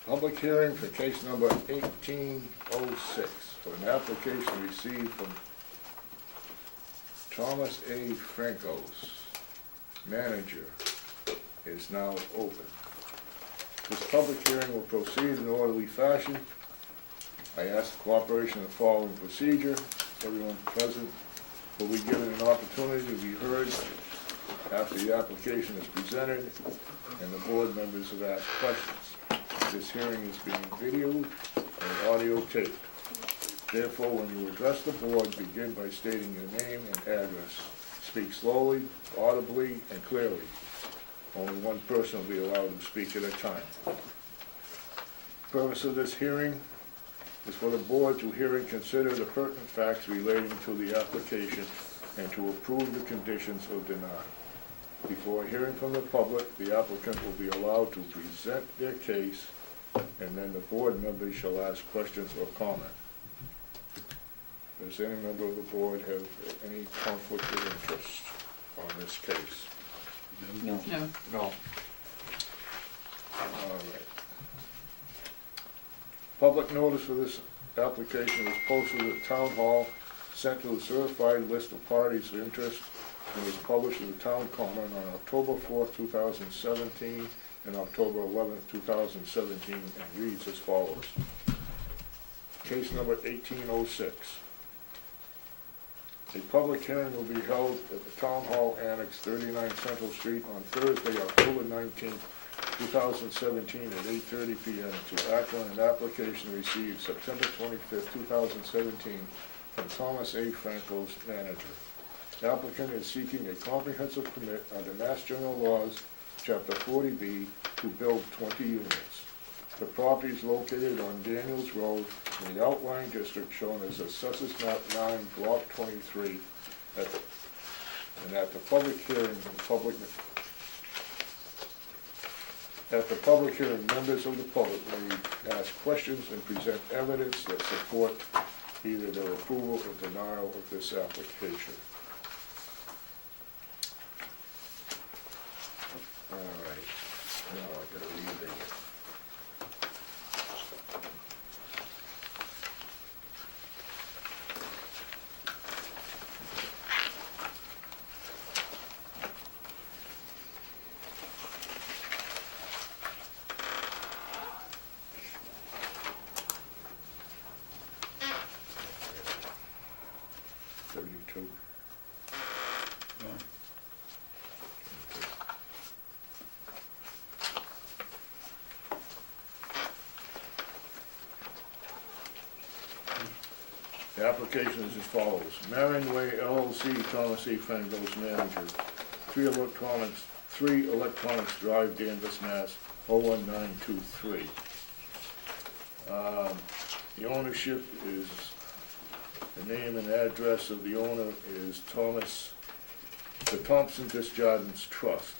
Public hearing for case number 1806 for an application received from Thomas A. Francos, manager, is now open. This public hearing will proceed in orderly fashion. I ask the cooperation of the following procedure. Everyone present will be given an opportunity to be heard after the application is presented and the board members have asked questions. This hearing is being videoed and audio taped. Therefore, when you address the board, begin by stating your name and address. Speak slowly, audibly, and clearly. Only one person will be allowed to speak at a time. Purpose of this hearing is for the board to hear and consider the pertinent facts relating to the application and to approve the conditions of denial. Before hearing from the public, the applicant will be allowed to present their case, and then the board members shall ask questions or comment. Does any member of the board have any conflict of interest on this case? No. No. No. All right. Public notice for this application was posted at Town Hall, sent to a certified list of parties of interest, and was published in the Town Comment on October 4th, 2017, and October 11th, 2017, and reads as follows. Case number 1806. A public hearing will be held at the Town Hall Annex, 39 Central Street, on Thursday, October 19th, 2017 at 8:30 PM to act on an application received September 25th, 2017 from Thomas A. Franco's manager. The applicant is seeking a comprehensive permit under Mass General Laws, Chapter 40B, to build 20 units. The property is located on Daniels Road in the outlying district shown as Assessors Map 9, Block 23, and at the public hearing, members of the public may ask questions and present evidence that support either their approval or denial of this application. All right, now I gotta read the... The application is as follows. Marion Way LLC, Thomas E. Franco's manager, 3 Electronics Drive, Danvers, Mass. 01923. The ownership is, the name and address of the owner is the Thompson Desjardins Trust.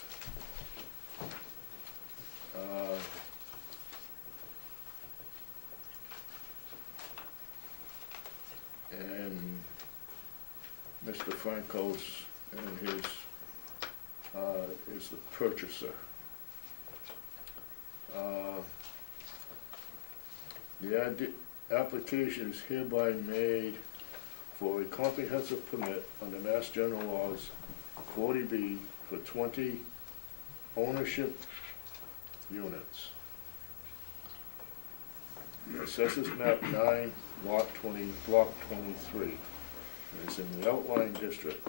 And Mr. Franco's and his is the purchaser. The application is hereby made for a comprehensive permit under Mass General Laws 40B for 20 ownership units. Assessors Map 9, Block 23. And it's in the outlying district.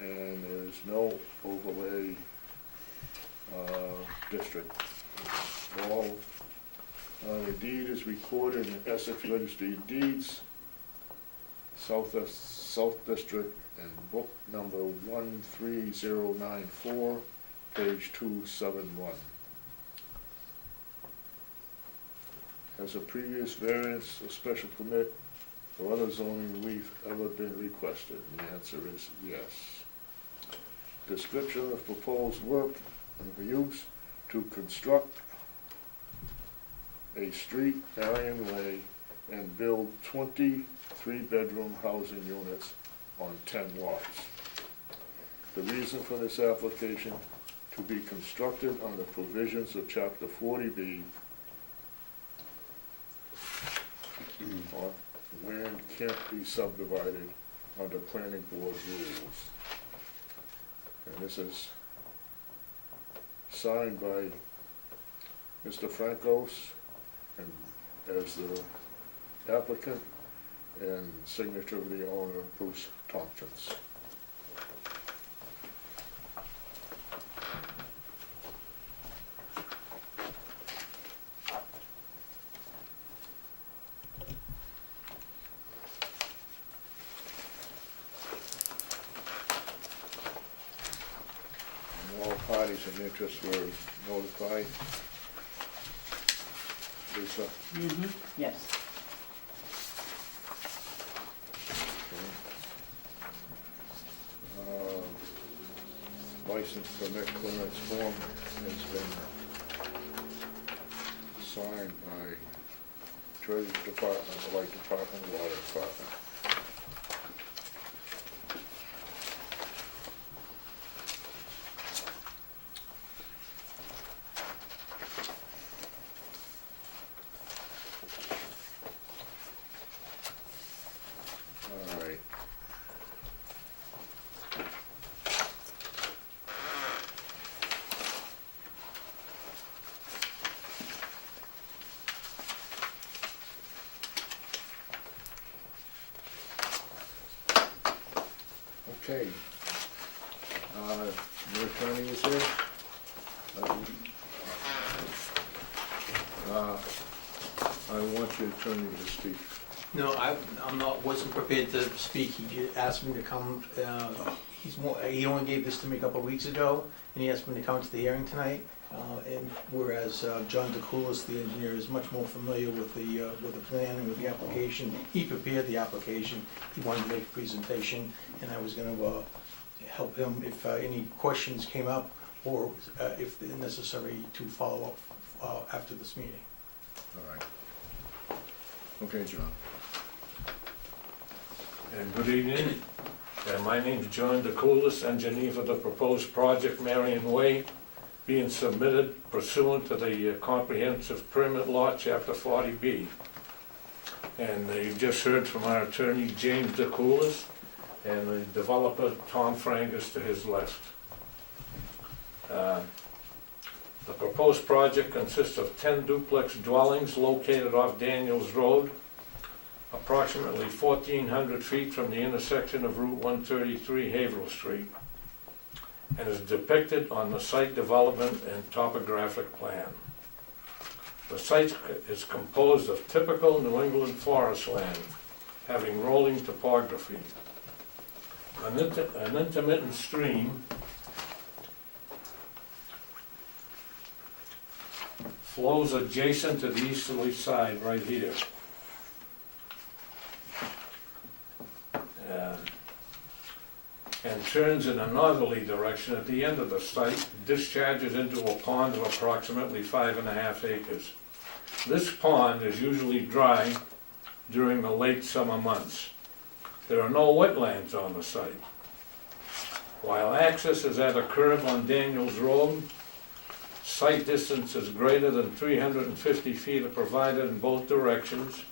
And there's no overlay district involved. The deed is recorded in Essex Registry of Deeds, South District, and book number 13094, page 271. Has a previous variance or special permit or other zoning relief ever been requested? And the answer is yes. Description of proposed work and the use to construct a street, Marion Way, and build 20 3-bedroom housing units on 10 lots. The reason for this application, to be constructed on the provisions of Chapter 40B, or land can't be subdivided under planning board rules. And this is signed by Mr. Francos and as the applicant, and signature of the owner, Bruce Tompkins. And all parties in interest were notified. Lisa? Yes. License permit clearance form has been signed by Treasury Department, the Light Department, Water Department. All right. attorney to speak. No, wasn't prepared to speak. He asked me to come, he only gave this to me a couple of weeks ago, and he asked me to come to the hearing tonight. And whereas John DeCoulis, the engineer, is much more familiar with the plan and with the application, he prepared the application, he wanted to make a presentation, and I was gonna help him if any questions came up, or if necessary, to follow up after this meeting. All right. Okay, John. And good evening. My name's John DeCoulis, engineer for the proposed project Marion Way, being submitted pursuant to the Comprehensive Permit Law, Chapter 40B. And you just heard from our attorney, James DeCoulis, and the developer, Tom Frangus, to his left. The proposed project consists of 10 duplex dwellings located off Daniels Road, approximately 1,400 feet from the intersection of Route 133 Haverhill Street, and is depicted on the site development and topographic plan. The site is composed of typical New England forest land, having rolling topography. An intermittent stream flows adjacent to the easterly side right here. And turns in a northerly direction at the end of the site, discharges into a pond of approximately 5.5 acres. This pond is usually dry during the late summer months. There are no wetlands on the site. While access is at a curve on Daniels Road, site distance is greater than 350 feet are provided in both directions,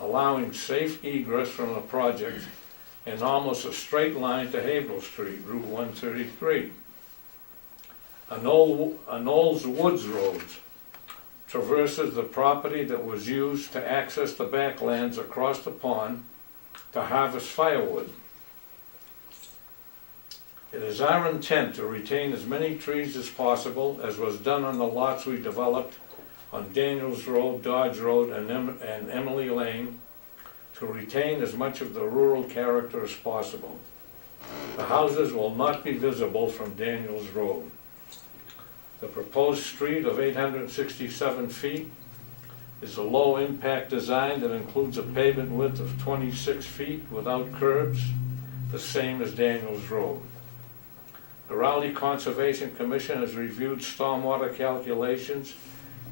allowing safe egress from the project in almost a straight line to Haverhill Street, Route 133. A Knowles Woods Road traverses the property that was used to access the backlands across the pond to harvest firewood. It is our intent to retain as many trees as possible, as was done on the lots we developed on Daniels Road, Dodge Road, and Emily Lane, to retain as much of the rural character as possible. The houses will not be visible from Daniels Road. The proposed street of 867 feet is a low-impact design that includes a pavement width of 26 feet without curbs, the same as Daniels Road. The Rowley Conservation Commission has reviewed stormwater calculations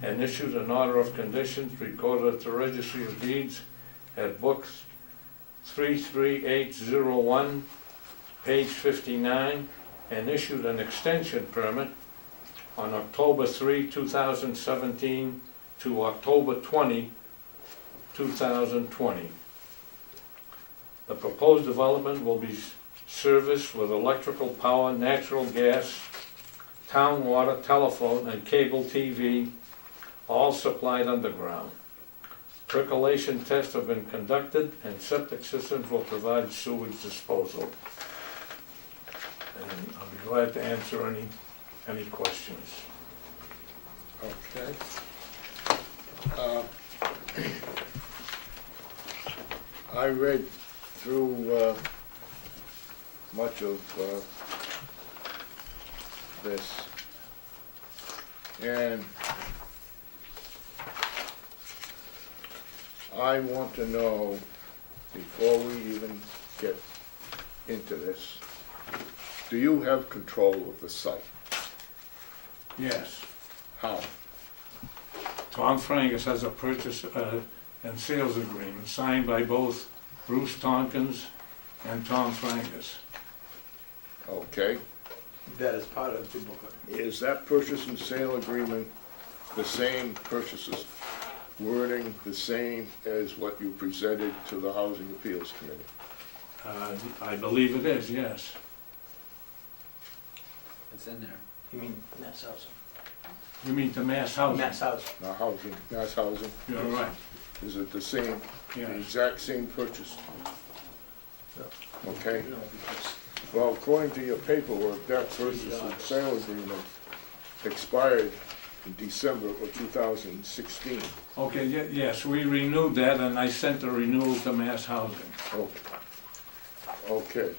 and issued an order of conditions recorded at the Registry of Deeds at Book 33801, page 59, and issued an extension permit on October 3, 2017 to October 20, 2020. The proposed development will be serviced with electrical power, natural gas, town water, telephone, and cable TV, all supplied underground. Percolation tests have been conducted, and septic systems will provide sewage disposal. And I'll be glad to answer any questions. Okay. I read through much of this, and I want to know, before we even get into this, do you have control of the site? Yes. How? Tom Frangus has a purchase and sales agreement signed by both Bruce Tompkins and Tom Frangus. Okay. That is part of the booklet. Is that purchase and sale agreement the same purchases wording, the same as what you presented to the Housing Appeals Committee? I believe it is, yes. It's in there. You mean mass housing? You mean to mass housing? Mass housing. Now, housing, mass housing? You're right. Is it the same, the Yes. exact same purchase? Okay. Well, according to your paperwork, that purchase and sale agreement expired in December of 2016. Okay, yes, we renewed that, and I sent the renewal to Mass Housing. Oh, okay.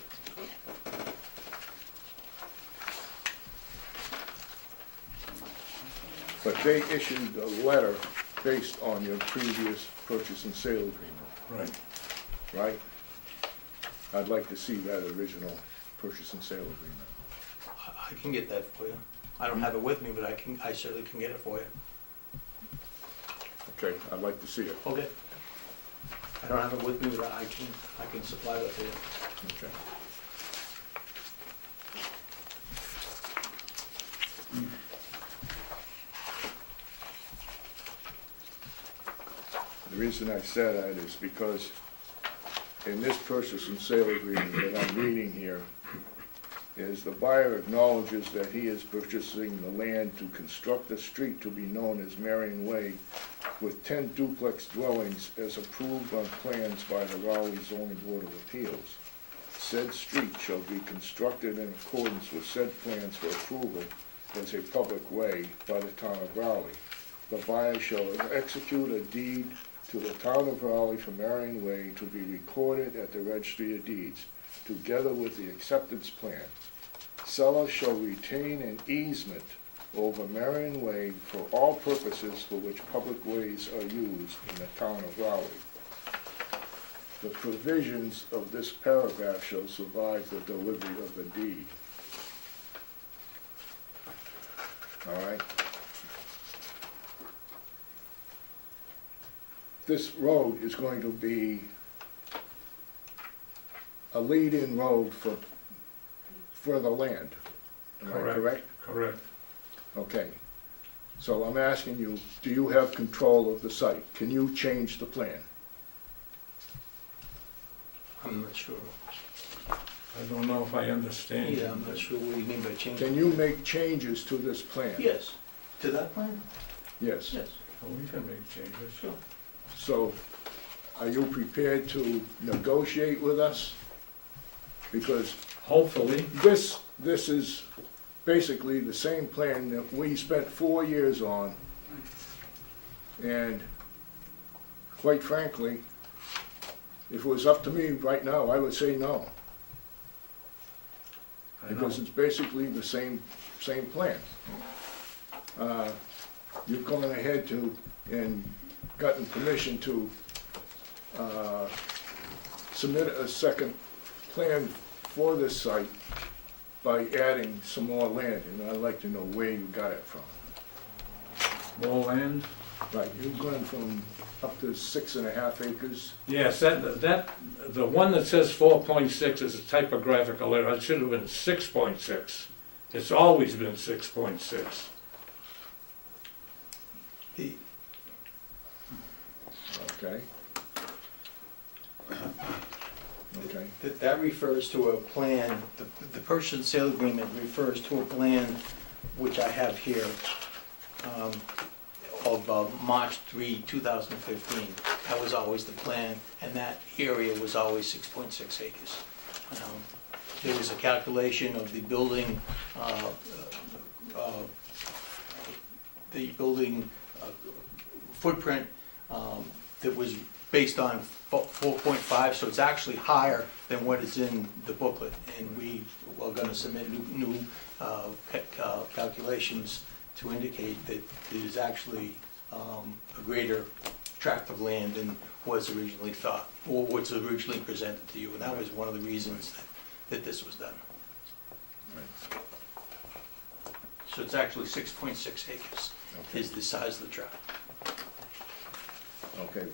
But they issued a letter based on your previous purchase and sale agreement, Right. right? I'd like to see that original purchase and sale agreement. I can get that for you. I don't have it with me, but I certainly can get it for you. Okay, I'd like to see it. Okay. I don't have it with me, but I can supply that to you. Okay. The reason I said that is because in this purchase and sale agreement that I'm reading here, is the buyer acknowledges that he is purchasing the land to construct a street to be known as Marion Way with 10 duplex dwellings as approved on plans by the Raleigh Zoning Board of Appeals. Said street shall be constructed in accordance with said plans for approval as a public way by the town of Raleigh. The buyer shall execute a deed to the town of Raleigh for Marion Way to be recorded at the Registry of Deeds, together with the acceptance plan. Seller shall retain an easement over Marion Way for all purposes for which public ways are used in the town of Raleigh. The provisions of this paragraph shall survive the delivery of the deed. All right? This road is going to be a lead-in road for the land. Am I correct? Correct. Okay. So I'm asking you, do you have control of the site? Can you change the plan? I'm not sure. I don't know if I understand. Yeah, I'm not sure what you mean by change. Can you make changes to this plan? Yes. To that plan? Yes. Yes. Oh, we can make changes. Sure. So, are you prepared to negotiate with us? Because hopefully, this is basically the same plan that we spent 4 years on. And quite frankly, if it was up to me right now, I would say no. Because it's basically the same plan. You've gone ahead and gotten permission to submit a second plan for this site by adding some more land, and I'd like to know where you got it from. More land? Right, you've gone from up to 6.5 acres. Yes, the one that says 4.6 is a typographical error. It should have been 6.6. It's always been 6.6. Okay. Okay. That refers to a plan, the purchase and sale agreement refers to a plan which I have here of March 3, 2015. That was always the plan, and that area was always 6.6 acres. There was a calculation of the building footprint that was based on 4.5, so it's actually higher than what is in the booklet. And we are gonna submit new calculations to indicate that there's actually a greater tract of land than was originally thought, or what's originally presented to you. And that was one of the reasons that this was done. So it's actually 6.6 acres is the size of the tract. Okay.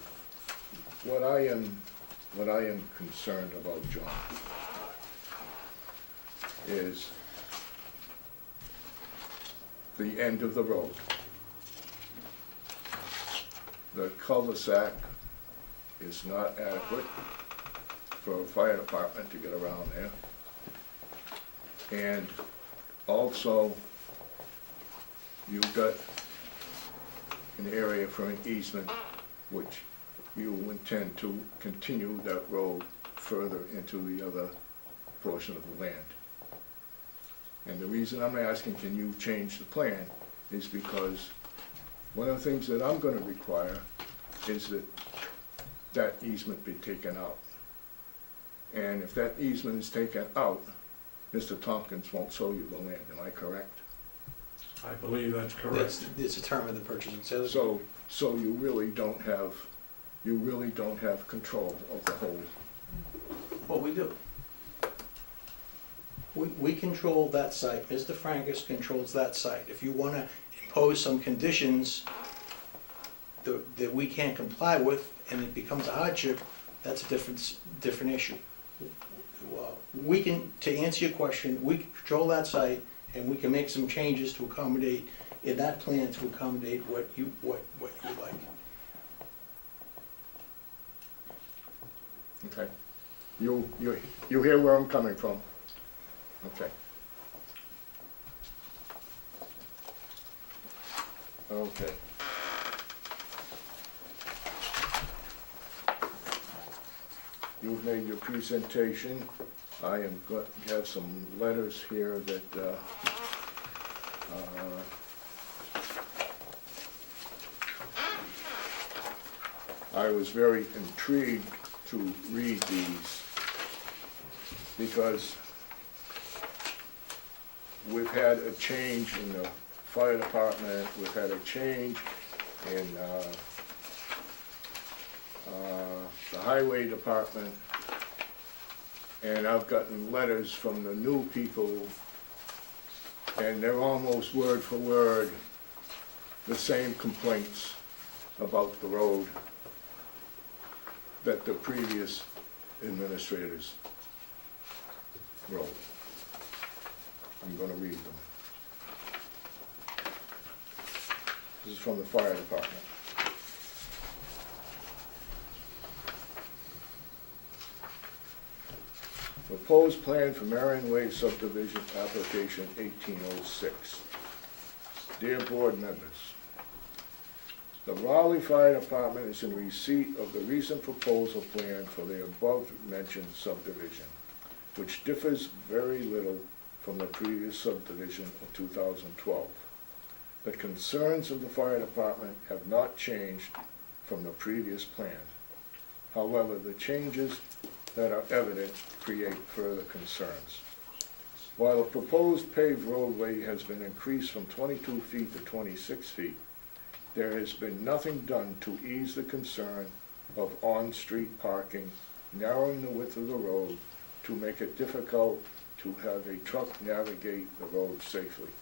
What I am concerned about, John, is the end of the road. The cul-de-sac is not adequate for a fire department to get around there. And also, you've got an area for an easement, which you intend to continue that road further into the other portion of the land. And the reason I'm asking, can you change the plan, is because One of the things that I'm gonna require is that that easement be taken out. And if that easement is taken out, Mr. Tompkins won't sell you the land, am I correct? I believe that's correct. It's a term of the purchase and sale. So you really don't have control of the whole. Well, we do. We control that site. Mr. Frankus controls that site. If you want to impose some conditions that we can't comply with and it becomes a hardship, that's a different issue. We can, to answer your question, we control that site and we can make some changes to accommodate, in that plan to accommodate what you like. Okay. You hear where I'm coming from? Okay. Okay. You've made your presentation. I am going to have some letters here that I was very intrigued to read these because we've had a change in the fire department, we've had a change in the highway department, and I've gotten letters from the new people, and they're almost word for word the same complaints about the road that the previous administrators wrote. I'm going to read them. This is from the fire department. Proposed plan for Marion Way subdivision application 1806. Dear board members, the Raleigh Fire Department is in receipt of the recent proposal plan for the above-mentioned subdivision, which differs very little from the previous subdivision of 2012. The concerns of the fire department have not changed from the previous plan. However, the changes that are evident create further concerns. While the proposed paved roadway has been increased from 22 feet to 26 feet, there has been nothing done to ease the concern of on-street parking, narrowing the width of the road to make it difficult to have a truck navigate the road safely.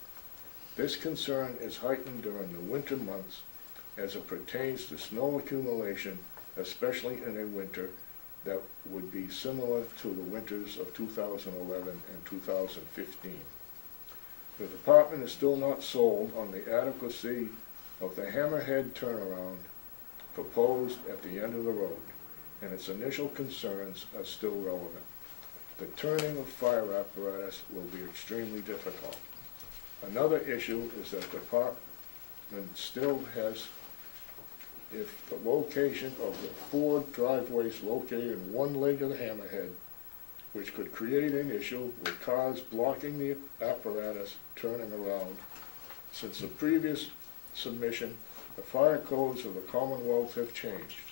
This concern is heightened during the winter months as it pertains to snow accumulation, especially in a winter that would be similar to the winters of 2011 and 2015. The department is still not sold on the adequacy of the hammerhead turnaround proposed at the end of the road, and its initial concerns are still relevant. The turning of fire apparatus will be extremely difficult. Another issue is that the department still has, if the location of the 4 driveways located in one leg of the hammerhead, which could create an issue with cars blocking the apparatus turning around. Since the previous submission, the fire codes of the Commonwealth have changed.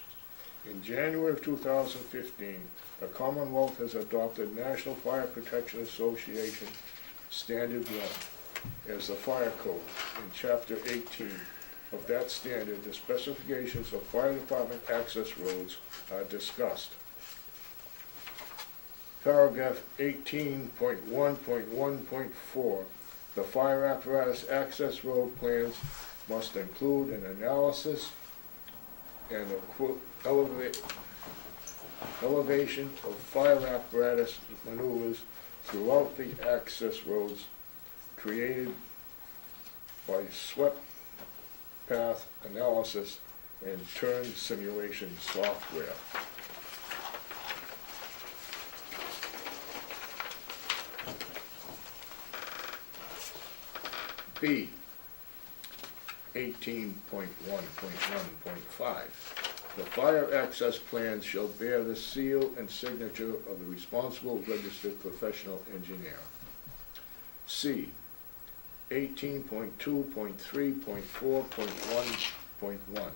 In January of 2015, the Commonwealth has adopted National Fire Protection Association Standard 1 as the fire code. In Chapter 18 of that standard, the specifications of fire department access roads are discussed. Paragraph 18.1.1.4, the fire apparatus access road plans must include an analysis and elevation of fire apparatus maneuvers throughout the access roads created by swept path analysis and turn simulation software. B, 18.1.1.5. The fire access plans shall bear the seal and signature of the responsible registered professional engineer. C, 18.2.3.4.1.1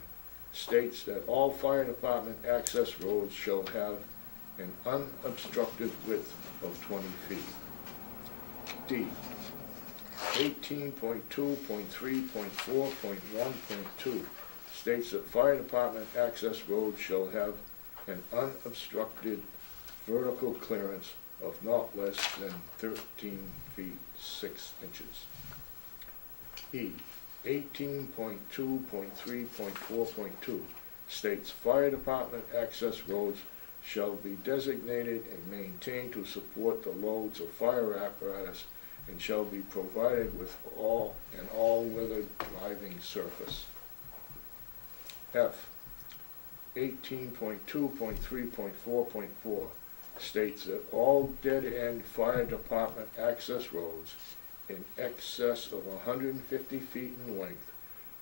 states that all fire department access roads shall have an unobstructed width of 20 feet. D. 18.2.3.4.1.2 states that fire department access roads shall have an unobstructed vertical clearance of not less than 13 feet 6 inches. E. 18.2.3.4.2 states fire department access roads shall be designated and maintained to support the loads of fire apparatus and shall be provided with an all-weather driving surface. F. 18.2.3.4.4 states that all dead-end fire department access roads in excess of 150 feet in length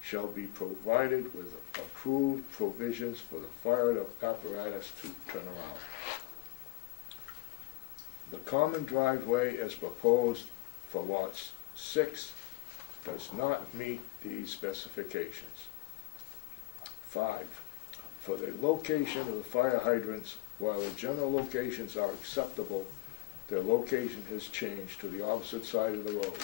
shall be provided with approved provisions for the fire apparatus to turn around. The common driveway as proposed for lots 6 does not meet these specifications. 5. For the location of the fire hydrants, while the general locations are acceptable, their location has changed to the opposite side of the road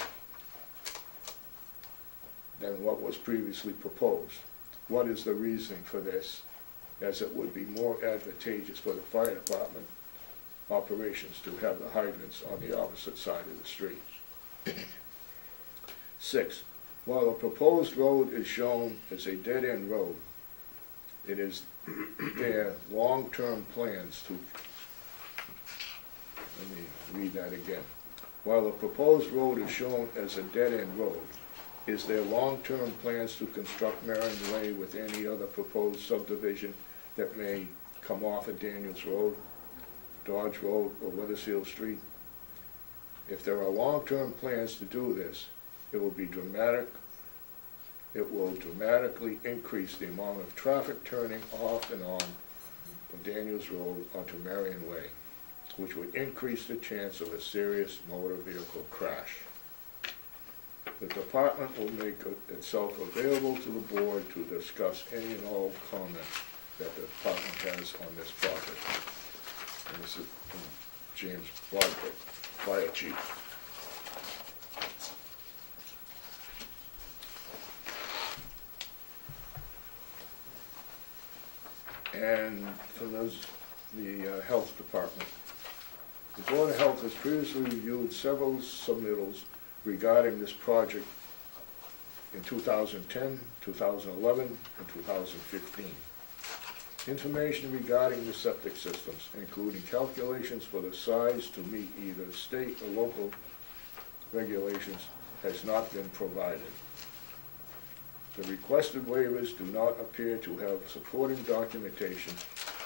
than what was previously proposed. What is the reasoning for this? As it would be more advantageous for the fire department operations to have the hydrants on the opposite side of the street. 6. While the proposed road is shown as a dead-end road, it is their long-term plans to, let me read that again. While the proposed road is shown as a dead-end road, is there long-term plans to construct Marion Way with any other proposed subdivision that may come off of Daniels Road, Dodge Road, or Weathersfield Street? If there are long-term plans to do this, it will dramatically increase the amount of traffic turning off and on from Daniels Road onto Marion Way, which would increase the chance of a serious motor vehicle crash. The department will make itself available to the board to discuss any and all comments that the department has on this project. And this is from James Broderick, Fire Chief. And from the Health Department. The Board of Health has previously reviewed several submittals regarding this project in 2010, 2011, and 2015. Information regarding the septic systems, including calculations for the size to meet either state or local regulations, has not been provided. The requested waivers do not appear to have supporting documentation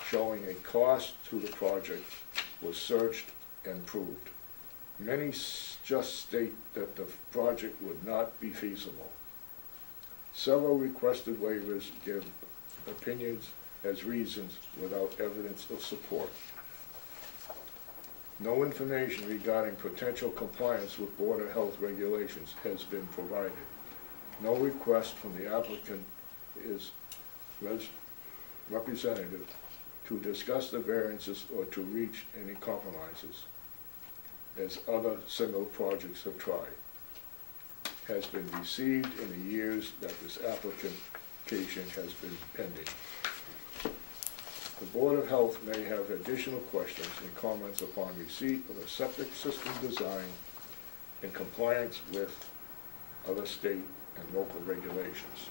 showing a cost to the project was searched and proved. Many just state that the project would not be feasible. Several requested waivers give opinions as reasons without evidence of support. No information regarding potential compliance with Board of Health regulations has been provided. No request from the applicant is representative to discuss the variances or to reach any compromises, as other similar projects have tried, has been received in the years that this application has been pending. The Board of Health may have additional questions and comments upon receipt of a septic system design in compliance with other state and local regulations.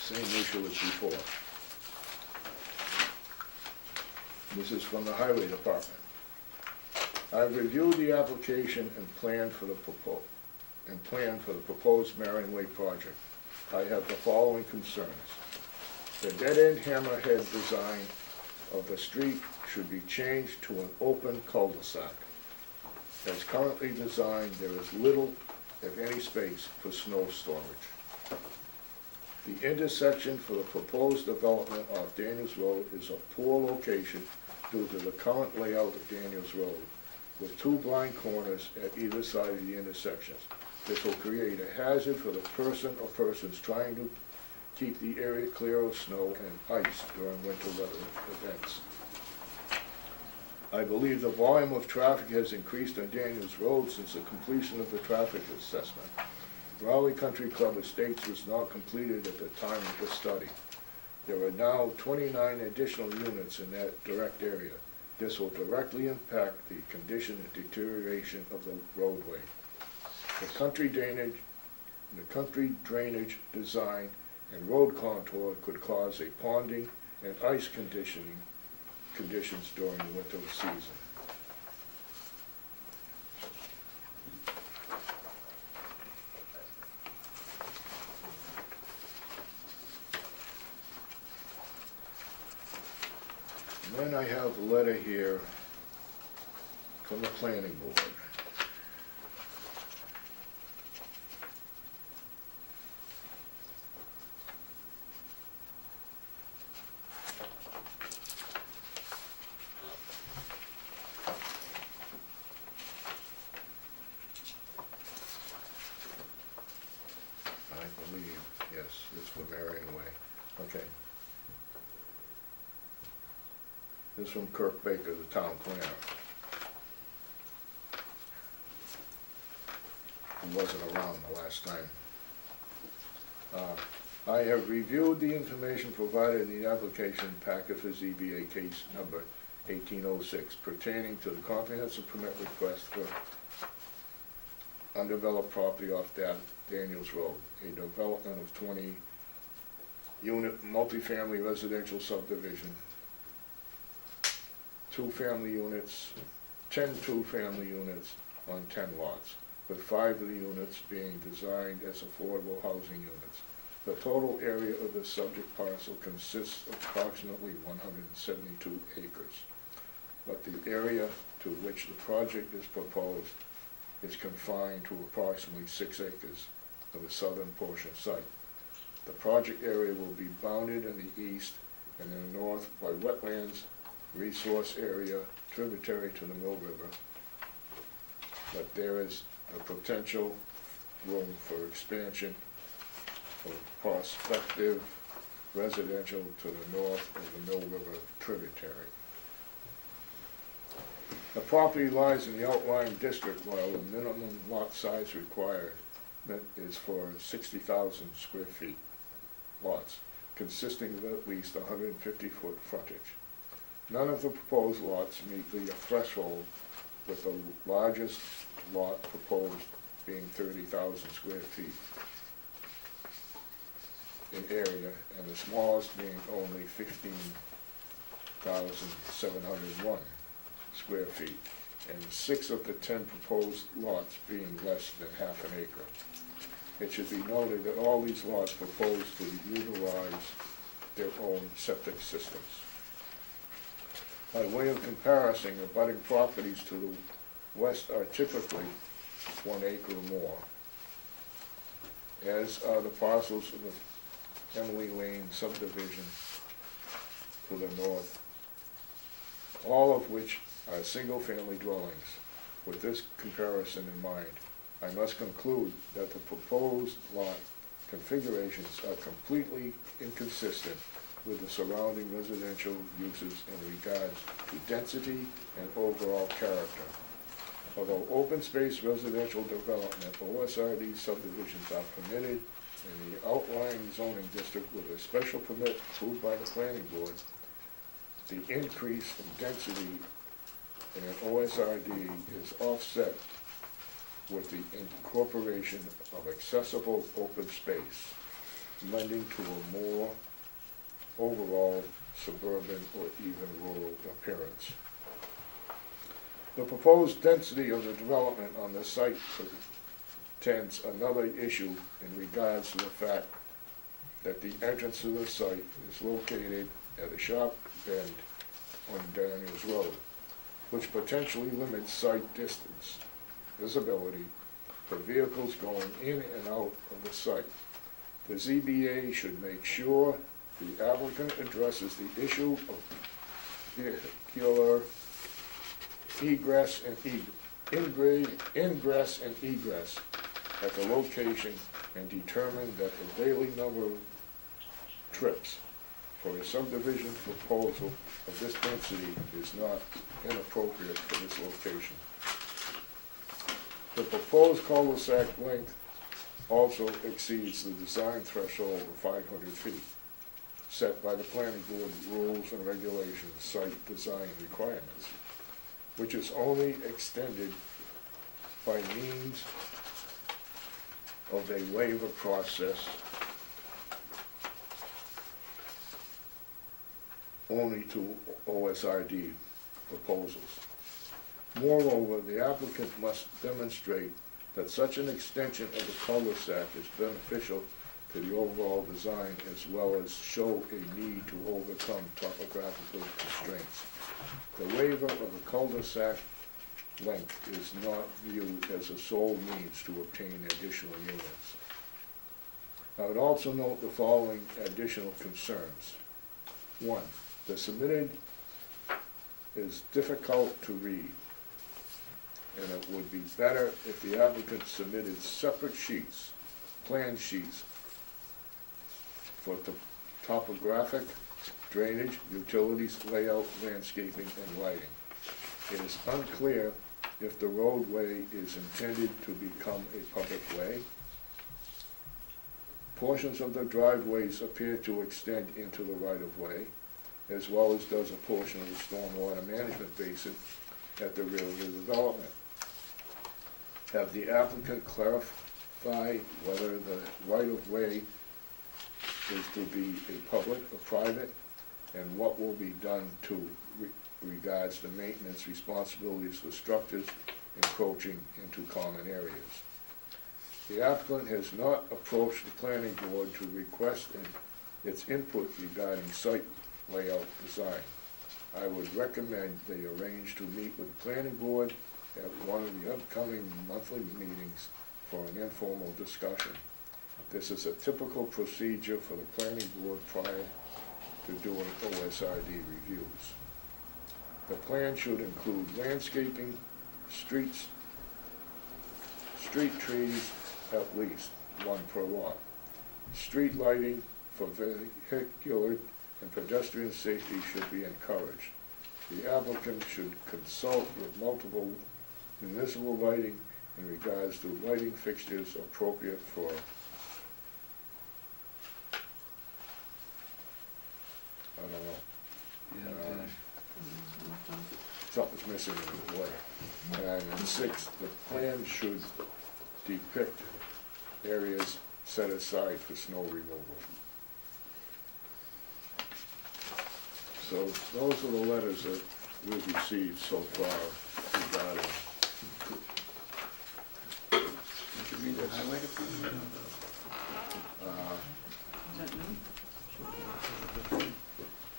Same issue as before. This is from the Highway Department. I've reviewed the application and plan for the proposed Marion Way project. I have the following concerns. The dead-end hammerhead design of the street should be changed to an open cul-de-sac. As currently designed, there is little, if any, space for snow storage. The intersection for the proposed development off Daniels Road is a poor location due to the current layout of Daniels Road, with two blind corners at either side of the intersections. This will create a hazard for the person or persons trying to keep the area clear of snow and ice during winter weather events. I believe the volume of traffic has increased on Daniels Road since the completion of the traffic assessment. Raleigh Country Club Estates was not completed at the time of the study. There are now 29 additional units in that direct area. This will directly impact the condition and deterioration of the roadway. The country drainage design and road contour could cause a ponding and ice conditions during the winter season. And then I have a letter here from the planning board. I believe, yes, it's for Marion Way. Okay. This is from Kirk Baker, the town planner. He wasn't around the last time. I have reviewed the information provided in the application packet for ZBA case number 1806 pertaining to the comprehensive permit request for undeveloped property off Daniels Road, a development of 20-unit multifamily residential subdivision, 2-family units, 10 two-family units on 10 lots, with 5 of the units being designed as affordable housing units. The total area of the subject parcel consists of approximately 172 acres, but the area to which the project is proposed is confined to approximately 6 acres of the southern portion site. The project area will be bounded in the east and in the north by wetlands, resource area tributary to the Mill River, but there is a potential room for expansion of prospective residential to the north of the Mill River tributary. The property lies in the outlying district while the minimum lot size required is for 60,000 square feet lots, consisting of at least 150-foot frontage. None of the proposed lots meet the threshold, with the largest lot proposed being 30,000 square feet in area, and the smallest being only 15,701 square feet, and 6 of the 10 proposed lots being less than half an acre. It should be noted that all these lots propose to utilize their own septic systems. By way of comparison, abutting properties to the west are typically 1 acre or more, as are the parcels of the Emily Lane subdivision to the north, all of which are single-family dwellings. With this comparison in mind, I must conclude that the proposed lot configurations are completely inconsistent with the surrounding residential uses in regards to density and overall character. Although open space residential development, OSRD subdivisions are permitted in the outlying zoning district with a special permit approved by the planning board, the increase in density in an OSRD is offset with the incorporation of accessible open space, lending to a more overall suburban or even rural appearance. The proposed density of the development on the site presents another issue in regards to the fact that the entrance to the site is located at a sharp bend on Daniels Road, which potentially limits site distance, visibility for vehicles going in and out of the site. The ZBA should make sure the applicant addresses the issue of vehicular ingress and egress at the location and determine that the daily number of trips for a subdivision proposal of this density is not inappropriate for this location. The proposed cul-de-sac length also exceeds the design threshold of 500 feet, set by the planning board rules and regulations site design requirements, which is only extended by means of a waiver process only to OSRD proposals. Moreover, the applicant must demonstrate that such an extension of the cul-de-sac is beneficial to the overall design, as well as show a need to overcome topographical constraints. The waiver of the cul-de-sac length is not viewed as a sole means to obtain additional units. I would also note the following additional concerns. 1. The submitted is difficult to read, and it would be better if the applicant submitted separate sheets, plan sheets, for topographic, drainage, utilities, layout, landscaping, and lighting. It is unclear if the roadway is intended to become a public way. Portions of the driveways appear to extend into the right-of-way, as well as does a portion of the stormwater management basin at the rear of the development. Have the applicant clarify whether the right-of-way is to be a public or private, and what will be done to regards the maintenance responsibilities for structures encroaching into common areas. The applicant has not approached the planning board to request its input regarding site layout design. I would recommend they arrange to meet with the planning board at one of the upcoming monthly meetings for an informal discussion. This is a typical procedure for the planning board prior to doing OSRD reviews. The plan should include landscaping, street trees, at least one per lot. Street lighting for vehicular and pedestrian safety should be encouraged. The applicant should consult with multiple municipal lighting in regards to lighting fixtures appropriate for I don't know. Something's missing in the way. And then 6, the plan should depict areas set aside for snow removal. So those are the letters that we've received so far regarding. Did you read the highway department? Is that new?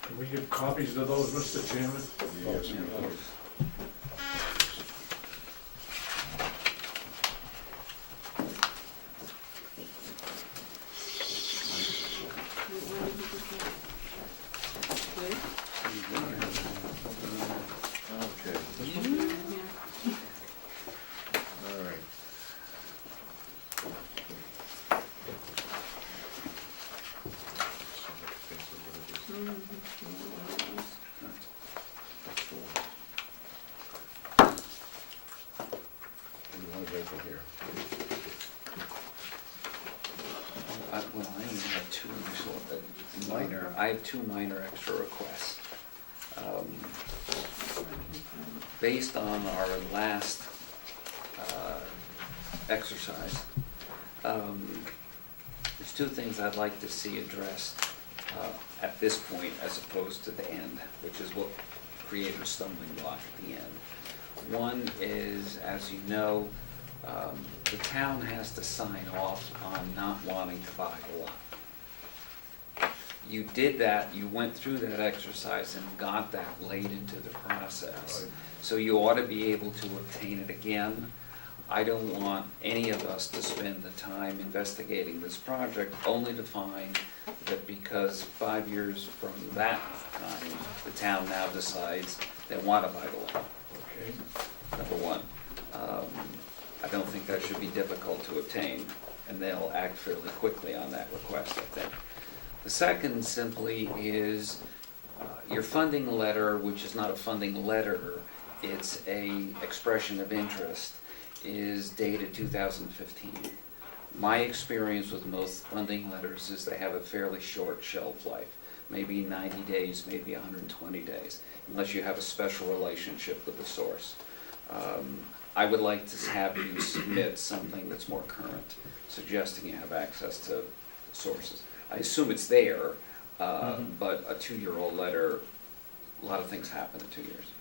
Can we get copies of those, Mr. Chairman? Yes, please. Okay. All right. Well, I only have two initial, I have two minor extra requests. Based on our last exercise, there's two things I'd like to see addressed at this point as opposed to the end, which is what created a stumbling block at the end. One is, as you know, the town has to sign off on not wanting to buy the lot. You did that, you went through that exercise and got that late into the process. So you ought to be able to obtain it again. I don't want any of us to spend the time investigating this project only to find that because 5 years from that time, the town now decides they want to buy the land. Okay. Number one. I don't think that should be difficult to obtain, and they'll act fairly quickly on that request, I think. The second simply is your funding letter, which is not a funding letter, it's a expression of interest, is dated 2015. My experience with most funding letters is they have a fairly short shelf life, maybe 90 days, maybe 120 days, unless you have a special relationship with the source. I would like to have you submit something that's more current, suggesting you have access to sources. I assume it's there, but a 2-year-old letter, a lot of things happen in 2 years.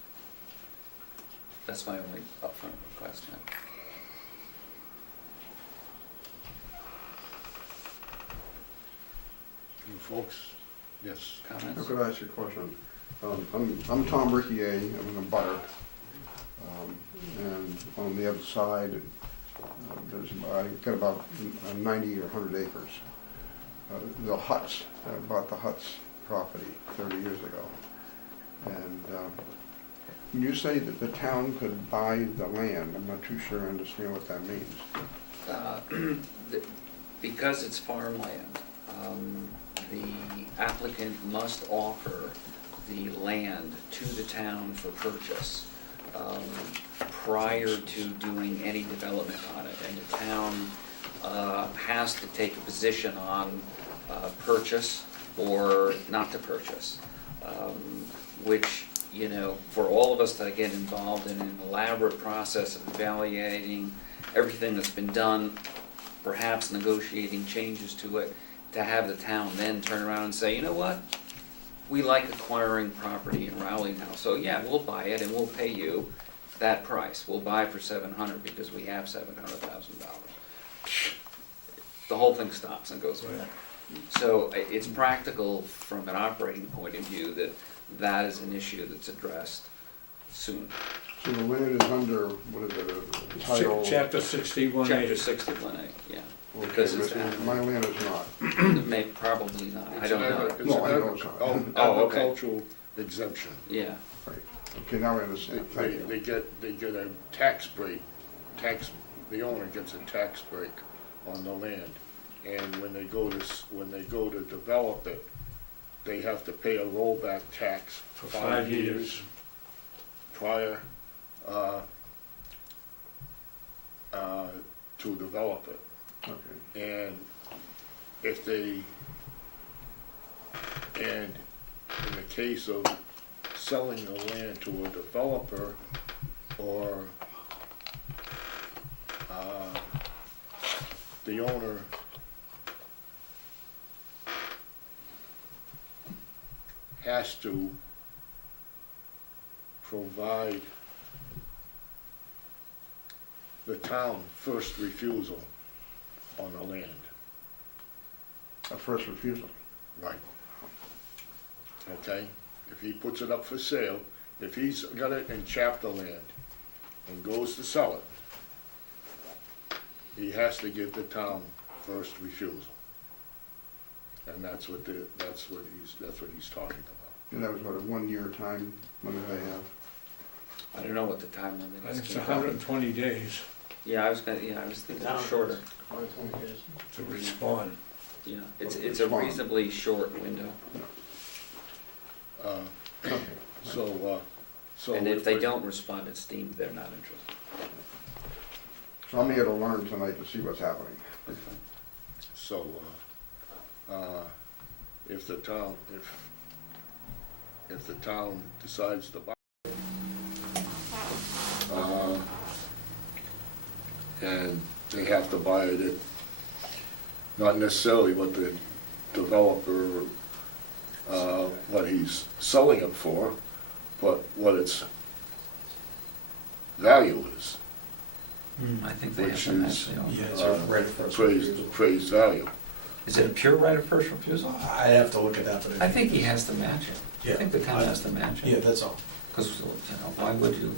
That's my only upfront request. You folks, yes. Comments? Could I ask you a question? I'm Tom Rickier, I'm in a butter. And on the other side, I got about 90 or 100 acres. The Huts, I bought the Huts property 30 years ago. And when you say that the town could buy the land, I'm not too sure I understand what that means. Because it's farmland, the applicant must offer the land to the town for purchase prior to doing any development on it. And the town has to take a position on purchase or not to purchase, which, you know, for all of us that get involved in an elaborate process of evaluating everything that's been done, perhaps negotiating changes to it, to have the town then turn around and say, you know what, we like acquiring property in Rowley now, so yeah, we'll buy it and we'll pay you that price. We'll buy for $700 because we have $700,000. The whole thing stops and goes away. So it's practical from an operating point of view that that is an issue that's addressed soon. So the land is under, what is it, a title? Chapter 61A. Chapter 61A, yeah. Okay, Because it's but my land is not. May probably not. I don't know. No, I know it's not. Oh, okay. Agricultural exemption. Yeah. Right. Okay, now I understand. Thank you. They get a tax break, the owner gets a tax break on the land. And when they go to develop it, they have to pay a rollback tax for 5 years prior to develop it. Okay. And in the case of selling the land to a developer or the owner has to provide the town first refusal on the land. A first refusal? Right. Okay? If he puts it up for sale, if he's got it in chapter land and goes to sell it, he has to give the town first refusal. And that's what he's talking about. And that was what, a 1-year time limit they have? I don't know what the time limit I is. think it's 120 days Yeah, I was thinking shorter. to respond. Yeah, it's a reasonably short window. So And if they don't respond, it's deemed they're not interested. So I'm here to learn tonight to see what's happening. So, if the town decides to buy it, and they have to buy it at not necessarily what the developer, what he's selling it for, but what its value is. I think they have Which to match is the offer. Yeah, it's a right of first appraised value. Is it a pure right of first refusal? I'd have to look at that, but I think he has to match it. I think the town has to match it. Yeah, that's all. Because, why would you?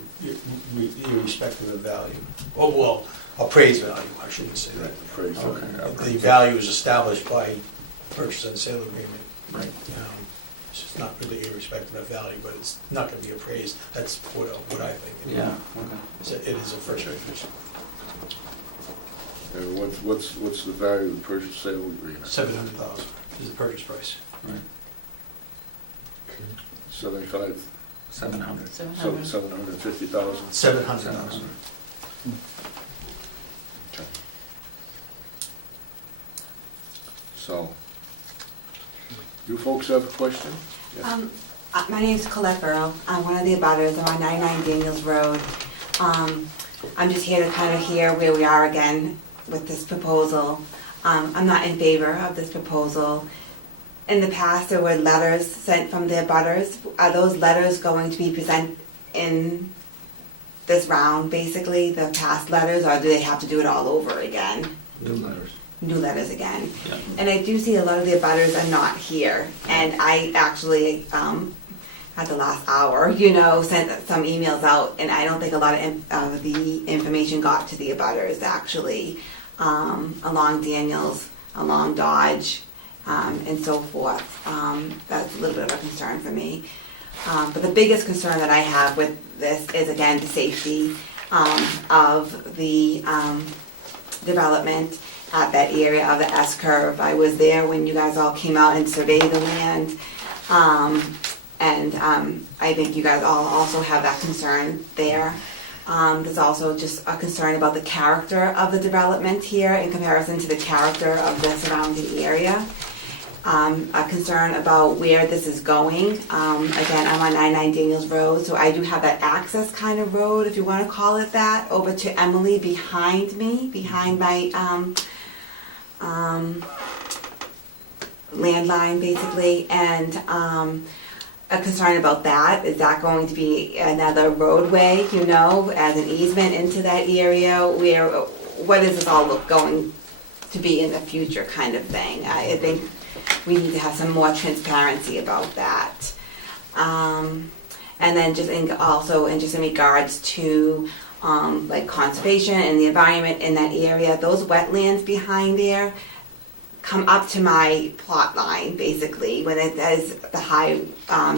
Irrespective of value. Oh, well, appraised value, I shouldn't say that. Appraised value. The value is established by purchase and sale agreement. Right. It's just not really irrespective of value, but it's not gonna be appraised. That's what I think. Yeah, okay. So it is a first rate. And what's the value of the purchase sale agreement? 700,000 is the purchase price. Right. 75, 700. 750,000? 700,000. So, you folks have a question? Yes. My name's Colette Burrow. I'm one of the abutters. I'm on 99 Daniels Road. I'm just here to kind of hear where we are again with this proposal. I'm not in favor of this proposal. In the past, there were letters sent from the abutters. Are those letters going to be presented in this round, basically, the past letters, or do they have to do it all over again? New letters. New letters again. Yeah. And I do see a lot of the abutters are not here, and I actually, at the last hour, sent some emails out, and I don't think a lot of the information got to the abutters, actually, along Daniels, along Dodge, and so forth. That's a little bit of a concern for me. But the biggest concern that I have with this is, again, the safety of the development at that area of the S-curve. I was there when you guys all came out and surveyed the land. And I think you guys all also have that concern there. There's also just a concern about the character of the development here in comparison to the character of the surrounding area. A concern about where this is going. Again, I'm on 99 Daniels Road, so I do have that access kind of road, if you want to call it that, over to Emily behind me, behind my landline, basically, and a concern about that. Is that going to be another roadway, as an easement into that area? What is this all going to be in the future, kind of thing? I think we need to have some more transparency about that. And then just in regards to like conservation and the environment in that area, those wetlands behind there come up to my plot line, basically, when it is the high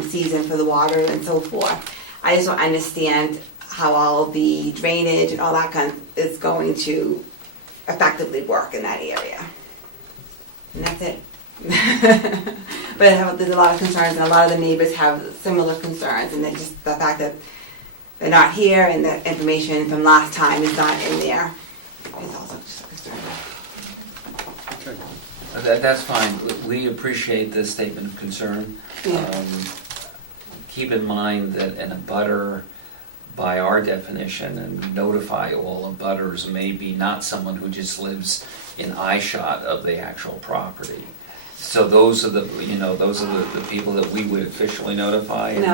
season for the water and so forth. I just don't understand how all the drainage and all that kind of is going to effectively work in that area. And that's it. But there's a lot of concerns, and a lot of the neighbors have similar concerns, and then just the fact that they're not here and the information from last time is not in there is also just a concern. Okay. That's fine. We appreciate this statement of concern. Yeah. Keep in mind that an abutter, by our definition, and we notify all abutters, may be not someone who just lives in eyeshot of the actual property. So those are the people that we would officially notify. And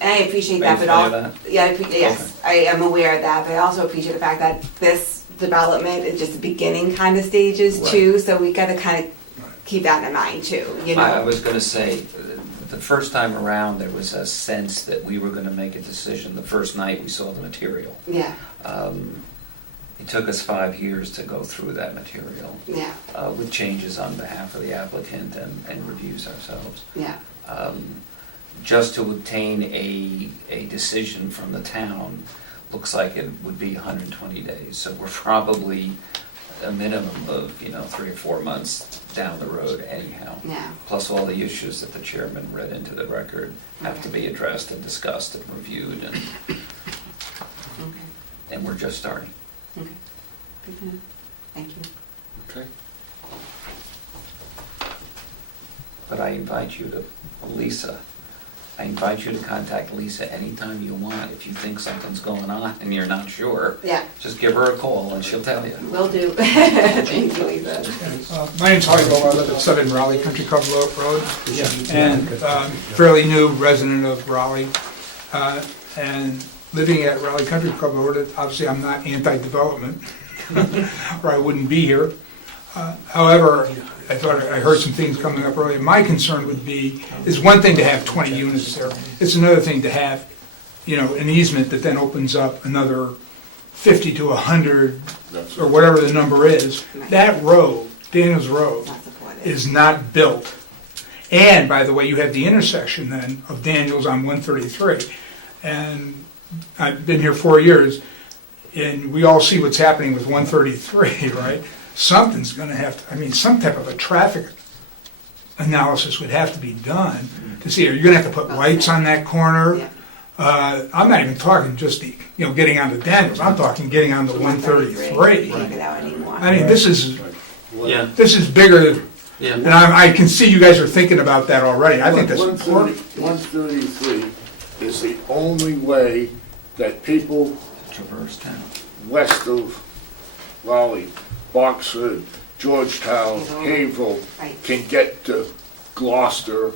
I appreciate that, but yes, I am aware of that, but I also appreciate the fact that this development is just the beginning kind of stages too, so we gotta kind of keep that in mind too, I was gonna say, the first time around, there was a sense that we were gonna make a decision the first night we saw the material. Yeah. It took us 5 years to go through that material. Yeah. With changes on behalf of the applicant and reviews ourselves. Yeah. Just to obtain a decision from the town looks like it would be 120 days. So we're probably a minimum of 3 or 4 months down the road anyhow. Yeah. Plus all the issues that the chairman read into the record have to be addressed and discussed and reviewed, and we're just starting. Okay. Good to know. Thank you. Okay. But I invite you to contact Lisa anytime you want. If you think something's going on and you're not sure, just give her a call and she'll tell you. Will do. Thank you, Lisa. My name's Harry Bowe. I live at 7 Raleigh Country Club Road, and fairly new resident of Raleigh. And living at Raleigh Country Club Road, obviously I'm not anti-development, or I wouldn't be here. However, I heard some things coming up earlier. My concern would be, it's one thing to have 20 units there. It's another thing to have an easement that then opens up another 50 to 100, That's or whatever the number is. That road, Daniels Road, is not built. And, by the way, you have the intersection then of Daniels on 133. And I've been here 4 years, and we all see what's happening with 133, right? Something's gonna have to, some type of a traffic analysis would have to be done to see, are you gonna have to put lights on that corner? I'm not even talking just the, getting onto Daniels, I'm talking getting onto 133. This is bigger, and I can see you guys are thinking about that already. I think that's important. 133 is the only way that people Traverse town. west of Raleigh, Boxford, Georgetown, Haverhill can get to Gloucester.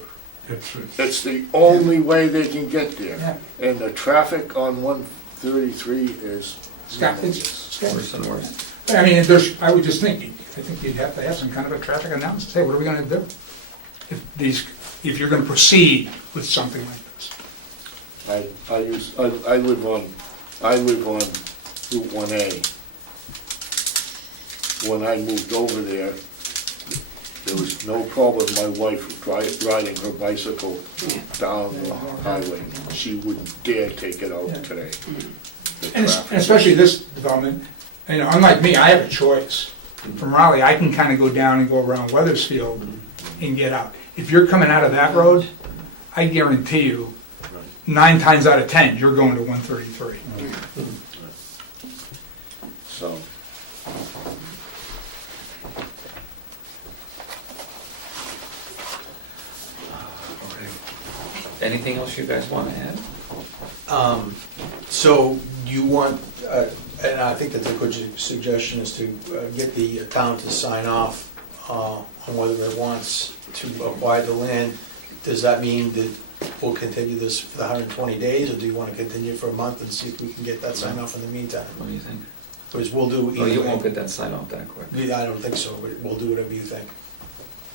It's the only way they can get there. And the traffic on 133 is Worse and worse. I would just think, I think you'd have to have some kind of a traffic analysis. Hey, what are we gonna do? If you're gonna proceed with something like this. I live on Route 1A. When I moved over there was no problem my wife riding her bicycle down the highway. She wouldn't dare take it out today. And especially this development, unlike me, I have a choice. From Raleigh, I can kind of go down and go around Weathersfield and get out. If you're coming out of that road, I guarantee you, 9 times out of 10, you're going to 133. So. Anything else you guys want to add? So you want, and I think that's a good suggestion, is to get the town to sign off on whether it wants to acquire the land. Does that mean that we'll continue this for the 120 days, or do you want to continue for a month and see if we can get that sign off in the meantime? What do you think? Because we'll do. Oh, you won't get that sign off that quick. I don't think so, but we'll do whatever you think.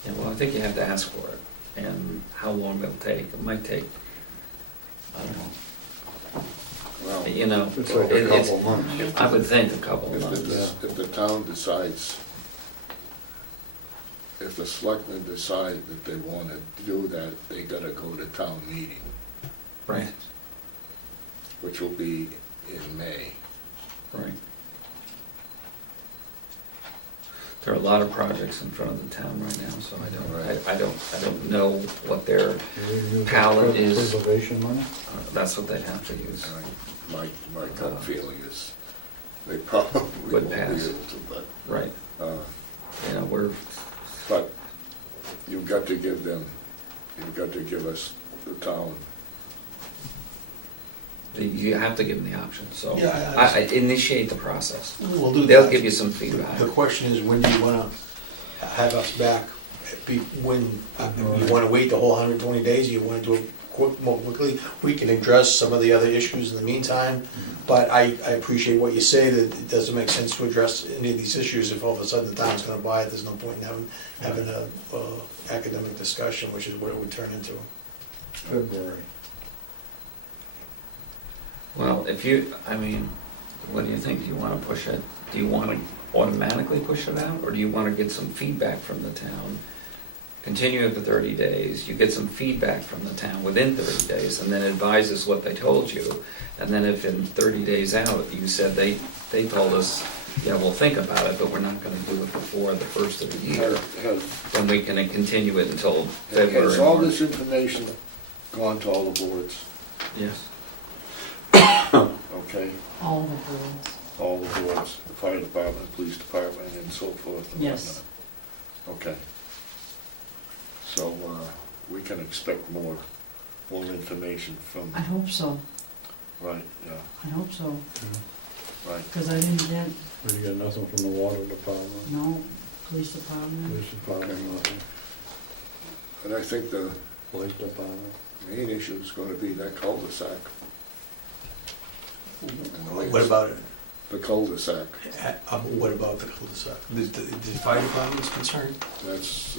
Yeah, well, I think you have to ask for it, and how long it'll take. It might take, I don't know. Well, It's like a couple months. I would think a couple of months. If the town decides, if the selectmen decide that they want to do that, they gotta go to town meeting, Right, which will be in May. right. There are a lot of projects in front of the town right now, so I don't know what their palette is. Preservation money? That's what they have to use. My gut feeling is they probably Would won't be pass. able to, but. Right. We're, But you've got to give us the town. you have to give them the option, so Yeah, I initiate the process. We'll do that. They'll give you some feedback. The question is, when do you want to have us back? When, you want to wait the whole 120 days, you want to do it more quickly? We can address some of the other issues in the meantime, but I appreciate what you say, that it doesn't make sense to address any of these issues if all of a sudden the town's going to buy it. There's no point in having a academic discussion, which is what it would turn into. February. Well, what do you think? Do you want to push it? Do you want to automatically push it out, or do you want to get some feedback from the town? Continue it for 30 days, you get some feedback from the town within 30 days, and then advise us what they told you. And then if in 30 days out, you said they told us, yeah, we'll think about it, but we're not going to do it before the first of the year, then we can continue it until February. Has all this information gone to all the boards? Yes. Okay, All the boards. all the boards, the fire department, police department, and so forth and Yes. whatnot. Okay. So, we can expect more information from, I hope so, right, yeah, I hope so, right. because I didn't get, You got nothing from the water department, no, police department. police department, nothing, And I think the police department. main issue is gonna be that cul-de-sac. And the way What it's- about it? The cul-de-sac, What about the cul-de-sac? The fire department is concerned? that's,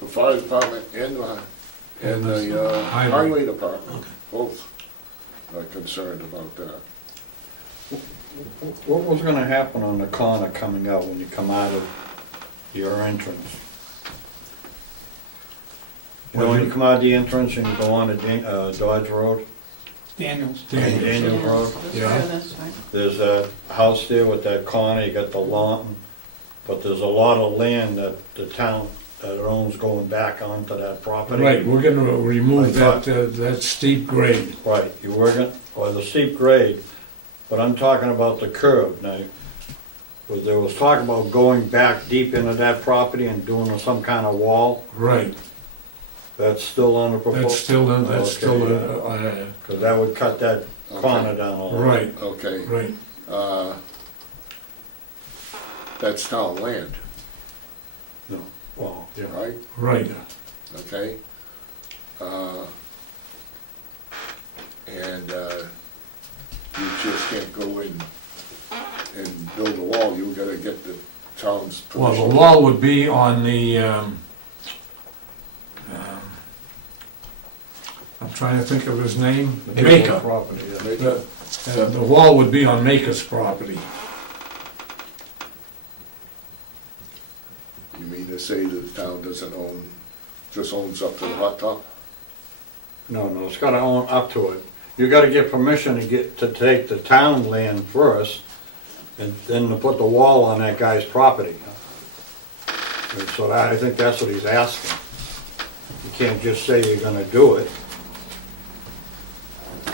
the fire department and the highway department, both. concerned about that. What was gonna happen on the corner coming out when you come out of your entrance? You know, when you come out of the entrance and you go on to Dodge Road? Daniels. Daniels Road? Yeah. There's a house there with that corner, you got the lawn, but there's a lot of land that the town that owns going back onto that property. Right, we're gonna remove I thought- that steep grade. Right, you were gonna, or the steep grade, but I'm talking about the curb now. There was talk about going back deep into that property and doing some kind of wall. Right, That's still on the proposal? that's still, Because that would cut that corner down a lot. right, Okay, right. that's town land, No, well, yeah. right? Right. Okay? And you just can't go in and build a wall, you gotta get the town's Well, permission. the wall would be on the, I'm trying to think of his name, Maker. Property, yeah. The wall would be on Maker's property. You mean to say that the town doesn't own, just owns up to the hot top? No, it's gotta own up to it. You gotta get permission to take the town land first, and then to put the wall on that guy's property. And so I think that's what he's asking. You can't just say you're gonna do it.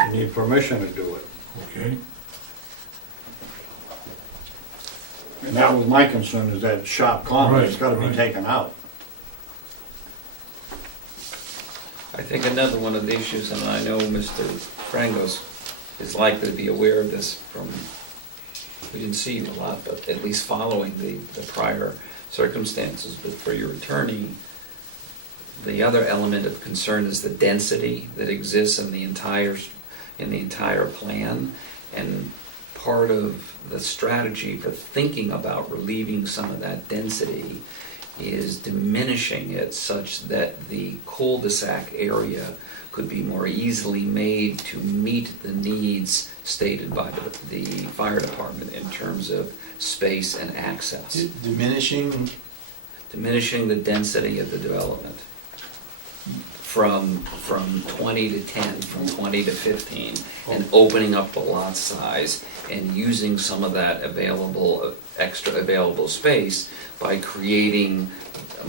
You need permission to do it. Okay. And that was my concern, is that sharp corner, it's Right, gotta be right. taken out. I think another one of the issues, and I know Mr. Frangos is likely to be aware of this from, we didn't see you a lot, but at least following the prior circumstances, but for your attorney, the other element of concern is the density that exists in the entire plan. And part of the strategy for thinking about relieving some of that density is diminishing it such that the cul-de-sac area could be more easily made to meet the needs stated by the fire department in terms of space and access. Diminishing, Diminishing the density of the development from 20 to 10, from 20 to 15, and opening up the lot size and using some of that extra available space by creating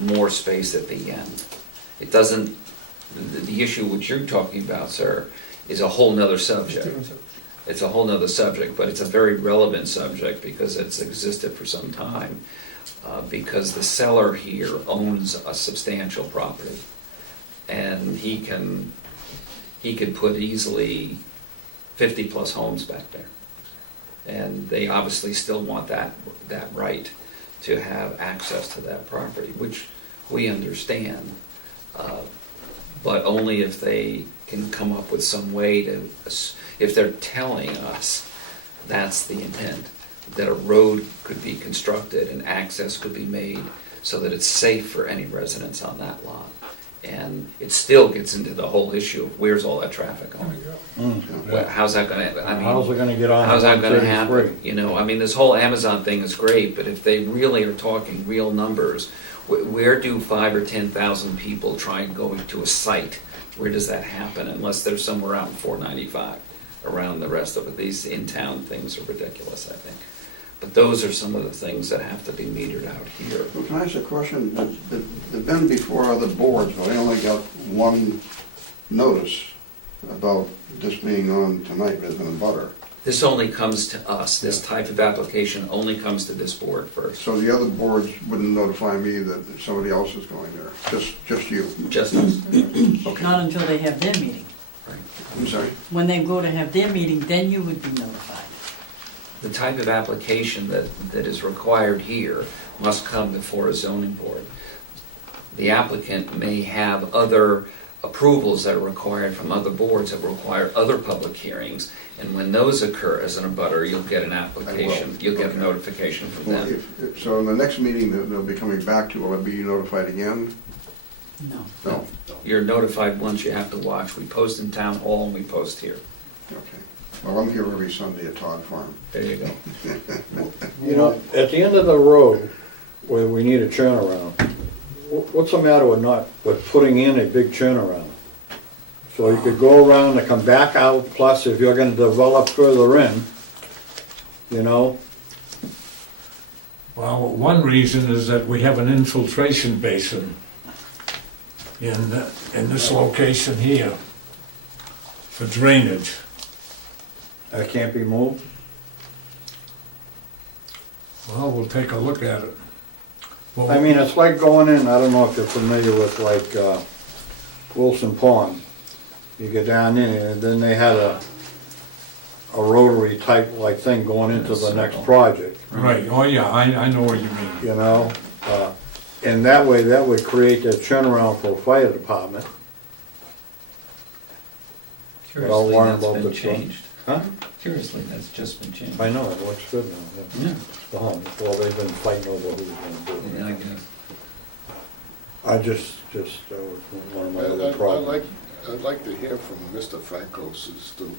more space at the end. It doesn't, the issue which you're talking about, sir, is a whole nother subject. It's a whole nother subject, but it's a very relevant subject because it's existed for some time. Because the seller here owns a substantial property. And he could put easily 50 plus homes back there. And they obviously still want that right to have access to that property, which we understand. But only if they can come up with some way to, if they're telling us that's the intent, that a road could be constructed and access could be made so that it's safe for any residents on that lot. And it still gets into the whole issue of where's all that traffic going? How's that gonna, I mean. How's it gonna get on How's that gonna 133? happen? You know, I mean, this whole Amazon thing is great, but if they really are talking real numbers, where do 5,000 or 10,000 people try going to a site? Where does that happen unless they're somewhere out in 495 around the rest of it? These in-town things are ridiculous, I think. But those are some of the things that have to be metered out here. Well, can I ask a question? They've been before other boards, but I only got one notice about this being on tonight as an abutter. This only comes to us. This type of application only comes to this board first. So the other boards wouldn't notify me that somebody else is going there, just you? Just us. Not until they have their meeting. I'm sorry? When they go to have their meeting, then you would be notified. The type of application that is required here must come before a zoning board. The applicant may have other approvals that are required from other boards that require other public hearings, and when those occur as an abutter, you'll get an application, you'll get a notification from Well, them. so in the next meeting that they'll be coming back to, will I be notified again? No. No? You're notified once you have to watch. We post in town hall and we post here. Okay. Well, I'm here every Sunday at Todd Farm. There you go. You know, at the end of the road, where we need a turnaround, what's the matter with putting in a big turnaround? So you could go around and come back out, plus if you're gonna develop further in, you know, Well, one reason is that we have an infiltration basin in this location here for drainage. that can't be moved. Well, we'll take a look at it. Well, I mean, it's like going in, I don't know if you're familiar with like Wilson Pond. You get down in and then they had a rotary type like thing going into the next project, Right, oh yeah, I know what you mean. you know? And that way, that would create that turnaround for a fire department. Without Curiously, worrying that's about been the changed. Huh? Curiously, that's just been changed. I know, it looks good now. Yeah. Well, they've been fighting over who's gonna do it. Yeah, I guess. I just one of my other problems. I'd like to hear from Mr. Francos as to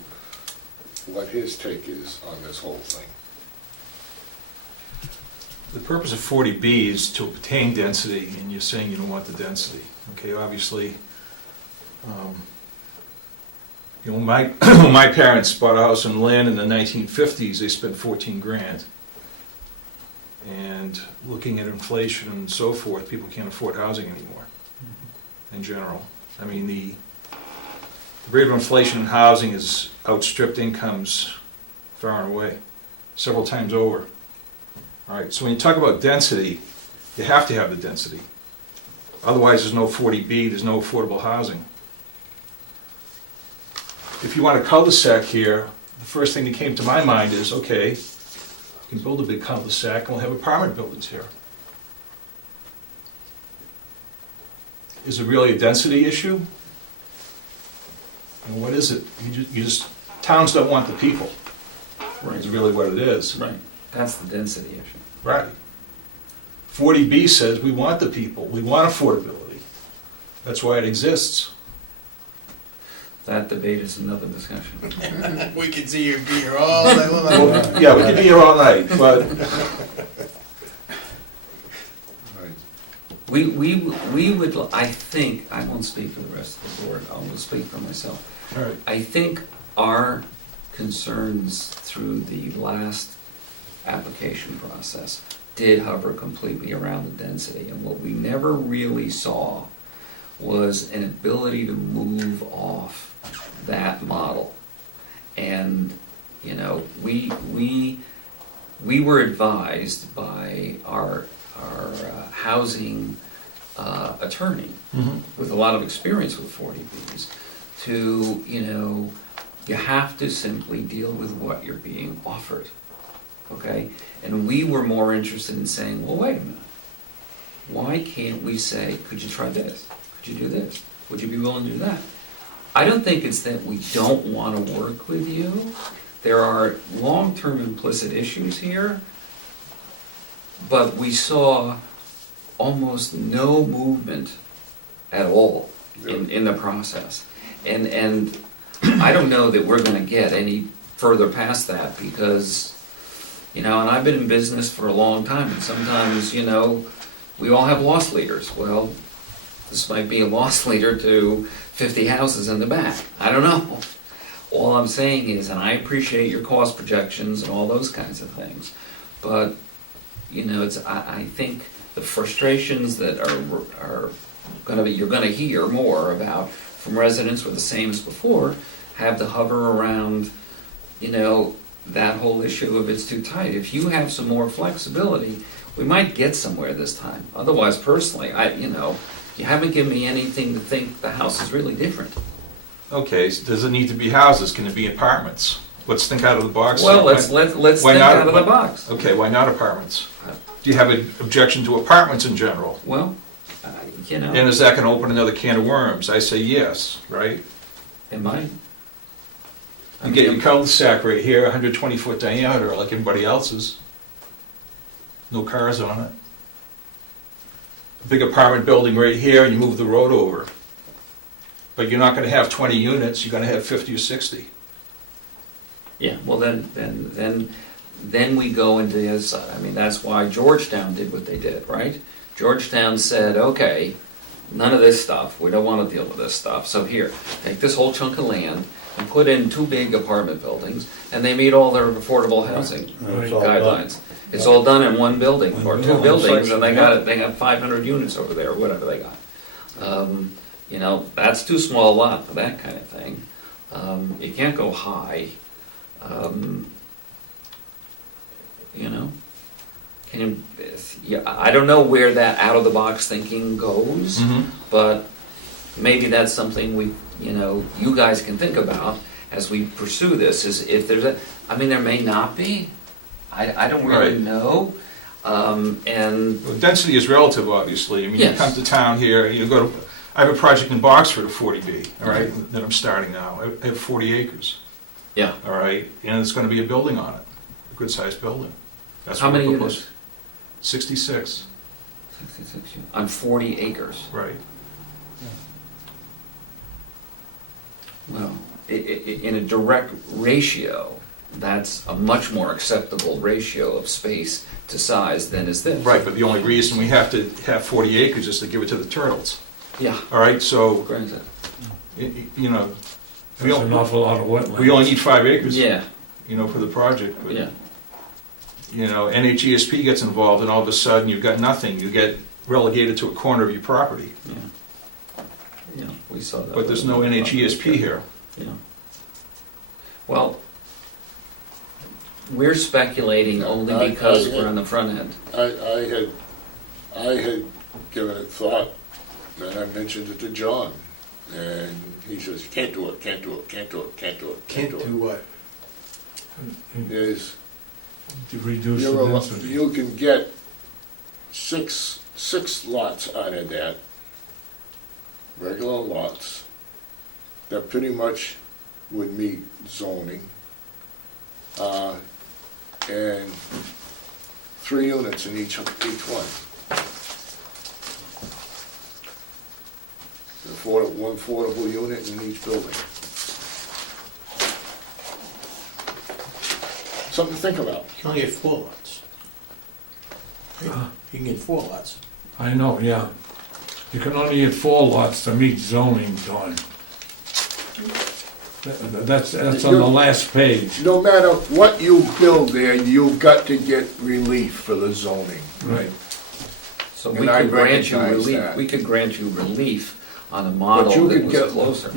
what his take is on this whole thing. The purpose of 40B is to obtain density, and you're saying you don't want the density. Okay, obviously, you know, when my parents bought a house and land in the 1950s, they spent 14 grand. And looking at inflation and so forth, people can't afford housing anymore, in general. I mean, the rate of inflation in housing has outstripped incomes far and away, several times over. All right, so when you talk about density, you have to have the density. Otherwise, there's no 40B, there's no affordable housing. If you want a cul-de-sac here, the first thing that came to my mind is, okay, you can build a big cul-de-sac and we'll have apartment buildings here. Is it really a density issue? And what is it? You just towns don't want the people. Right. Is really what it is. Right. That's the density issue. Right. 40B says we want the people, we want affordability. That's why it exists. That debate is another discussion. We can see you be here all day long. Well, yeah, we could be here all night, but We would, I think, I won't speak for the rest of the board, I will speak for myself. all right. I think our concerns through the last application process did hover completely around the density, and what we never really saw was an ability to move off that model. And, you know, we were advised by our housing attorney with a lot of experience with 40Bs to, you know, you have to simply deal with what you're being offered, okay? And we were more interested in saying, well, wait a minute. Why can't we say, could you try this? Could you do this? Would you be willing to do that? I don't think it's that we don't want to work with you. There are long-term implicit issues here, but we saw almost no movement at all in the process. And I don't know that we're going to get any further past that because, you know, and I've been in business for a long time, and sometimes, you know, we all have loss leaders. Well, this might be a loss leader to 50 houses in the back. I don't know. All I'm saying is, and I appreciate your cost projections and all those kinds of things, but, you know, I think the frustrations that are going to be, you're going to hear more about from residents were the same as before, have to hover around, you know, that whole issue of it's too tight. If you have some more flexibility, we might get somewhere this time. Otherwise, personally, you know, you haven't given me anything to think the house is really different. Okay, so does it need to be houses? Can it be apartments? Let's think out of the box. Well, let's think out of the box. Okay, why not apartments? Do you have an objection to apartments in general? Well, you know. And is that going to open another can of worms? I say yes, right? It might. You get your cul-de-sac right here, 120-foot diameter, like everybody else's. No cars on it. A big apartment building right here, and you move the road over. But you're not going to have 20 units, you're going to have 50 or 60. Yeah, well, then we go into the other side. I mean, that's why Georgetown did what they did, right? Georgetown said, okay, none of this stuff, we don't want to deal with this stuff, so here, take this whole chunk of land and put in 2 big apartment buildings, and they meet all their affordable housing It's all done. guidelines. It's all done in one building, or 2 One buildings, section, and they got 500 units over there, or whatever they got. You know, that's too small a lot for that kind of thing. You can't go high. You know, can you? Yeah, I don't know where that out of the box thinking goes, but maybe that's something you guys can think about as we pursue this. Is if there's a, I mean, there may not be. I don't really Right. know. And Well, density is relative, obviously. I mean, you Yes. come to town here, you go to, I have a project in Boxford, a 40B, all right, that I'm starting now. I have 40 acres, yeah, all right, and it's gonna be a building on it, a good-sized building. That's how what many we're units? proposing. 66, 66 on 40 acres. right. Well, in a direct ratio, that's a much more acceptable ratio of space to size than is this. Right, but the only reason we have to have 40 acres is to give it to the turtles. Yeah. All right, so, Granted. you know, we There's an awful lot of wetlands. we only need 5 acres. Yeah. You know, for the project, but, Yeah. you know, NHESP gets involved and all of a sudden you've got nothing. You get relegated to a corner of your property. Yeah, we saw that. But there's no NHESP here. Yeah. Well, we're speculating only because we're on the front end. I had given it thought, and I mentioned it to John, and he says, can't do it, can't do it, can't do it, can't do it, can't do it. Can't do what? Is To reduce the density. you can get six lots out of that, regular lots, that pretty much would meet zoning, and 3 units in each one. One affordable unit in each building. Something to think about. You can only get 4 lots. You can get 4 lots. I know, yeah. You can only get 4 lots to meet zoning, Don. That's on the last page. No matter what you build there, you've got to get relief for the zoning. Right. So we And I could grant you recognize relief, that. we could grant you relief on a But model you that could was get, closer.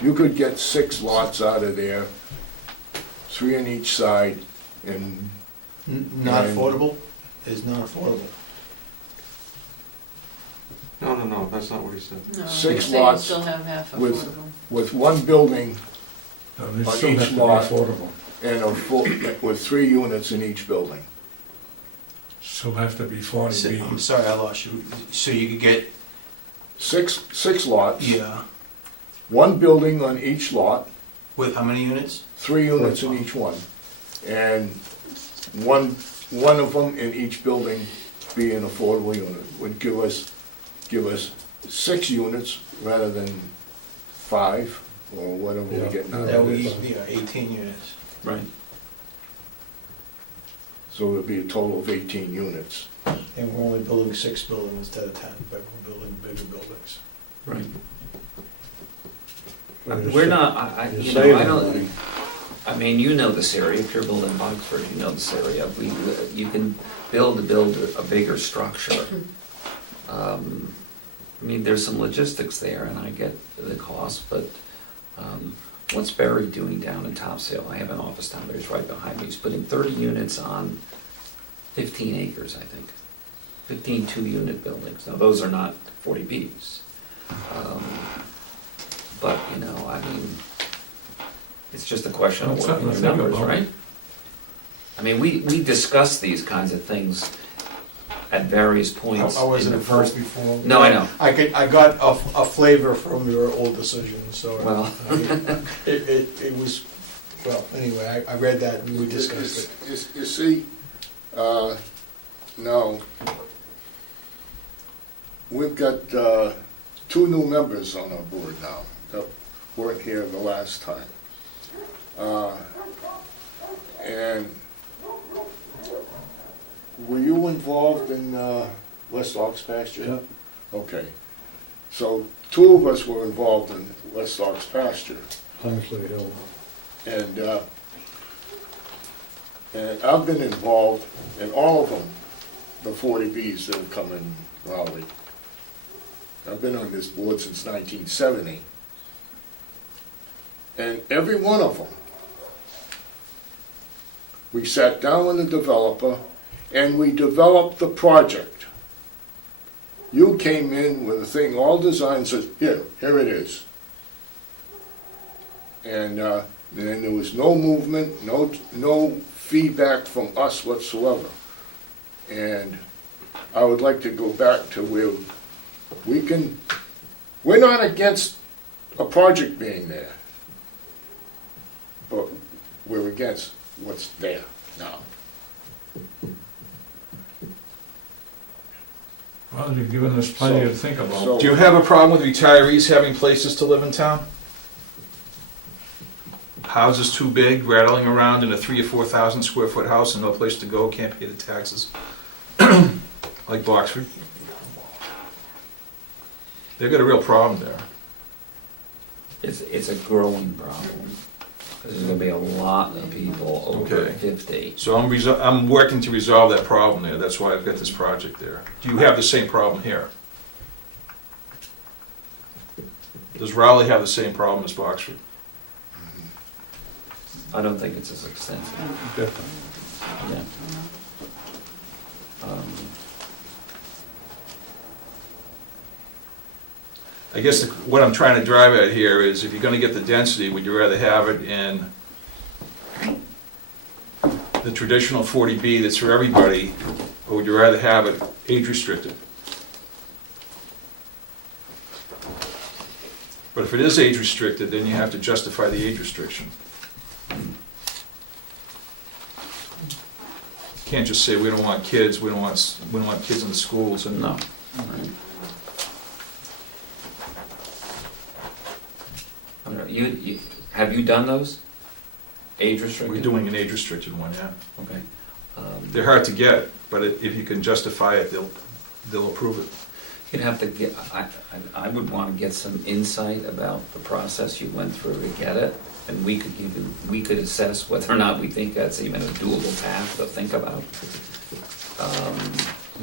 you could get 6 lots out of there, 3 on each side, and Not And- affordable is not affordable. No, that's not what he said. No, 6 they lots still have half with, affordable. with 1 building They on still have each to be lot, affordable. and with 3 units in each building. Still have to be 40B. I'm sorry, I lost you. So you could get, Six lots. yeah, 1 building on each lot, with how many units? 3 units in each one. And one of them in each building be an affordable unit, would give us 6 units rather than 5, or whatever we get now. That would be, 18 units. Right. So it would be a total of 18 units. And we're only building 6 buildings instead of 10, but we're building bigger buildings. Right. Well, We're you're not, you're I saving don't, money. I mean, you know this area, if you're building Boxford, you know this area. You can build a bigger structure. I mean, there's some logistics there, and I get the cost, but what's Barry doing down in Topsail? I have an office down there, he's right behind me. He's putting 30 units on 15 acres, I think. 15 2-unit buildings. Now, those are not 40Bs. But, you know, I mean, it's just a question of That's working something the to think numbers, about. right? I mean, we discuss these kinds of things at various points I wasn't in the involved first. before. No, I know. I got a flavor from your old decision, so. Well. I mean, It was, well, anyway, I read that and we discussed it. You see, now, we've got 2 new members on our board now that weren't here the last time. And were you involved in West Ox pasture? Yeah. Okay. So 2 of us were involved in West Ox pasture. Humphrey Hill. And I've been involved in all of them, the 40Bs that have come in Raleigh. I've been on this board since 1970. And every one of them, we sat down with the developer and we developed the project. You came in with a thing all designed, said, here it is. And then there was no movement, no feedback from us whatsoever. And I would like to go back to where we're not against a project being there, but we're against what's there now. Well, you've given us plenty to think about. Do you have a problem with retirees having places to live in town? Houses too big, rattling around in a 3,000 or 4,000 square foot house and no place to go, can't pay the taxes. Like Boxford. They've got a real problem there. It's a growing problem. Because there's gonna be a lot of people over 50. So I'm working to resolve that problem there, that's why I've got this project there. Do you have the same problem here? Does Raleigh have the same problem as Boxford? I don't think it's as extensive. Different. Yeah. I guess what I'm trying to drive at here is, if you're gonna get the density, would you rather have it in the traditional 40B that's for everybody, or would you rather have it age restricted? But if it is age restricted, then you have to justify the age restriction. You can't just say we don't want kids, we don't want kids in the schools, and No. I don't know, have you done those? Age restricted? we're doing an age restricted one, yeah. Okay. They're hard to get, but if you can justify it, they'll approve it. You'd have to get, I would want to get some insight about the process you went through to get it, and we could assess whether or not we think that's even a doable path to think about.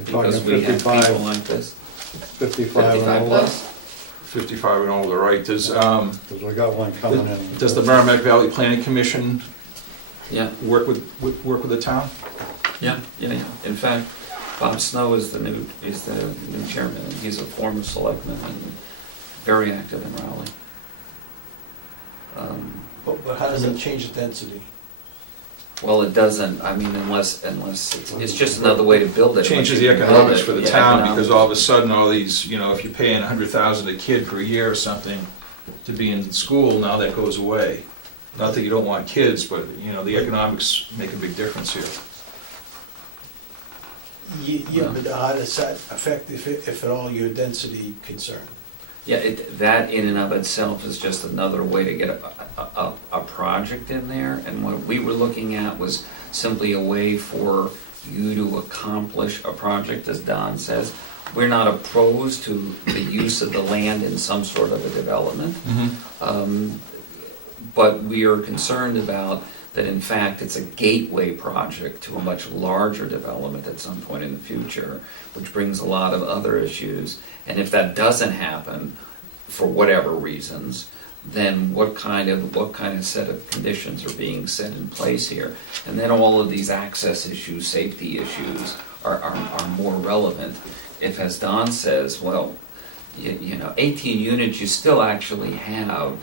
Because we have people like this. 55 and 55 older. plus? 55 and older, right? Does, Because we got one coming in. does the Merrimack Valley Planning Commission Yeah, work with the town? yeah. In fact, Bob Snow is the new chairman, and he's a former selectman and very active in Raleigh. But how does that change the density? Well, it doesn't, I mean, unless, it's just another way to build it. Changes the economics for the town, because all of a sudden, all these, if you're paying $100,000 a kid per year or something to be in school, now that goes away. Not that you don't want kids, but, the economics make a big difference here. Yeah, but how does that affect, if at all, your density concern? Yeah, that in and of itself is just another way to get a project in there, and what we were looking at was simply a way for you to accomplish a project, as Don says. We're not opposed to the use of the land in some sort of a development, but we are concerned about that in fact it's a gateway project to a much larger development at some point in the future, which brings a lot of other issues. And if that doesn't happen, for whatever reasons, then what kind of set of conditions are being set in place here? And then all of these access issues, safety issues are more relevant. If, as Don says, well, 18 units, you still actually have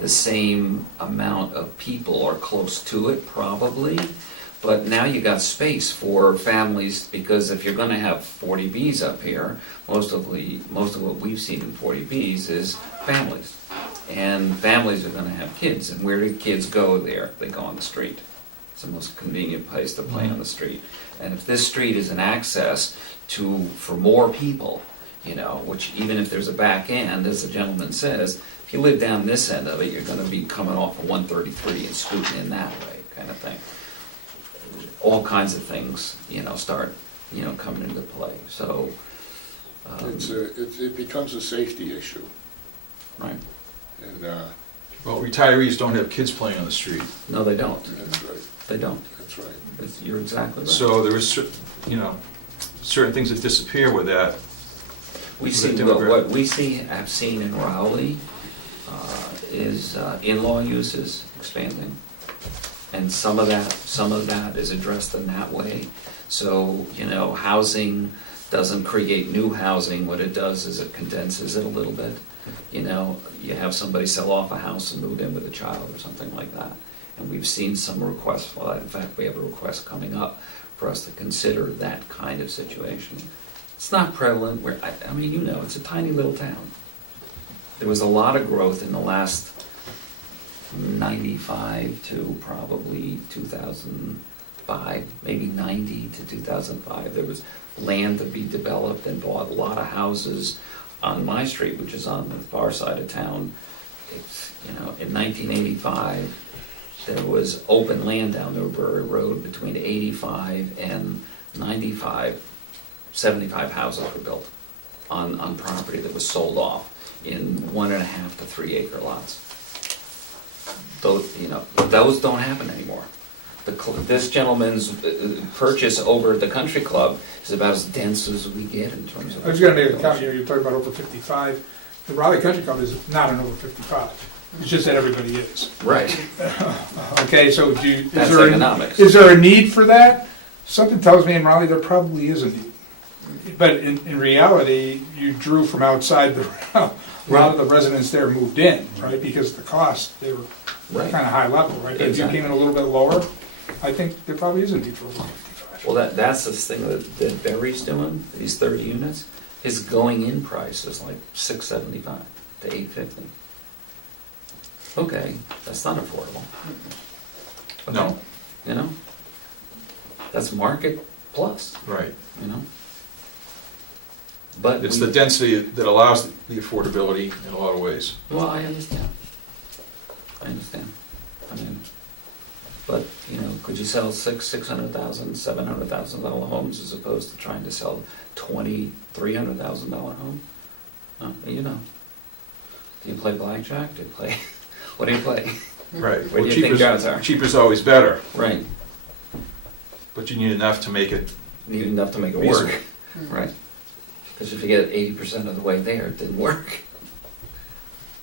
the same amount of people or close to it, probably. But now you got space for families, because if you're going to have 40Bs up here, most of what we've seen in 40Bs is families. And families are going to have kids. And where do kids go there? They go on the street. It's the most convenient place to play on the street. And if this street is an access for more people, you know, which even if there's a back end, as the gentleman says, if you live down this end of it, you're gonna be coming off of 133 and scooting in that way, kind of thing. All kinds of things, you know, start, you know, coming into play, so. It becomes a safety issue. Right. And, Well, retirees don't have kids playing on the street. No, they don't. that's right, They don't. that's right. You're exactly right. So there is, you know, certain things that disappear with that. We with see, that what we have seen in Rowley is in-law uses expanding. And some of that is addressed in that way. So, you know, housing doesn't create new housing. What it does is it condenses it a little bit. You know, you have somebody sell off a house and move in with a child or something like that. And we've seen some requests for that. In fact, we have a request coming up for us to consider that kind of situation. It's not prevalent. I mean, you know, it's a tiny little town. There was a lot of growth in the last 95 to probably 2005, maybe 90 to 2005. There was land to be developed and bought, a lot of houses on my street, which is on the far side of town. It's, you know, in 1985, there was open land down Newbury Road between 85 and 95. 75 houses were built on property that was sold off in 1.5 to 3 acre lots. Those, you know, those don't happen anymore. This gentleman's purchase over at the country club is about as dense as we get in terms of. I was gonna make a comment here, you're talking about over 55. The Raleigh Country Club is not an over 55. It's just that everybody is. Right. Okay, so That's economics. Is there a need for that? Something tells me in Raleigh there probably is a need. But in reality, you drew from outside a lot of the residents there moved in, right? Because the cost, they were Right. kind of high level, right? But if you Exactly. came in a little bit lower, I think there probably is a need for over 55. Well, that's this thing that Berry's doing, these 30 units. His going-in price is like $675 to $850. Okay, that's not affordable. Okay, No. You know? That's market plus, Right. you know? But It's the density that allows the affordability in a lot of ways. Well, I understand. I mean, but, you know, could you sell $600,000, $700,000 homes as opposed to trying to sell $200,000, $300,000 home? No, you know. Do you play blackjack? Do you play, what do you play? Right. Where do you think odds are? Cheaper's always better. Right. But you need enough to make it. You need enough to make it feasible. work. Right. Because if you get 80% of the way there, it didn't work.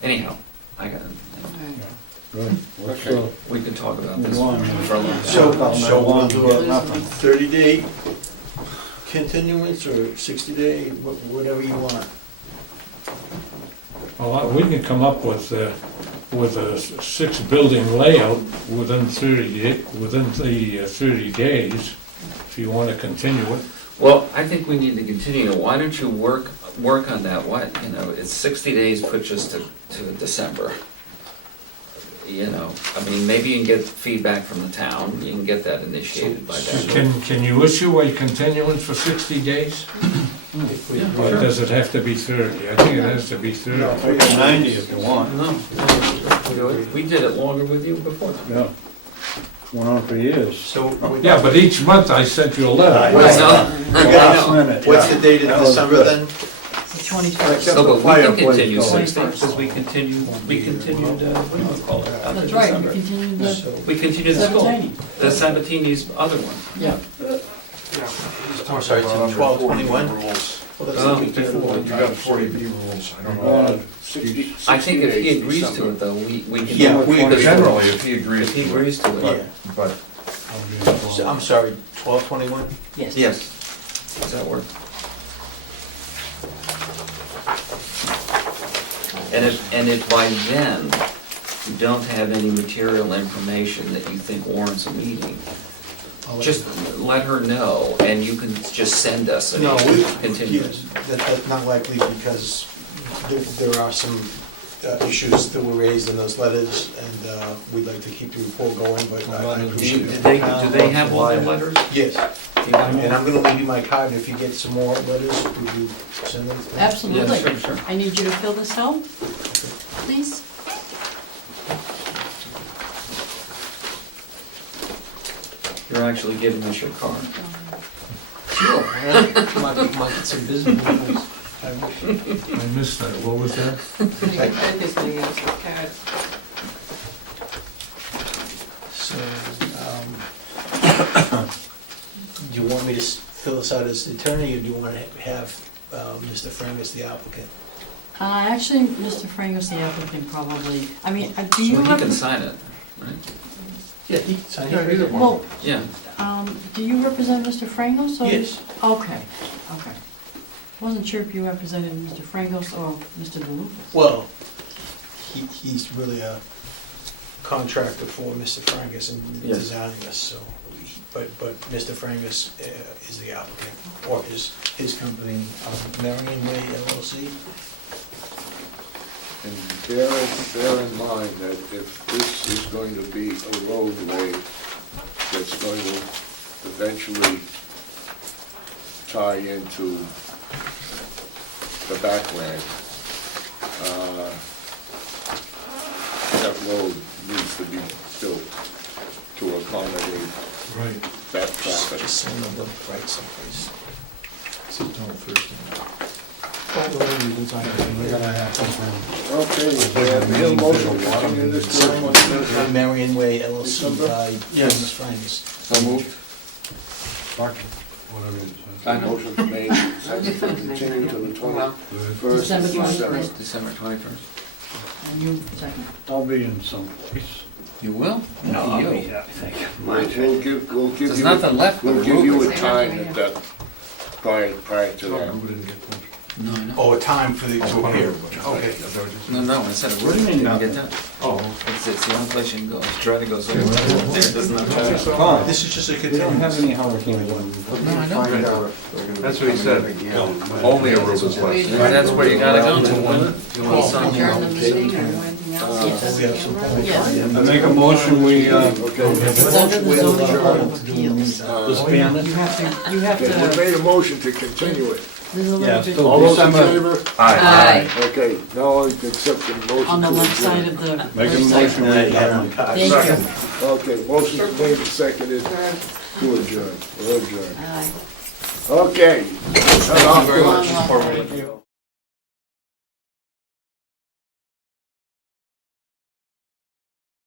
Anyhow, I got it. Good. Okay. We could talk about this Move on. for a long time. So we'll do a Nothing. 30-day continuance or 60-day, whatever you want. Well, we can come up with a 6-building layout within the 30 days, if you want to continue it. Well, I think we need to continue. Why don't you work on that? What, you know, it's 60 days puts us to December. You know, I mean, maybe you can get feedback from the town. You can get that initiated by then. Can you issue a continuance for 60 days? Or does it have to be 30? I think it has to be 30. 90 if you want. No, we did it longer with you before. Yeah. Went on for years. So Yeah, but each month I sent you a letter. Last minute. what's the date of December then? The 21st. No, but we can continue Fireplace 60, because we continued, what do you call it? After That's right, December. we continue the We continued the school. Sabatini. The Sabatini's other one. Yeah. I'm sorry, it's 12/21? Well, that's Oh. the week before. You got 40B rules, I don't know. 60 I think if he days, agrees to December. it, though, we can. Yeah, we agree. Generally, if he agrees If he to agrees to Yeah. it. but So, I'm sorry, 12/21? Yes. Yes. Does that work? And if by then you don't have any material information that you think warrants a meeting, just let her know, and you can just send us a No, continuance. that's not likely because there are some issues that were raised in those letters, and we'd like to keep the report going, but I appreciate it. Do they have all their letters? Yes, and I'm gonna leave you my card, if you get some more letters, would you send them? to me? Absolutely. Yeah, sure. I need you to fill this out, please. You're actually giving us your card. Sure, might get some business. I wish. I missed that, what was that? So, do you want me to fill this out as the attorney, or do you want to have Mr. Frangus the applicant? Actually, Mr. Frangos, the applicant, probably, I mean, do you Well, he have? can sign it, right? Yeah, he can sign Yeah, it. either one. Well, Yeah. do you represent Mr. Frangos, or? Yes. Okay, okay. Wasn't sure if you represented Mr. Frangos or Mr. DeLuca. Well, he's really a contractor for Mr. Frangus and Yes. designing this, so, but Mr. Frangus is the applicant, or his company, Marion Way LLC. And bear in mind that if this is going to be a roadway that's going to eventually tie into the backland, that road needs to be built to accommodate Right. that traffic. Just send them the right someplace. September 13th. We're gonna have Okay, we have a motion to continue this to the 23rd. Marion Way LLC by Yes. Thomas Frangus. So moved. Motion made, second to continue to the 21st. December 21st. December 21st. And you second. I'll be in some place. You will? No, I'll You. be here, I think. We'll give There's you, nothing left but we'll a give you roof. a time at that, prior to that. No, I know. Oh, a time for the, to appear. Okay. No, I said a roof didn't get done. Oh. It's the only place you can go. Try to go somewhere. There doesn't have. This is just a They don't have continuance. any hurricane ones. No, I know. That's what he said. Only a roof is left. That's where you gotta go to when you want something. Adjourn the meeting or anything else? We have some public Yes. I make a motion, we, It's under the zoning board of appeals. disband it. You have Okay, we to, made a motion to continue it. there's a Yeah, little bit still All those in December. favor? Aye. Okay, now I accept the motion. on the to left adjourn. side of the Make a website. motion, we adjourn. Thank you. Okay, motion made and seconded to adjourn. We're adjourned. Aye. Okay. Thank you very much. Long, long way.